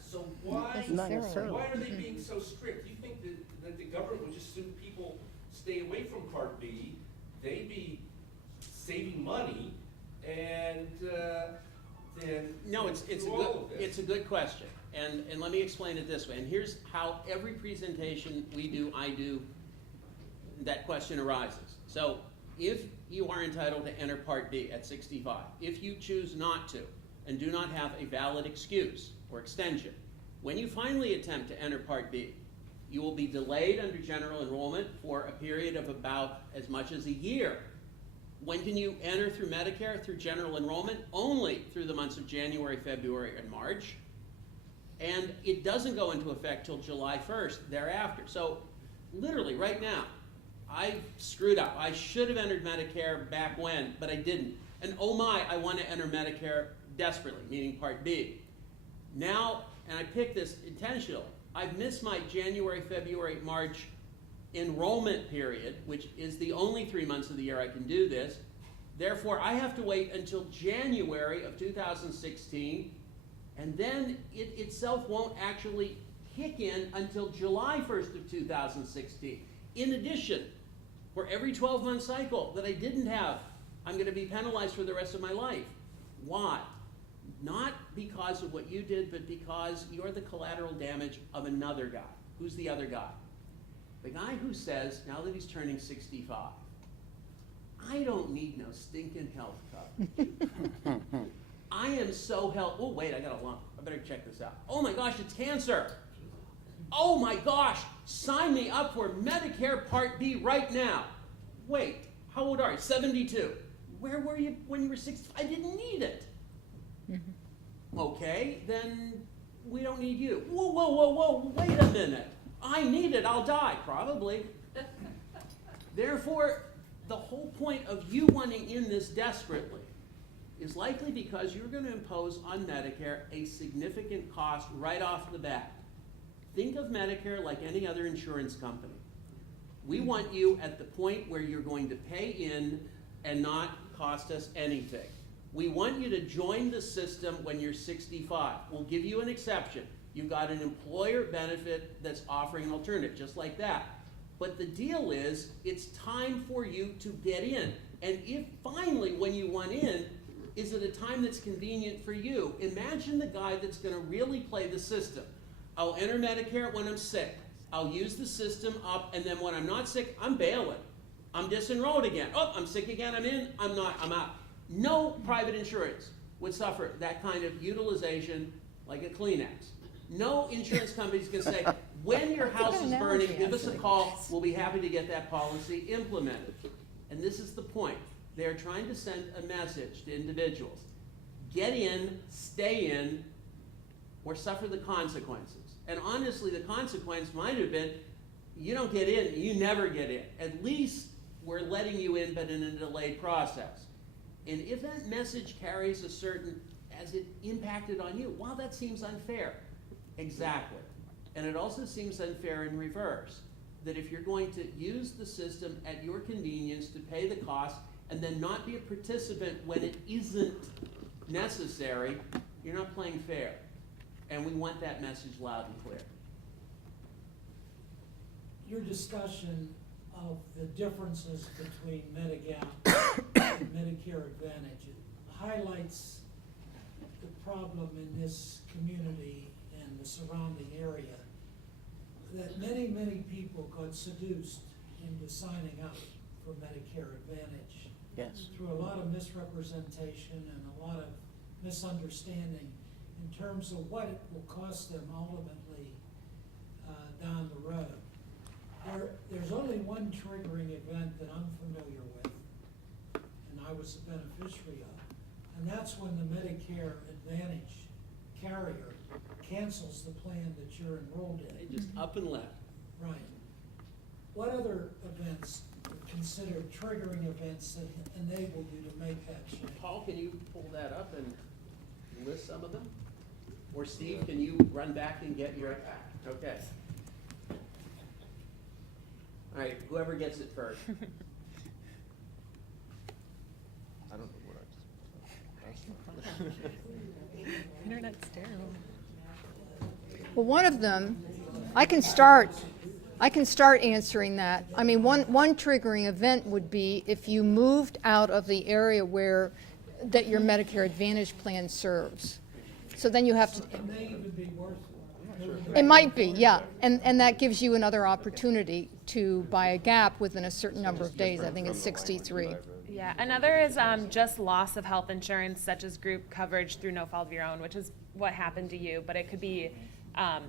So why, Not necessarily. why are they being so strict? Do you think that the government would just assume people stay away from Part B, they'd be saving money, and then No, it's do all of this? a good question, and let me explain it this way. And here's how every presentation I do, that question arises. So if you are entitled to enter Part B at 65, if you choose not to and do not have a valid excuse or extension, when you finally attempt to enter Part B, you will be delayed under general enrollment for a period of about as much as a year. When can you enter through Medicare, through general enrollment? Only through the months of January, February, and March. And it doesn't go into effect till July 1st thereafter. So literally right now, I screwed up. I should have entered Medicare back when, but I didn't. And oh my, I want to enter Medicare desperately, meaning Part B. Now, and I picked this intentionally, I've missed my January, February, March enrollment period, which is the only 3 months of the year I can do this. Therefore, I have to wait until January of 2016, and then it itself won't actually kick in until July 1st of 2016. In addition, for every 12-month cycle that I didn't have, I'm going to be penalized for the rest of my life. Why? Not because of what you did, but because you're the collateral damage of another guy. Who's the other guy? The guy who says, now that he's turning 65, I don't need no stinking health coverage. I am so healthy. Oh, wait, I got a lump. I better check this out. Oh my gosh, it's cancer. Oh my gosh, sign me up for Medicare Part B right now. Wait, how old are you? 72. Where were you when you were 60? I didn't need it. Okay, then we don't need you. Whoa, whoa, whoa, whoa, wait a minute. I need it, I'll die, probably. Therefore, the whole point of you wanting in this desperately is likely because you're going to impose on Medicare a significant cost right off the bat. Think of Medicare like any other insurance company. We want you at the point where you're going to pay in and not cost us anything. We want you to join the system when you're 65. We'll give you an exception. You've got an employer benefit that's offering an alternative, just like that. But the deal is, it's time for you to get in. And if finally, when you want in, is it a time that's convenient for you? Imagine the guy that's going to really play the system. I'll enter Medicare when I'm sick. I'll use the system up, and then when I'm not sick, I'm bailing. I'm disenrolled again. Oh, I'm sick again, I'm in, I'm not, I'm out. No private insurance would suffer that kind of utilization like a Kleenex. No insurance companies can say, when your house is burning, give us a call, we'll be happy to get that policy implemented. And this is the point. They're trying to send a message to individuals. Get in, stay in, or suffer the consequences. And honestly, the consequence might have been, you don't get in, you never get in. At least we're letting you in, but in a delayed process. And if that message carries a certain, as it impacted on you, well, that seems unfair. Exactly. And it also seems unfair in reverse, that if you're going to use the system at your convenience to pay the cost and then not be a participant when it isn't necessary, you're not playing fair. And we want that message loud and clear. Your discussion of the differences between Medigap and Medicare Advantage highlights the problem in this community and the surrounding area, that many, many people got seduced into signing up for Medicare Advantage. Yes. Through a lot of misrepresentation and a lot of misunderstanding in terms of what it will cost them ultimately down the road. There's only one triggering event that I'm familiar with, and I was a beneficiary of, and that's when the Medicare Advantage carrier cancels the plan that you're enrolled in. They just up and left. Right. What other events are considered triggering events that enable you to make that change? Paul, can you pull that up and list some of them? Or Steve, can you run back and get your, okay. All right, whoever gets it first. I don't know what I just. Internet's terrible. Well, one of them, I can start answering that. I mean, one triggering event would be if you moved out of the area that your Medicare Advantage plan serves. So then you have to. It may even be worth it. It might be, yeah, and that gives you another opportunity to buy a gap within a certain number of days. I think it's 63. Yeah, another is just loss of health insurance, such as group coverage through no fault of your own, which is what happened to you, but it could be, I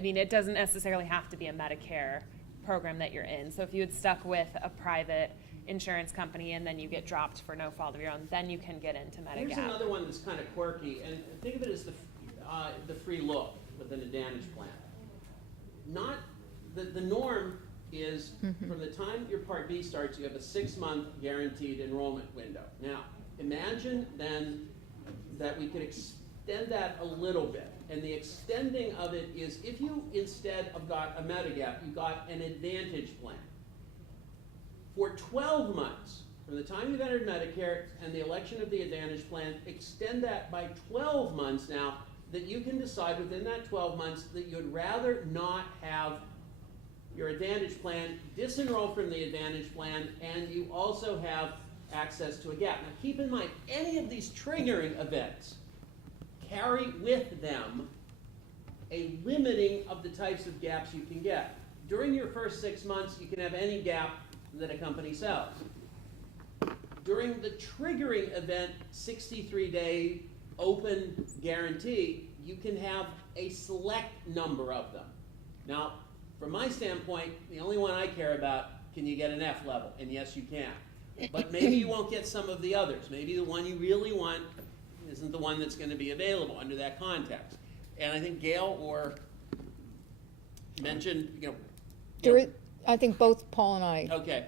mean, it doesn't necessarily have to be a Medicare program that you're in. So if you had stuck with a private insurance company and then you get dropped for no fault of your own, then you can get into Medigap. Here's another one that's kind of quirky, and think of it as the free look with an Advantage plan. Not, the norm is from the time your Part B starts, you have a 6-month guaranteed enrollment window. Now, imagine then that we could extend that a little bit. And the extending of it is if you instead of got a Medigap, you got an Advantage plan. For 12 months, from the time you've entered Medicare and the election of the Advantage plan, extend that by 12 months now, that you can decide within that 12 months that you'd rather not have your Advantage plan, disenroll from the Advantage plan, and you also have access to a gap. Now keep in mind, any of these triggering events carry with them a limiting of the types of gaps you can get. During your first 6 months, you can have any gap that a company sells. During the triggering event, 63-day open guarantee, you can have a select number of them. Now, from my standpoint, the only one I care about, can you get an F level? And yes, you can. But maybe you won't get some of the others. Maybe the one you really want isn't the one that's going to be available under that context. And I think Gail or mentioned, I think both Paul and I okay,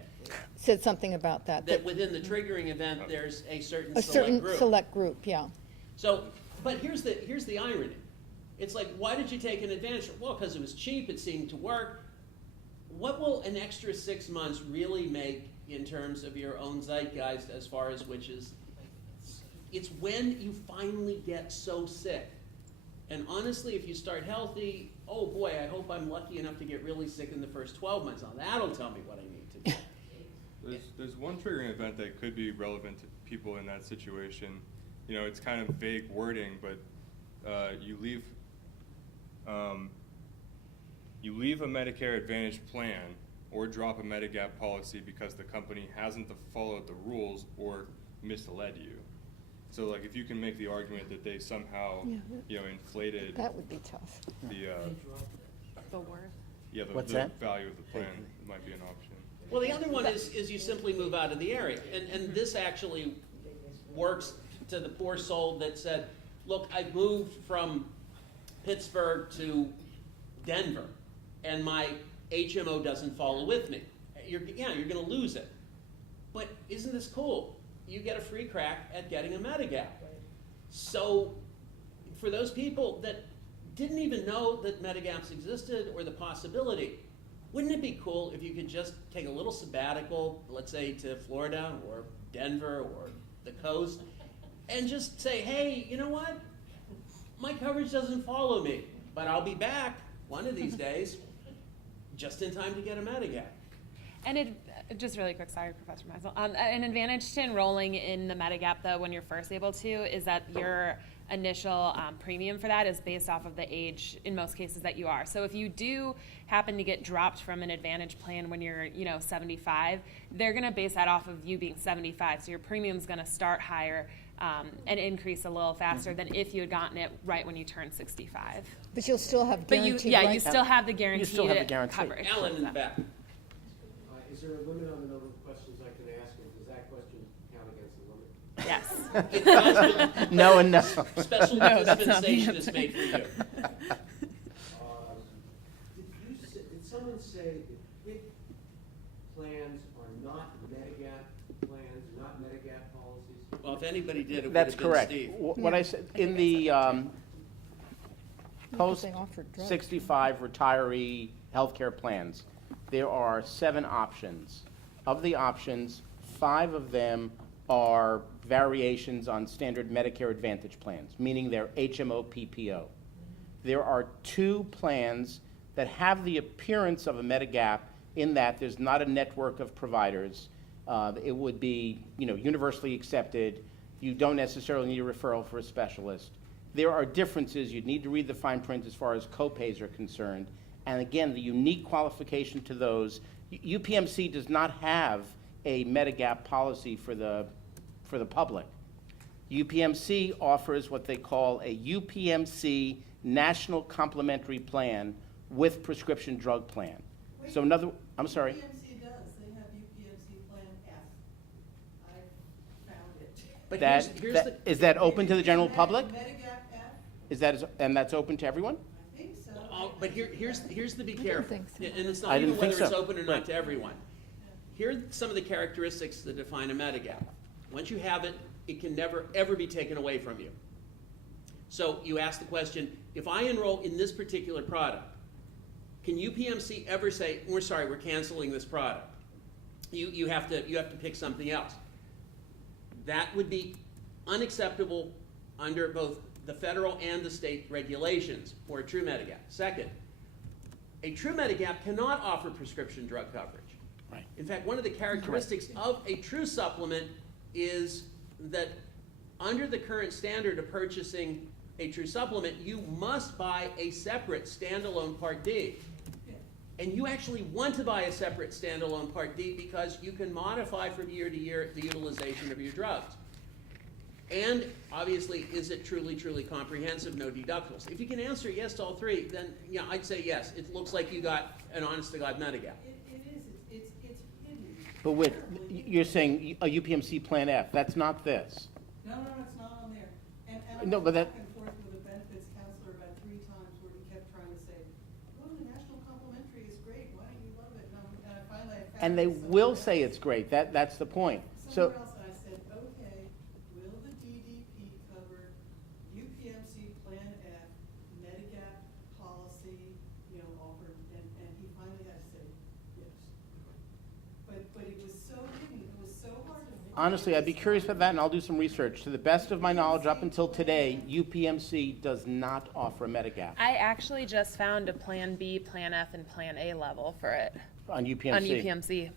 said something about that. that within the triggering event, there's a certain A certain select group. select group, yeah. So, but here's the irony. It's like, why did you take an advantage? Well, because it was cheap, it seemed to work. What will an extra 6 months really make in terms of your own zeitgeist as far as which is, it's when you finally get so sick. And honestly, if you start healthy, oh boy, I hope I'm lucky enough to get really sick in the first 12 months. Now that'll tell me what I need to do. There's one triggering event that could be relevant to people in that situation. You know, it's kind of vague wording, but you leave a Medicare Advantage plan or drop a Medigap policy because the company hasn't followed the rules or misled you. So, like, if you can make the argument that they somehow, you know, inflated That would be tough. The worth. the What's that? value of the plan, it might be an option. Well, the other one is you simply move out of the area. And this actually works to the poor soul that said, look, I've moved from Pittsburgh to Denver, and my HMO doesn't follow with me. You're going to lose it. But isn't this cool? You get a free crack at getting a Medigap. So for those people that didn't even know that Medigaps existed or the possibility, wouldn't it be cool if you could just take a little sabbatical, let's say to Florida or Denver or the coast, and just say, hey, you know what? My coverage doesn't follow me, but I'll be back one of these days just in time to get a Medigap. And just really quick, sorry, Professor Meisel. An advantage to enrolling in the Medigap, though, when you're first able to, is that your initial premium for that is based off of the age, in most cases, that you are. So if you do happen to get dropped from an Advantage plan when you're, 75, they're going to base that off of you being 75. So your premium's going to start higher and increase a little faster than if you had gotten it right when you turned 65. But you'll still have But you guaranteed still have the guaranteed still have the guarantee. coverage. Alan in the back. Is there a limit on the number of questions I can ask, and does that question count against the limit? Yes. No and no. Special No, that's not the dispensation is answer. made for you. Did someone say that Pitt plans are not Medigap plans, not Medigap policies? Well, if anybody did, it would That's have been correct. Steve. What I said, in the They offered drugs. post-65 retiree healthcare plans, there are 7 options. Of the options, 5 of them are variations on standard Medicare Advantage plans, meaning they're HMO PPO. There are 2 plans that have the appearance of a Medigap in that there's not a network of providers. It would be, universally accepted. You don't necessarily need a referral for a specialist. There are differences. You'd need to read the fine print as far as copays are concerned. And again, the unique qualification to those, UPMC does not have a Medigap policy for the public. UPMC offers what they call a UPMC National Complementary Plan with prescription drug plan. Wait, So I'm sorry. UPMC does, they have UPMC Plan F. I found it. But Is that open to the general public? Medigap F, And that's open to everyone? I think so. But here's the be don't careful. think so. And it's I not even didn't think whether it's so. open or not Right. to everyone. Here are some of the characteristics that define a Medigap. Once you have it, it can never, ever be taken away from you. So you ask the question, if I enroll in this particular product, can UPMC ever say, we're sorry, we're canceling this product? You have to pick something else. That would be unacceptable under both the federal and the state regulations for a true Medigap. Second, a true Medigap cannot offer prescription drug coverage. Right. In fact, one of the characteristics of a true supplement is that under the current standard of purchasing a true supplement, you must buy a separate standalone Part D. And you actually want to buy a separate standalone Part D because you can modify from year to year the utilization of your drugs. And obviously, is it truly, truly comprehensive, no deductibles? If you can answer yes to all 3, then I'd say yes. It looks like you got an honest-to-God Medigap. It is, it's hidden. But you're saying a UPMC Plan F, that's not this. No, it's not on there. And I No, went but that- back and forth with a benefits counselor about 3 times where he kept trying to say, go to the National Complementary And they will say it's great. That's the point. So, Somewhere else I said, okay, will the DDP cover UPMC Plan F, Medigap policy, offered, and he finally had to say yes. But it was so hidden, it was so hard to find. honestly, I'd be curious about that, and I'll do some research. To the best of my knowledge, up until today, UPMC does not offer a Medigap I actually just found a Plan B, Plan F, and Plan A level for it on UPMC. on UPMC.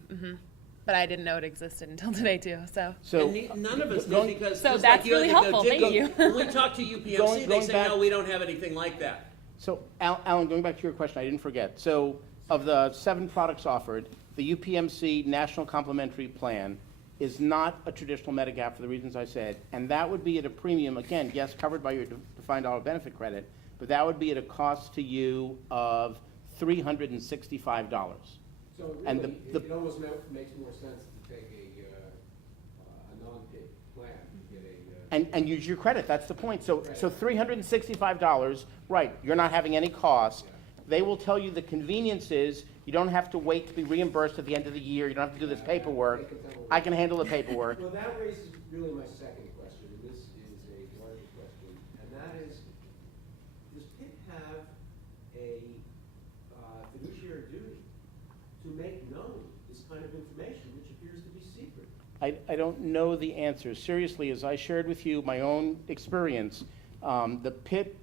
But I didn't know it existed until today too. So So, None of us did, going- because So just that's like you really had to go helpful. dig Thank them. you. When we talked to UPMC, Going they said, back- no, we don't have anything like that. So, Alan, going back to your question, I didn't forget. So, of the 7 products offered, the UPMC National Complementary Plan is not a traditional Medigap for the reasons I said, and that would be at a premium, again, yes, covered by your defined dollar benefit credit, but that would be at a cost to you of $365. So And really, the- it almost makes more sense to take a non-paid plan, get a. And use your credit, that's the point. So $365, right, you're not having any cost. They will tell you the convenience is, you don't have to wait to be reimbursed at the end of the year, you don't have to do this paperwork. I can handle the paperwork. Well, that raises really my second question, and this is a larger question, and that is, does Pitt have a fiduciary duty to make known this kind of information, which appears to be secret? I don't know the answer. Seriously, as I shared with you my own experience, the Pitt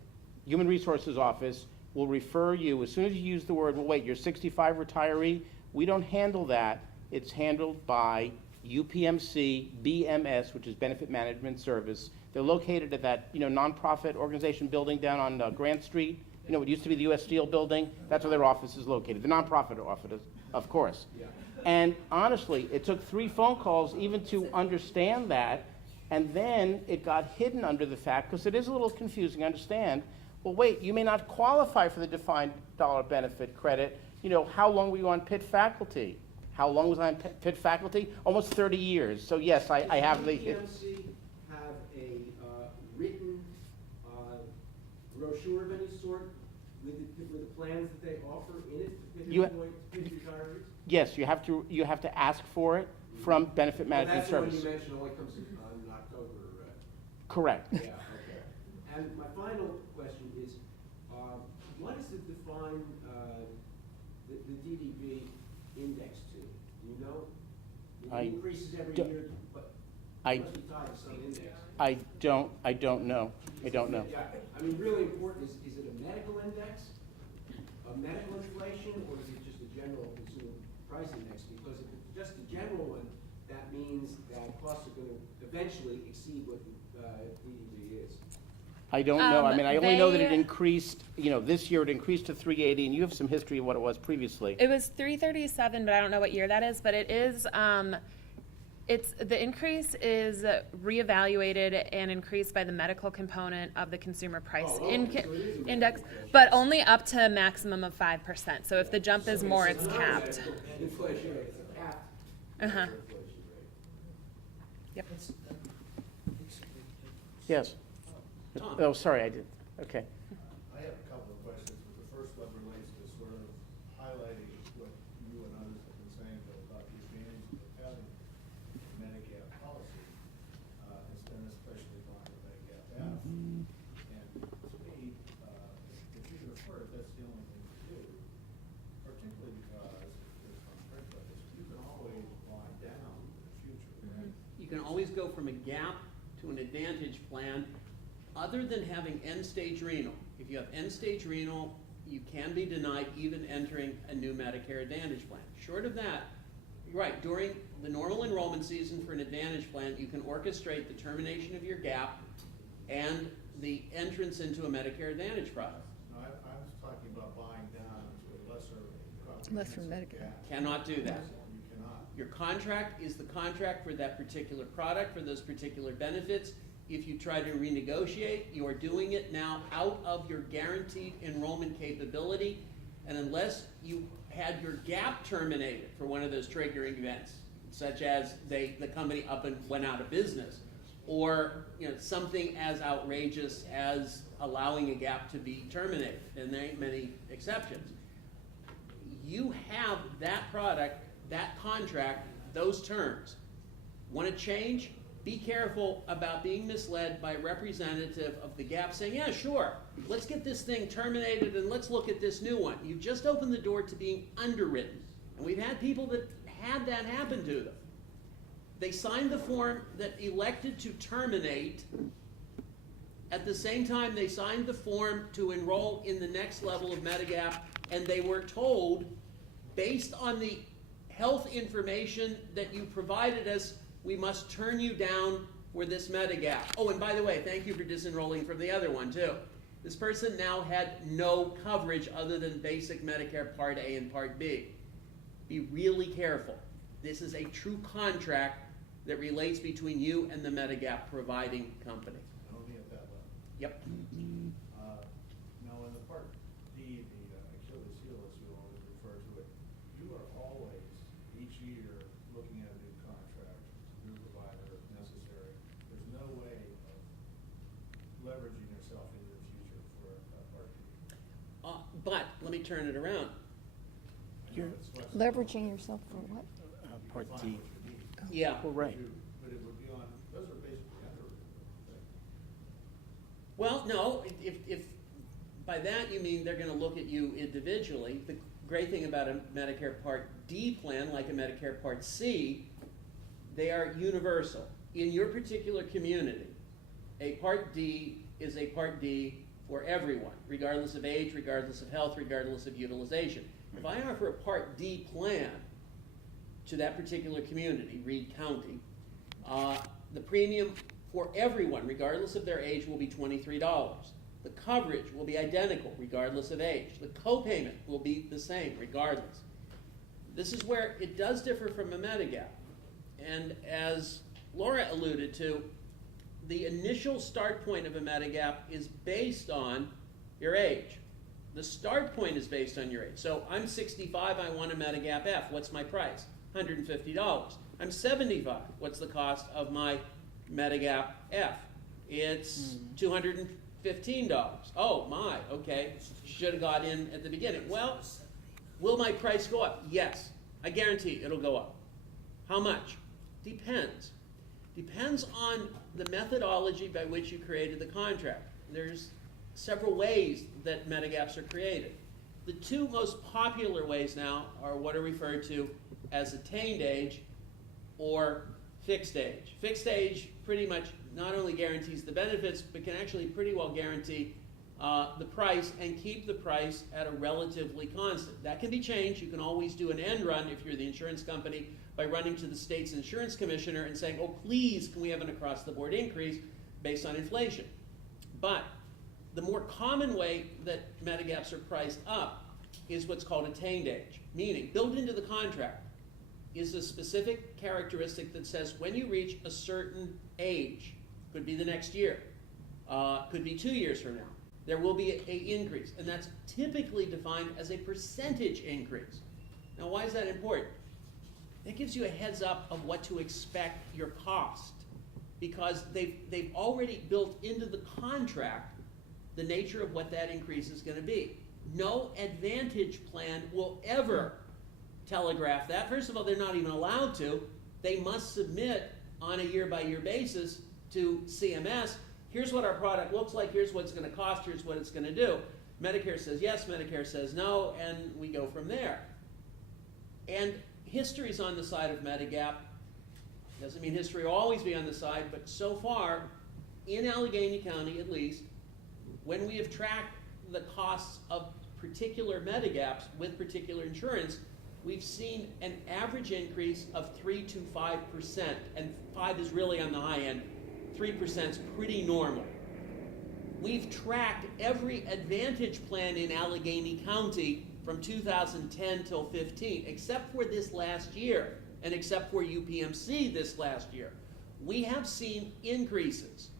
Human Resources Office will refer you, as soon as you use the word, well, wait, you're 65 retiree, we don't handle that. It's handled by UPMC BMS, which is Benefit Management Service. They're located at that, nonprofit organization building down on Grant Street. It used to be the U.S. Steel building. That's where their office is located, the nonprofit office, of course. Yeah. And honestly, it took 3 phone calls even to understand that, and then it got hidden under the fact, because it is a little confusing, I understand. Well, wait, you may not qualify for the defined dollar benefit credit. How long were you on Pitt faculty? How long was I on Pitt faculty? Almost 30 years. So yes, I have the. Does UPMC have a written brochure of any sort with the plans that they offer in it to Pitt retirees? Yes, you have to ask for it from Benefit Management Service. That's the one you mentioned only comes in October. Correct. Yeah, okay. And my final question is, what is the defined, the DDB index to? Do you know? It increases every year, but it must be tied to some index. I don't know. I don't know. Yeah, I mean, really important, is it a medical index, a medical inflation, or is it just a general consumer price index? Because if it's just a general one, that means that costs are going to eventually exceed what the DDB is. I don't know. I mean, I only know that it they- increased, this year it increased to 380, and you have some history of what it was previously. it was 337, but I don't know what year that is. But it is. The increase is reevaluated and increased by the medical component of the consumer price index, but only up to a maximum of 5%. So if the jump is more, it's capped. Inflation rate, it's a cap. Uh-huh. Inflation rate. Yep. That's a big difference. Yes. Tom. Oh, sorry, I did. Okay. I have a couple of questions, but the first one relates to sort of highlighting what you and others have been saying about the advantage of having a Medicare policy. It's been especially long with Medigap F. And to me, if you can afford it, that's the only thing to do, particularly because there's some trick like this. You can always buy down in the future, right? You can always go from a gap to an advantage plan, other than having end-stage renal. If you have end-stage renal, you can be denied even entering a new Medicare Advantage plan. Short of that, you're right, during the normal enrollment season for an Advantage plan, you can orchestrate the termination of your gap and the entrance into a Medicare Advantage product. No, I was talking about buying down to a lesser. Lesser Medicare. gap. Cannot do that. You cannot. Your contract is the contract for that particular product, for those particular benefits. If you try to renegotiate, you are doing it now out of your guaranteed enrollment capability. And unless you had your gap terminated for one of those triggering events, such as the company up and went out of business, or something as outrageous as allowing a gap to be terminated, and there ain't many exceptions, you have that product that contract, those terms. Want to change? Be careful about being misled by a representative of the Gap saying, yeah, sure, let's get this thing terminated and let's look at this new one. You've just opened the door to being underwritten. And we've had people that had that happen to them. They signed the form that elected to terminate. At the same time, they signed the form to enroll in the next level of Medigap, and they were told, based on the health information that you provided us, we must turn you down for this Medigap. Oh, and by the way, thank you for disenrolling from the other one, too. This person now had no coverage other than basic Medicare Part A and Part B. Be really careful. This is a true contract that relates between you and the Medigap providing company. Only at that level. Yep. Now, in the Part D, the Achilles heel, as you always refer to it, you are always, each year, looking at a new contract, new provider if necessary. There's no way of leveraging yourself into the future for Part D. But let me turn it around. I know it's flexible. Leveraging yourself for what? Part Find D. what you need. Yeah. Well, right. But it would be on, those are basically underwritten, right? Well, no, if by that you mean they're gonna look at you individually. The great thing about a Medicare Part D plan, like a Medicare Part C, they are universal. In your particular community, a Part D is a Part D for everyone, regardless of age, regardless of health, regardless of utilization. If I offer a Part D plan to that particular community, Reed County, the premium for everyone, regardless of their age, will be $23. The coverage will be identical, regardless of age. The copayment will be the same, regardless. This is where it does differ from a Medigap. And as Laura alluded to, the initial start point of a Medigap is based on your age. The start point is based on your age. So I'm 65, I want a Medigap F. What's my price? $150. I'm 75. What's the cost of my Medigap F? It's $215. Oh my, okay, should have got in at the beginning. Well, will my price go up? Yes, I guarantee it'll go up. How much? Depends. Depends on the methodology by which you created the contract. There's several ways that Medigaps are created. The two most popular ways now are what are referred to as attained age or fixed age. Fixed age pretty much not only guarantees the benefits, but can actually pretty well guarantee the price and keep the price at a relatively constant. That can be changed. You can always do an end run if you're the insurance company by running to the state's insurance commissioner and saying, oh, please, can we have an across-the-board increase based on inflation? But the more common way that Medigaps are priced up is what's called attained age, meaning built into the contract is a specific characteristic that says when you reach a certain age, could be the next year, could be 2 years from now, there will be an increase, and that's typically defined as a percentage increase. Now, why is that important? That gives you a heads up of what to expect your cost, because they've already built into the contract the nature of what that increase is going to be. No Advantage plan will ever telegraph that. First of all, they're not even allowed to. They must submit on a year-by-year basis to CMS, here's what our product looks like, here's what it's going to cost, here's what it's going to do. Medicare says yes, Medicare says no, and we go from there. And history's on the side of Medigap. Doesn't mean history will always be on the side, but so far, in Allegheny County at least, when we have tracked the costs of particular Medigaps with particular insurance, we've seen an average increase of 3 to 5%, and 5 is really on the high end. 3% is pretty normal. We've tracked every Advantage plan in Allegheny County from 2010 till 15, except for this last year, and except for UPMC this last year. We have seen increases,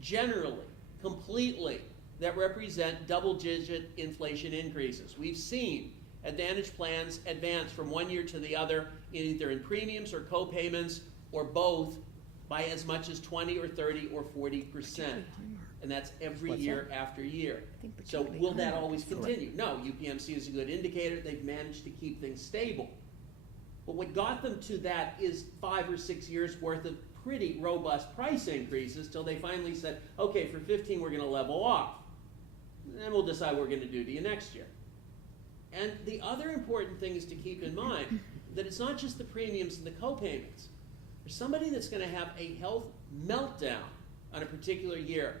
generally, completely, that represent double-digit inflation increases. We've seen Advantage plans advance from one year to the other, either in premiums or co-payments, or both, by as much as 20 or 30 or 40%. And that's every year after year. So will that always continue? No, UPMC is a good indicator. They've managed to keep things stable. But what got them to that is 5 or 6 years worth of pretty robust price increases till they finally said, okay, for 15 we're going to level off. Then we'll decide what we're going to do to you next year. And the other important thing is to keep in mind that it's not just the premiums and the co-payments. For somebody that's going to have a health meltdown on a particular year,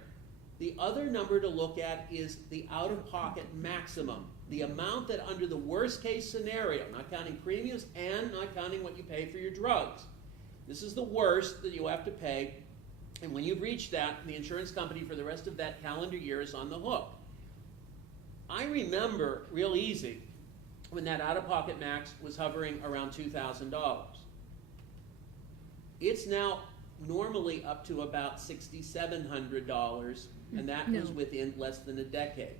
the other number to look at is the out-of-pocket maximum, the amount that under the worst case scenario, not counting premiums and not counting what you pay for your drugs, this is the worst that you have to pay, and when you've reached that, the insurance company for the rest of that calendar year is on the hook. I remember real easy when that out-of-pocket max was hovering around $2,000. It's now normally up to about $6,700, and that was within less than a decade.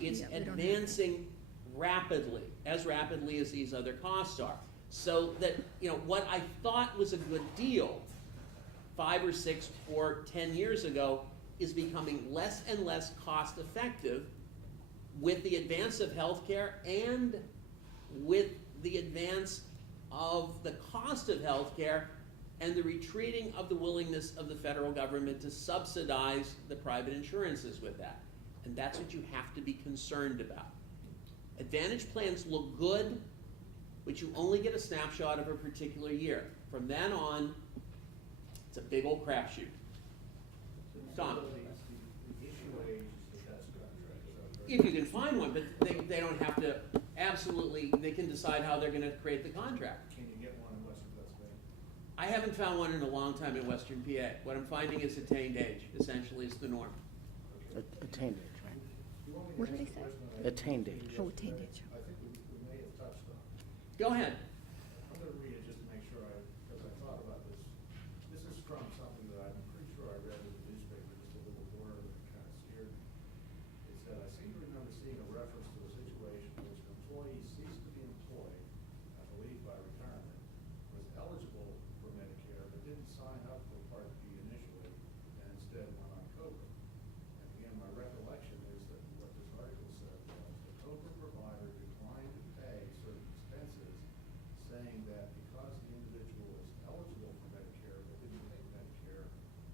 It's advancing rapidly as these other costs are. So that, what I thought was a good deal 5 or 6 or 10 years ago is becoming less and less cost effective with the advance of healthcare and with the advance of the cost of healthcare and the retreating of the willingness of the federal government to subsidize the private insurances with that. And that's what you have to be concerned about. Advantage plans look good, but you only get a snapshot of a particular year. From then on, it's a big old crapshoot. Tom? If you can find one, but they don't have to, absolutely, they can decide how they're going to create the contract. Can you get one in Western Pennsylvania? I haven't found one in a long time in Western PA. What I'm finding is attained age, essentially, is the norm. Attained age, right? What did they say? Attained age. Oh, attained age. I think we may have touched on it. Go ahead. I'm going to read it just to make sure because I thought about this. This is from something that I'm pretty sure I read in the newspaper, just a little blurb that kind of scared me. It said, I seem to remember seeing a reference to a situation in which an employee ceased to be employed, I believe by retirement, was eligible for Medicare, but didn't sign up for Part D initially, and instead went on Cobra. And again, my recollection is that what this article said was the Cobra provider declined to pay certain expenses, saying that because the individual was eligible for Medicare but didn't take Medicare,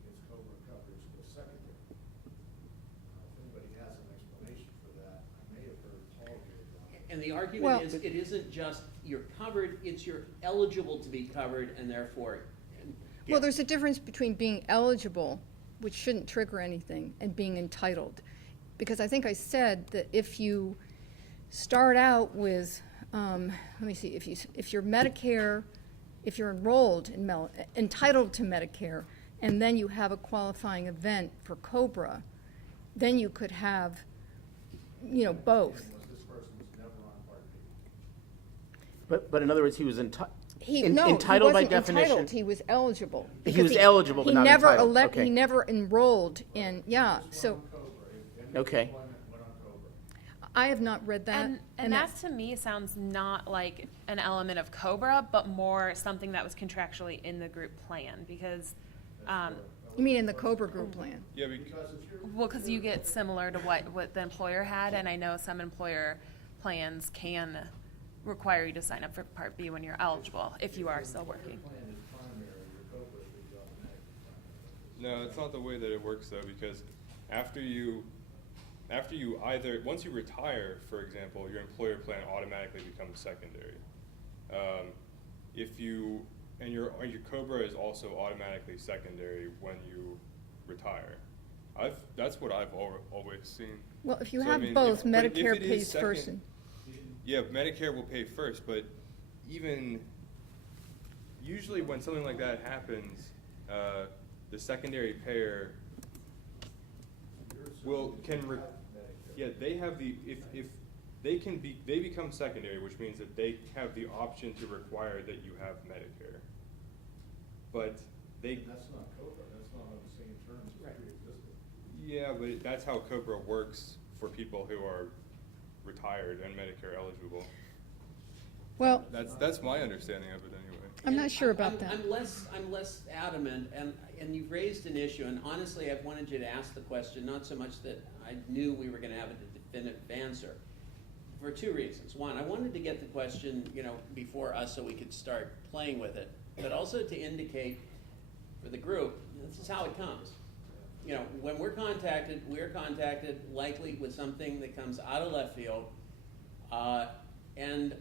its Cobra coverage was secondary. If anybody has an explanation for that, I may have heard Paul give one. And the argument is, it isn't just you're covered, it's you're eligible to be covered, and therefore. Well, there's a difference between being eligible, which shouldn't trigger anything, and being entitled. Because I think I said that if you start out with, let me see, if you're Medicare, if you're enrolled in entitled to Medicare, and then you have a qualifying event for Cobra, then you could have, both. Was this person was never on Part D? But in other words, he was entitled by He wasn't definition. entitled, he was eligible. He because was eligible, but not entitled. Okay. He never enrolled in, so. Okay. I have not read that. And that to me sounds not like an element of Cobra, but more something that was contractually in the group plan, because, You mean in the Cobra group plan? Yeah, because you get similar to what the employer had, and I know some employer plans can require you to sign up for Part B when you're eligible, if you are still working. no, it's not the way that it works though, because after you either, once you retire, for example, your employer plan automatically becomes secondary. And your Cobra is also automatically secondary when you retire. That's what I've always seen. Well, if you So, I have mean, both, but if Medicare it is pays second- first. Yeah, Medicare will pay first, but even usually when something like that happens, the secondary payer they have the if they become secondary, which means that they have the option to require that you have Medicare. But That's not Cobra, that's not on the same terms as pre-existing. yeah, but that's how Cobra works for people who are retired and Medicare eligible. Well, That's my understanding of it anyway. I'm not sure about that. I'm less adamant, and you've raised an issue, and honestly, I've wanted you to ask the question, not so much that I knew we were going to have a definitive answer. for two reasons. One, I wanted to get the question, before us so we could start playing with it, but also to indicate for the group, this is how it comes. When we're contacted likely with something that comes out of left field, and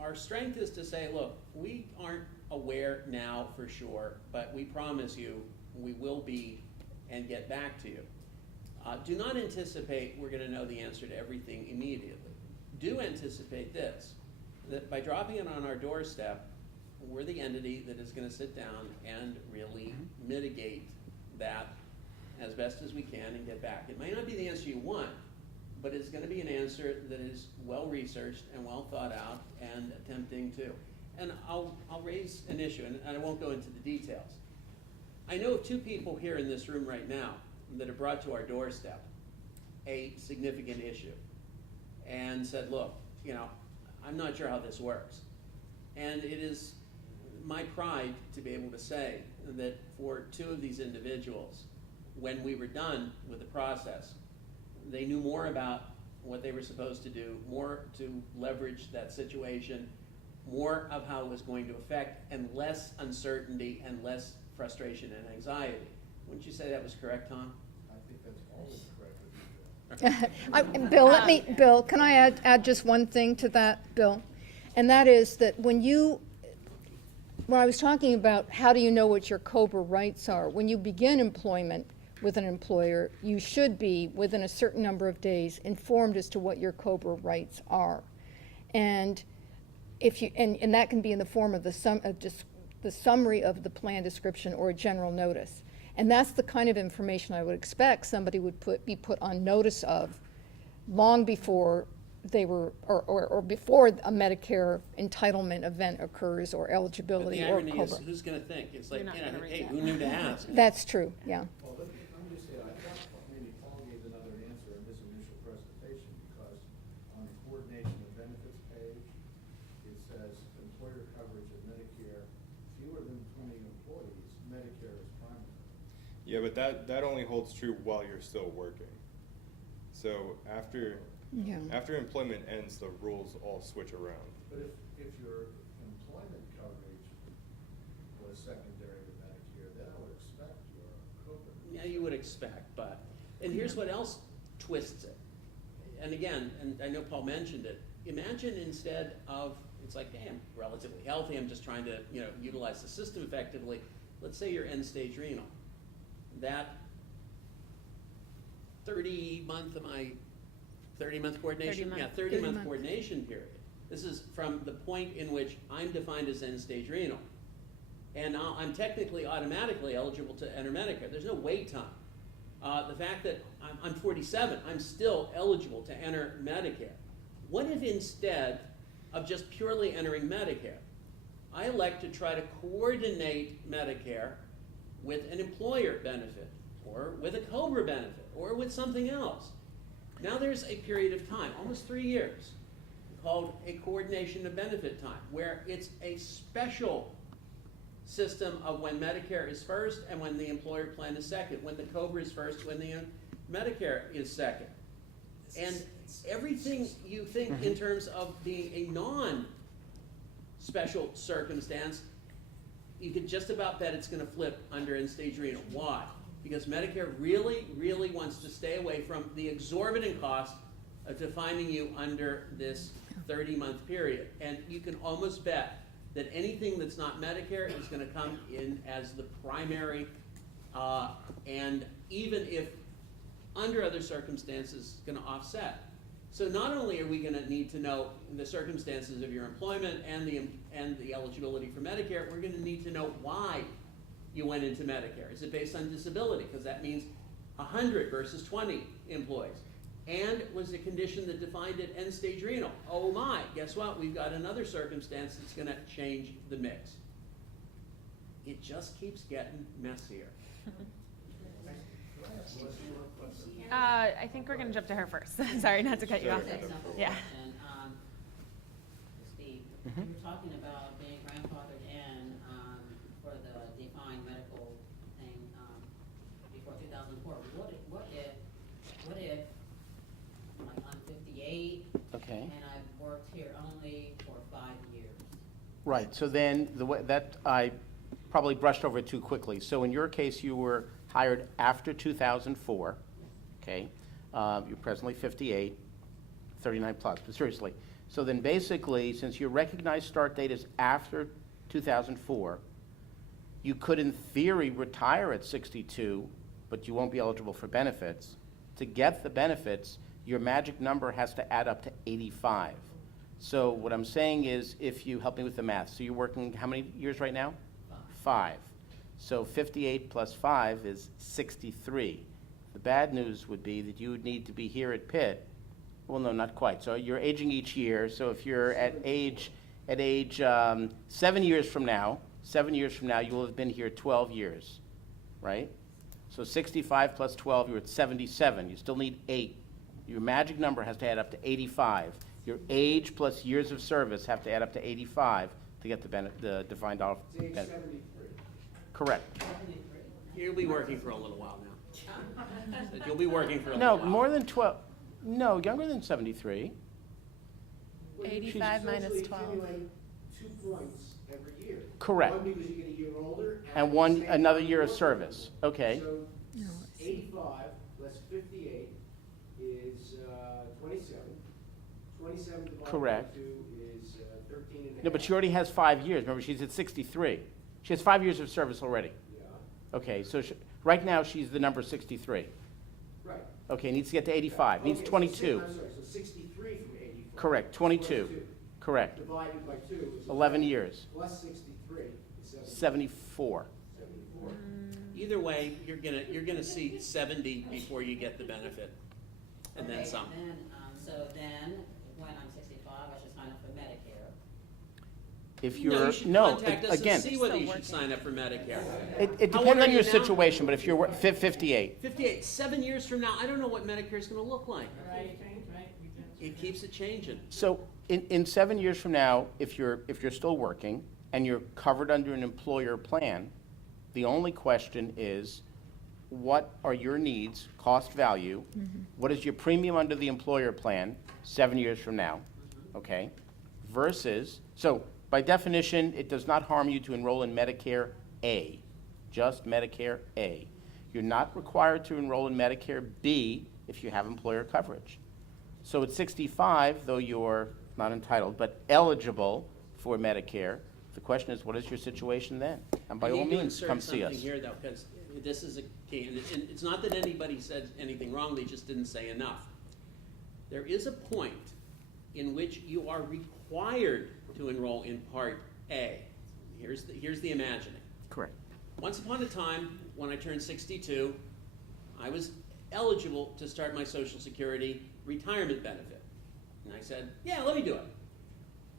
our strength is to say, look, we aren't aware now for sure, but we promise you we will be and get back to you. Do not anticipate we're going to know the answer to everything immediately. Do anticipate this, that by dropping it on our doorstep, we're the entity that is going to sit down and really mitigate that as best as we can and get back. It might not be the answer you want, but it's going to be an answer that is well researched and well thought out and attempting to. And I'll raise an issue, and I won't go into the details. I know of two people here in this room right now that have brought to our doorstep a significant issue and said, look, I'm not sure how this works. And it is my pride to be able to say that for two of these individuals, when we were done with the process, they knew more about what they were supposed to do, more to leverage that situation, more of how it was going to affect, and less uncertainty and less frustration and anxiety. Wouldn't you say that was correct, Tom? I think that's always correct. Bill, can I add just one thing to that, Bill? And that is that when I was talking about how do you know what your COBRA rights are, when you begin employment with an employer, you should be, within a certain number of days, informed as to what your COBRA rights are. And and that can be in the form of the summary of the plan description or a general notice. And that's the kind of information I would expect somebody would be put on notice of long before they were, or before a Medicare entitlement event occurs or eligibility or But the irony is, COBRA. who's going to think? It's like, You're not gonna read hey, that. who knew to ask? That's true, yeah. Well, let me just say, I thought maybe Paul gave another answer in this initial presentation, because on the coordination of benefits page, it says employer coverage of Medicare, fewer than 20 employees, Medicare is primary. Yeah, but that only holds true while you're still working. So after employment ends, the rules all switch around. But if your employment coverage was secondary to Medicare, then I would expect your COBRA. Yeah, you would expect, and here's what else twists it. And again, and I know Paul mentioned it, imagine instead of, it's like, hey, I'm relatively healthy, I'm just trying to, utilize the system effectively. Let's say you're end-stage renal. That 30-month coordination? 30 month. Yeah, 30-month coordination period. This is from the point in which I'm defined as end-stage renal. And now I'm technically automatically eligible to enter Medicare. There's no wait time. The fact that I'm 47, I'm still eligible to enter Medicare. What if instead of just purely entering Medicare, I elect to try to coordinate Medicare with an employer benefit, or with a COBRA benefit, or with something else? Now there's a period of time, almost 3 years, called a coordination of benefit time, where it's a special system of when Medicare is first and when the employer plan is second, when the COBRA is first, when the Medicare is second. And everything you think in terms of being a non-special circumstance, you could just about bet it's going to flip under end-stage renal. Why? Because Medicare really, really wants to stay away from the exorbitant cost of defining you under this 30-month period. And you can almost bet that anything that's not Medicare is going to come in as the primary, and even if under other circumstances, it's going to offset. So not only are we going to need to know the circumstances of your employment and the eligibility for Medicare, we're going to need to know why you went into Medicare. Is it based on disability? Because that means 100 versus 20 employees. And was the condition that defined it end-stage renal? Oh my, guess what? We've got another circumstance that's going to change the mix. It just keeps getting messier. I think we're going to jump to her first. Sorry, not to cut you off. Yeah. Steve, you were talking about being grandfathered in for the defined medical thing before 2004. What if, like, I'm 58, Okay. And I've worked here only for 5 years. Right, so then, the way, that, I probably brushed over it too quickly. So in your case, you were hired after 2004, okay? You're presently 58, 39 plus, but seriously. So then basically, since your recognized start date is after 2004, you could in theory retire at 62, but you won't be eligible for benefits. To get the benefits, your magic number has to add up to 85. So what I'm saying is, if you help me with the math, so you're working how many years right now? 5. So 58 plus 5 is 63. The bad news would be that you would need to be here at Pitt. Well, no, not quite. So you're aging each year. So if you're at age 7 years from now, you will have been here 12 years, right? So 65 plus 12, you're at 77. You still need 8. Your magic number has to add up to 85. Your age plus years of service have to add up to 85 to get the defined dollar It's age benefit. 73. Correct. You'll be working for a little while now. Said you'll be working for a No, little while. more than 12. No, younger than 73. 85 minus 12. Accumulate 2 points every year. Correct. One because you get a year older. And another year of service. Okay. So 85 less 58 is 27. 27 divided Correct. by 2 is 13 and a half. No, but she already has 5 years. Remember, she's at 63. She has 5 years of service already. Yeah, Okay, so right now she's the number 63. right. Okay, needs to get to 85. Needs Okay, so 22. I'm sorry, so 63 from 84. Correct, 22. Correct. Divided by 2 is 11 years. plus 63 is 74. 74. Either way, you're gonna see 70 before you get the benefit, and then Okay, some. So then, when I'm 65, I should sign up for Medicare. If No, you're, you should no, contact us again, and see whether you Still should sign up for Medicare. it How depends old are on you your now? situation, but if you're 58, 58, 7 years from now, I don't know what Medicare is gonna look like. It keeps it changing. so in 7 years from now, if you're still working and you're covered under an employer plan, the only question is, what are your needs, cost value? What is your premium under the employer plan 7 years from now? Okay? Versus, so by definition, it does not harm you to enroll in Medicare A, just Medicare A. You're not required to enroll in Medicare B if you have employer coverage. So at 65, though you're not entitled, but eligible for Medicare, the question is, what is your situation then? And by I all need to means, insert come see us. something here, though, because this is a key, and it's not that anybody said anything wrong, they just didn't say enough. There is a point in which you are required to enroll in Part A. Here's the imagining. Correct. Once upon a time, when I turned 62, I was eligible to start my Social Security retirement benefit. And I said, yeah, let me do it.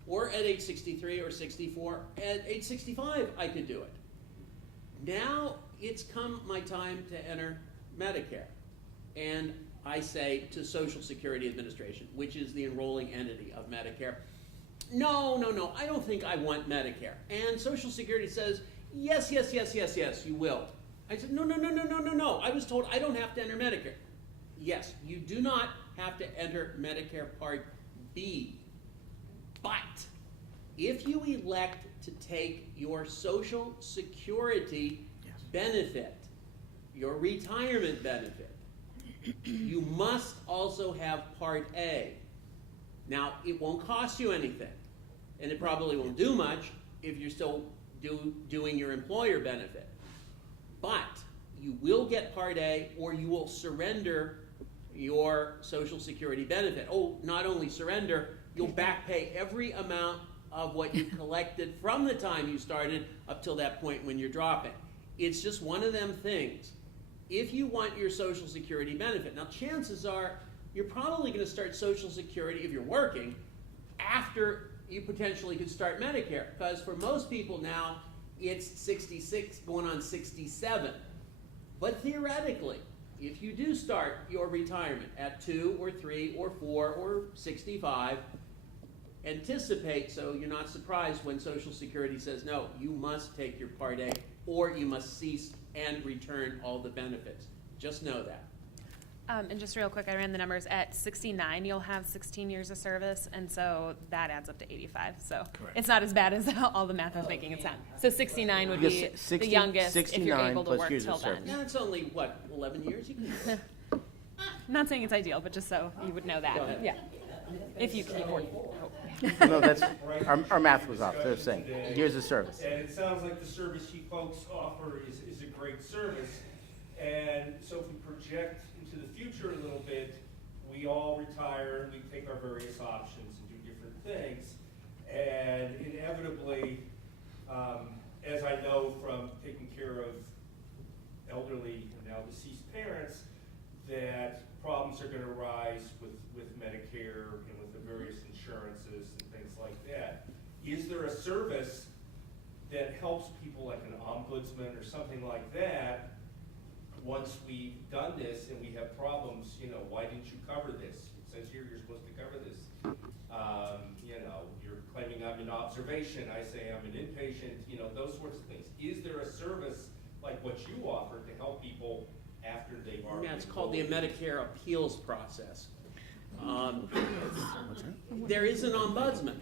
Or at age 63 or 64, at age 65, I could do it. Now it's come my time to enter Medicare. And I say to Social Security Administration, which is the enrolling entity of Medicare, no, I don't think I want Medicare. And Social Security says, yes, you will. I said, no. I was told I don't have to enter Medicare. Yes, you do not have to enter Medicare Part B. But if you elect to take your Social Security benefit, your retirement benefit, you must also have Part A. Now, it won't cost you anything, and it probably won't do much if you're still doing your employer benefit. But you will get Part A, or you will surrender your Social Security benefit. Oh, not only surrender, you'll back pay every amount of what you collected from the time you started up till that point when you're dropping. It's just one of them things. If you want your Social Security benefit, now chances are you're probably going to start Social Security, if you're working, after you potentially could start Medicare. Because for most people now, it's 66 going on 67. But theoretically, if you do start your retirement at 2 or 3 or 4 or 65, anticipate so you're not surprised when Social Security says, no, you must take your Part A or you must cease and return all the benefits. Just know that. And just real quick, I ran the numbers. At 69, you'll have 16 years of service, and so that adds up to 85. So it's not as bad as all the math I was making it sound. So 69 would be Because the youngest if you're 69 able to plus work years of till then. service. Now, it's only, what, 11 years? You can I'm not saying it's ideal, but just so you would know that. Go ahead. Yeah. If you keep working. No, that's, our math was off, they're saying, years of service. And it sounds like the service you folks offer is a great service. And so if we project into the future a little bit, we all retire and we take our various options and do different things. And inevitably, as I know from taking care of elderly and now deceased parents, that problems are going to arise with Medicare and with the various insurances and things like that. Is there a service that helps people like an ombudsman or something like that? Once we've done this and we have problems, you know, why didn't you cover this? It says here you're supposed to cover this. You know, you're claiming I'm an observation. I say I'm an inpatient. You know, those sorts of things. Is there a service like what you offer to help people after they've already? Yeah, it's called the Medicare appeals process. There is an ombudsman,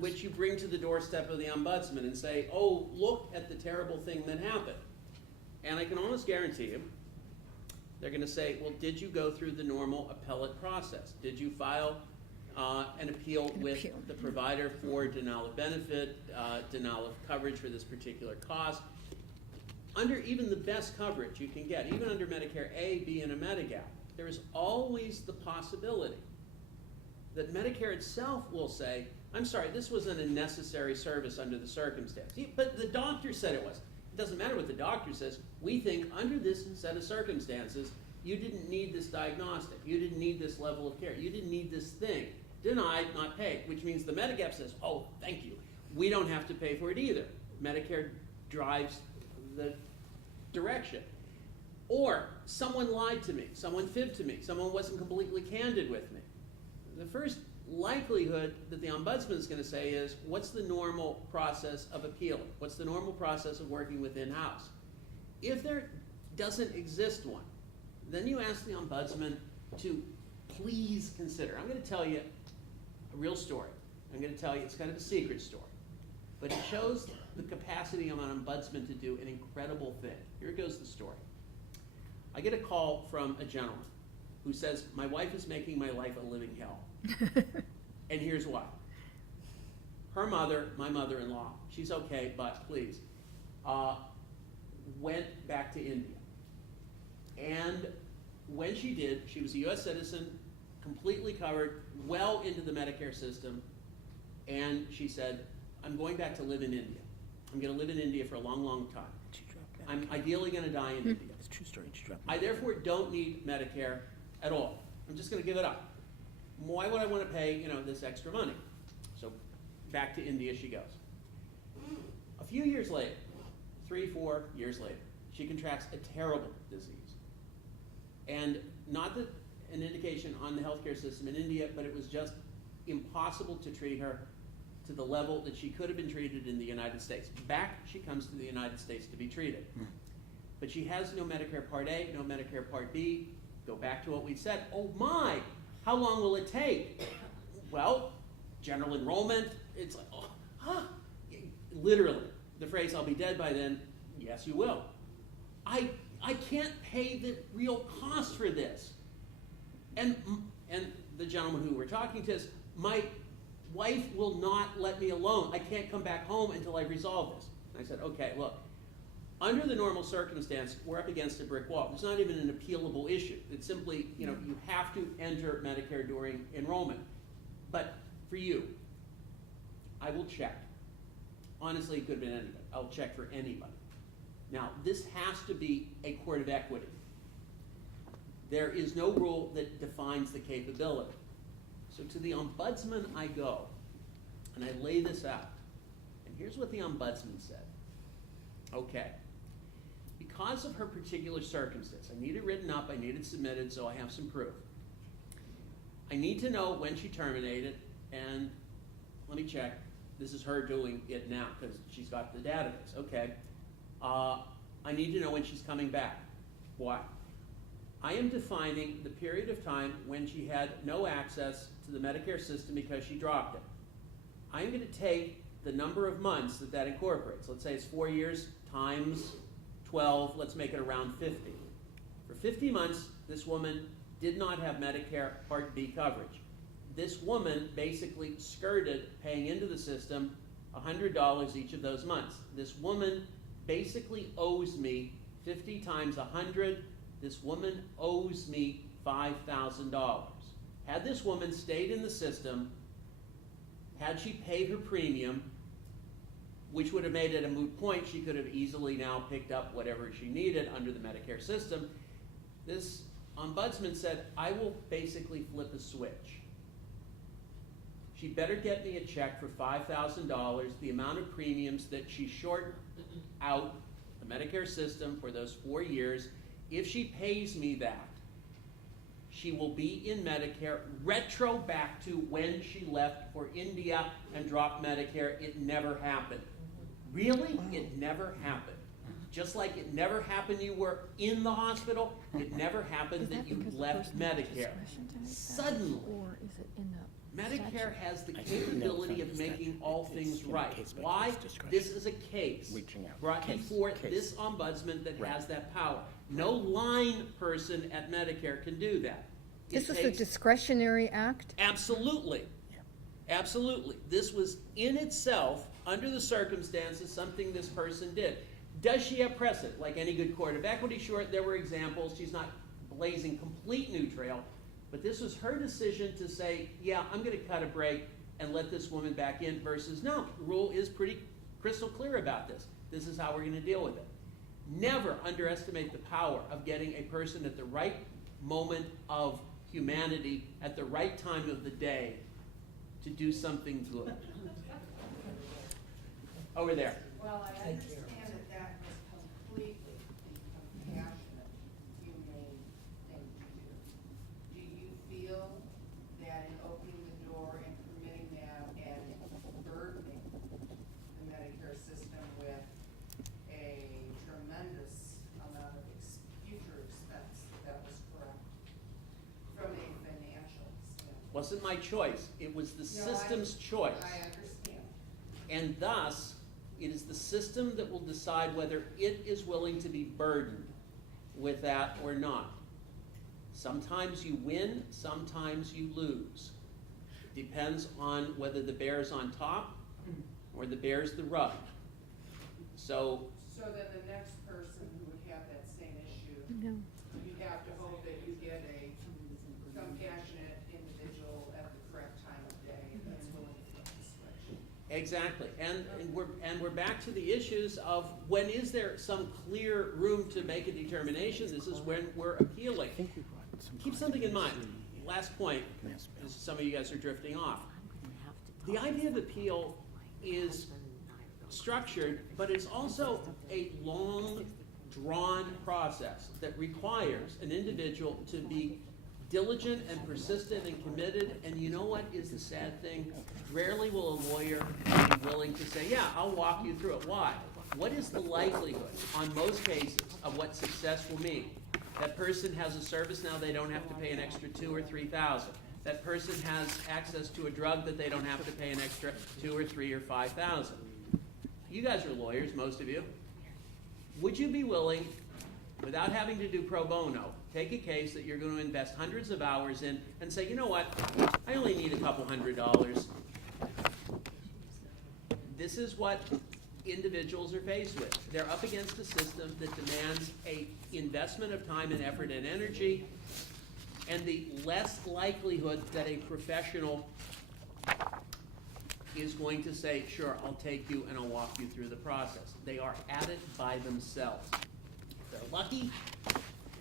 which you bring to the doorstep of the ombudsman and say, oh, look at the terrible thing that happened. And I can almost guarantee you, they're going to say, well, did you go through the normal appellate process? Did you file an appeal with the provider for denial of benefit, denial of coverage for this particular cost? Under even the best coverage you can get, even under Medicare A, B, and a Medigap, there is always the possibility that Medicare itself will say, I'm sorry, this wasn't a necessary service under the circumstance. But the doctor said it was. It doesn't matter what the doctor says. We think under this set of circumstances, you didn't need this diagnostic. You didn't need this level of care. You didn't need this thing. Denied, not paid, which means the Medigap says, oh, thank you. We don't have to pay for it either. Medicare drives the direction. Or someone lied to me, someone fibbed to me, someone wasn't completely candid with me. The first likelihood that the ombudsman is going to say is, what's the normal process of appeal? What's the normal process of working with in-house? If there doesn't exist one, then you ask the ombudsman to please consider. I'm going to tell you a real story. I'm going to tell you, it's kind of a secret story, but it shows the capacity of an ombudsman to do an incredible thing. Here goes the story. I get a call from a gentleman who says, my wife is making my life a living hell. And here's why. Her mother, my mother-in-law, she's okay, but please, went back to India. And when she did, she was a US citizen, completely covered, well into the Medicare system, and she said, I'm going back to live in India. I'm going to live in India for a long, long time. I'm ideally going to die in India. It's a true story. I therefore don't need Medicare at all. I'm just going to give it up. Why would I want to pay, you know, this extra money? So back to India she goes. A few years later, 3-4 years later, she contracts a terrible disease. And not that an indication on the healthcare system in India, but it was just impossible to treat her to the level that she could have been treated in the United States. Back she comes to the United States to be treated. But she has no Medicare Part A, no Medicare Part B. Go back to what we said. Oh my, how long will it take? Well, general enrollment, it's like, oh, huh. Literally, the phrase, I'll be dead by then, yes you will. I can't pay the real cost for this. And the gentleman who we're talking to says, my wife will not let me alone. I can't come back home until I resolve this. And I said, okay, look, under the normal circumstance, we're up against a brick wall. There's not even an appealable issue. It's simply, you know, you have to enter Medicare during enrollment. But for you, I will check. Honestly, it could have been anybody. I'll check for anybody. Now, this has to be a court of equity. There is no rule that defines the capability. So to the ombudsman I go, and I lay this out. And here's what the ombudsman said. Okay, because of her particular circumstance, I need it written up, I need it submitted so I have some proof. I need to know when she terminated, and let me check. This is her doing it now because she's got the database. Okay, I need to know when she's coming back. Why? I am defining the period of time when she had no access to the Medicare system because she dropped it. I'm going to take the number of months that that incorporates. Let's say it's 4 years times 12, let's make it around 50. For 50 months, this woman did not have Medicare Part D coverage. This woman basically skirted paying into the system $100 each of those months. This woman basically owes me 50 times 100. This woman owes me $5,000. Had this woman stayed in the system, had she paid her premium, which would have made it a moot point, she could have easily now picked up whatever she needed under the Medicare system. This ombudsman said, I will basically flip a switch. She better get me a check for $5,000, the amount of premiums that she short out the Medicare system for those 4 years. If she pays me that, she will be in Medicare retro back to when she left for India and dropped Medicare. It never happened. Really? It never happened. Just like it never happened you were in the hospital, it never happened that you left Medicare. Suddenly, Or is it in the Medicare has the capability of making all things right. Why? This is a case brought before this ombudsman that has that power. No line person at Medicare can do that. This is a discretionary act? Absolutely. Absolutely. This was in itself, under the circumstances, something this person did. Does she have precedent? Like any good court of equity, sure, there were examples. She's not blazing complete new trail. But this was her decision to say, yeah, I'm going to cut a break and let this woman back in versus no. The rule is pretty crystal clear about this. This is how we're going to deal with it. Never underestimate the power of getting a person at the right moment of humanity at the right time of the day to do something good. Over there. Well, I understand that was completely the compassionate, humane thing to do. Do you feel that in opening the door and permitting them and burdening the Medicare system with a tremendous amount of future expense, that was correct? From a financial standpoint. Wasn't my choice. It was the system's choice. I understand. And thus, it is the system that will decide whether it is willing to be burdened with that or not. Sometimes you win, sometimes you lose. It depends on whether the bear's on top or the bear's the rug. So then the next person who would have that same issue, you have to hope that you get a compassionate individual at the correct time of day that's willing to flip the switch. exactly, and we're back to the issues of when is there some clear room to make a determination. This is when we're appealing. Keep something in mind. Last point, as some of you guys are drifting off. The idea of appeal is structured, but it's also a long, drawn process that requires an individual to be diligent and persistent and committed. And you know what is the sad thing? Rarely will a lawyer be willing to say, yeah, I'll walk you through it. Why? What is the likelihood, on most cases, of what success will mean? That person has a service now they don't have to pay an extra $2,000 or $3,000. That person has access to a drug that they don't have to pay an extra $2,000 or $3,000 or $5,000. You guys are lawyers, most of you. Would you be willing, without having to do pro bono, take a case that you're going to invest hundreds of hours in and say, you know what, I only need a couple $100. This is what individuals are faced with. They're up against a system that demands an investment of time and effort and energy, and the less likelihood that a professional is going to say, sure, I'll take you and I'll walk you through the process. They are at it by themselves. If they're lucky,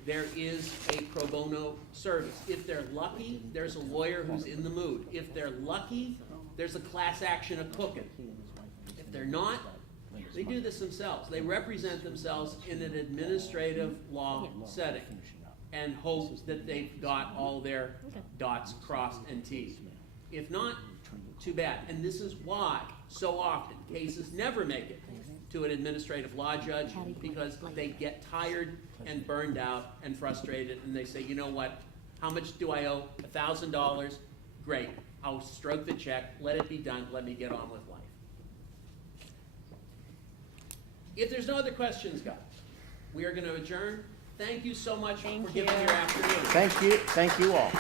there is a pro bono service. If they're lucky, there's a lawyer who's in the mood. If they're lucky, there's a class action of cooking. If they're not, they do this themselves. They represent themselves in an administrative law setting and hope that they've got all their dots crossed and T's. If not, too bad. And this is why, so often, cases never make it to an administrative law judge because they get tired and burned out and frustrated, and they say, you know what, how much do I owe? $1,000? Great, I'll stroke the check, let it be done, let me get on with life. If there's no other questions, guys, we are going to adjourn. Thank you so much for giving your afternoon. Thank you all.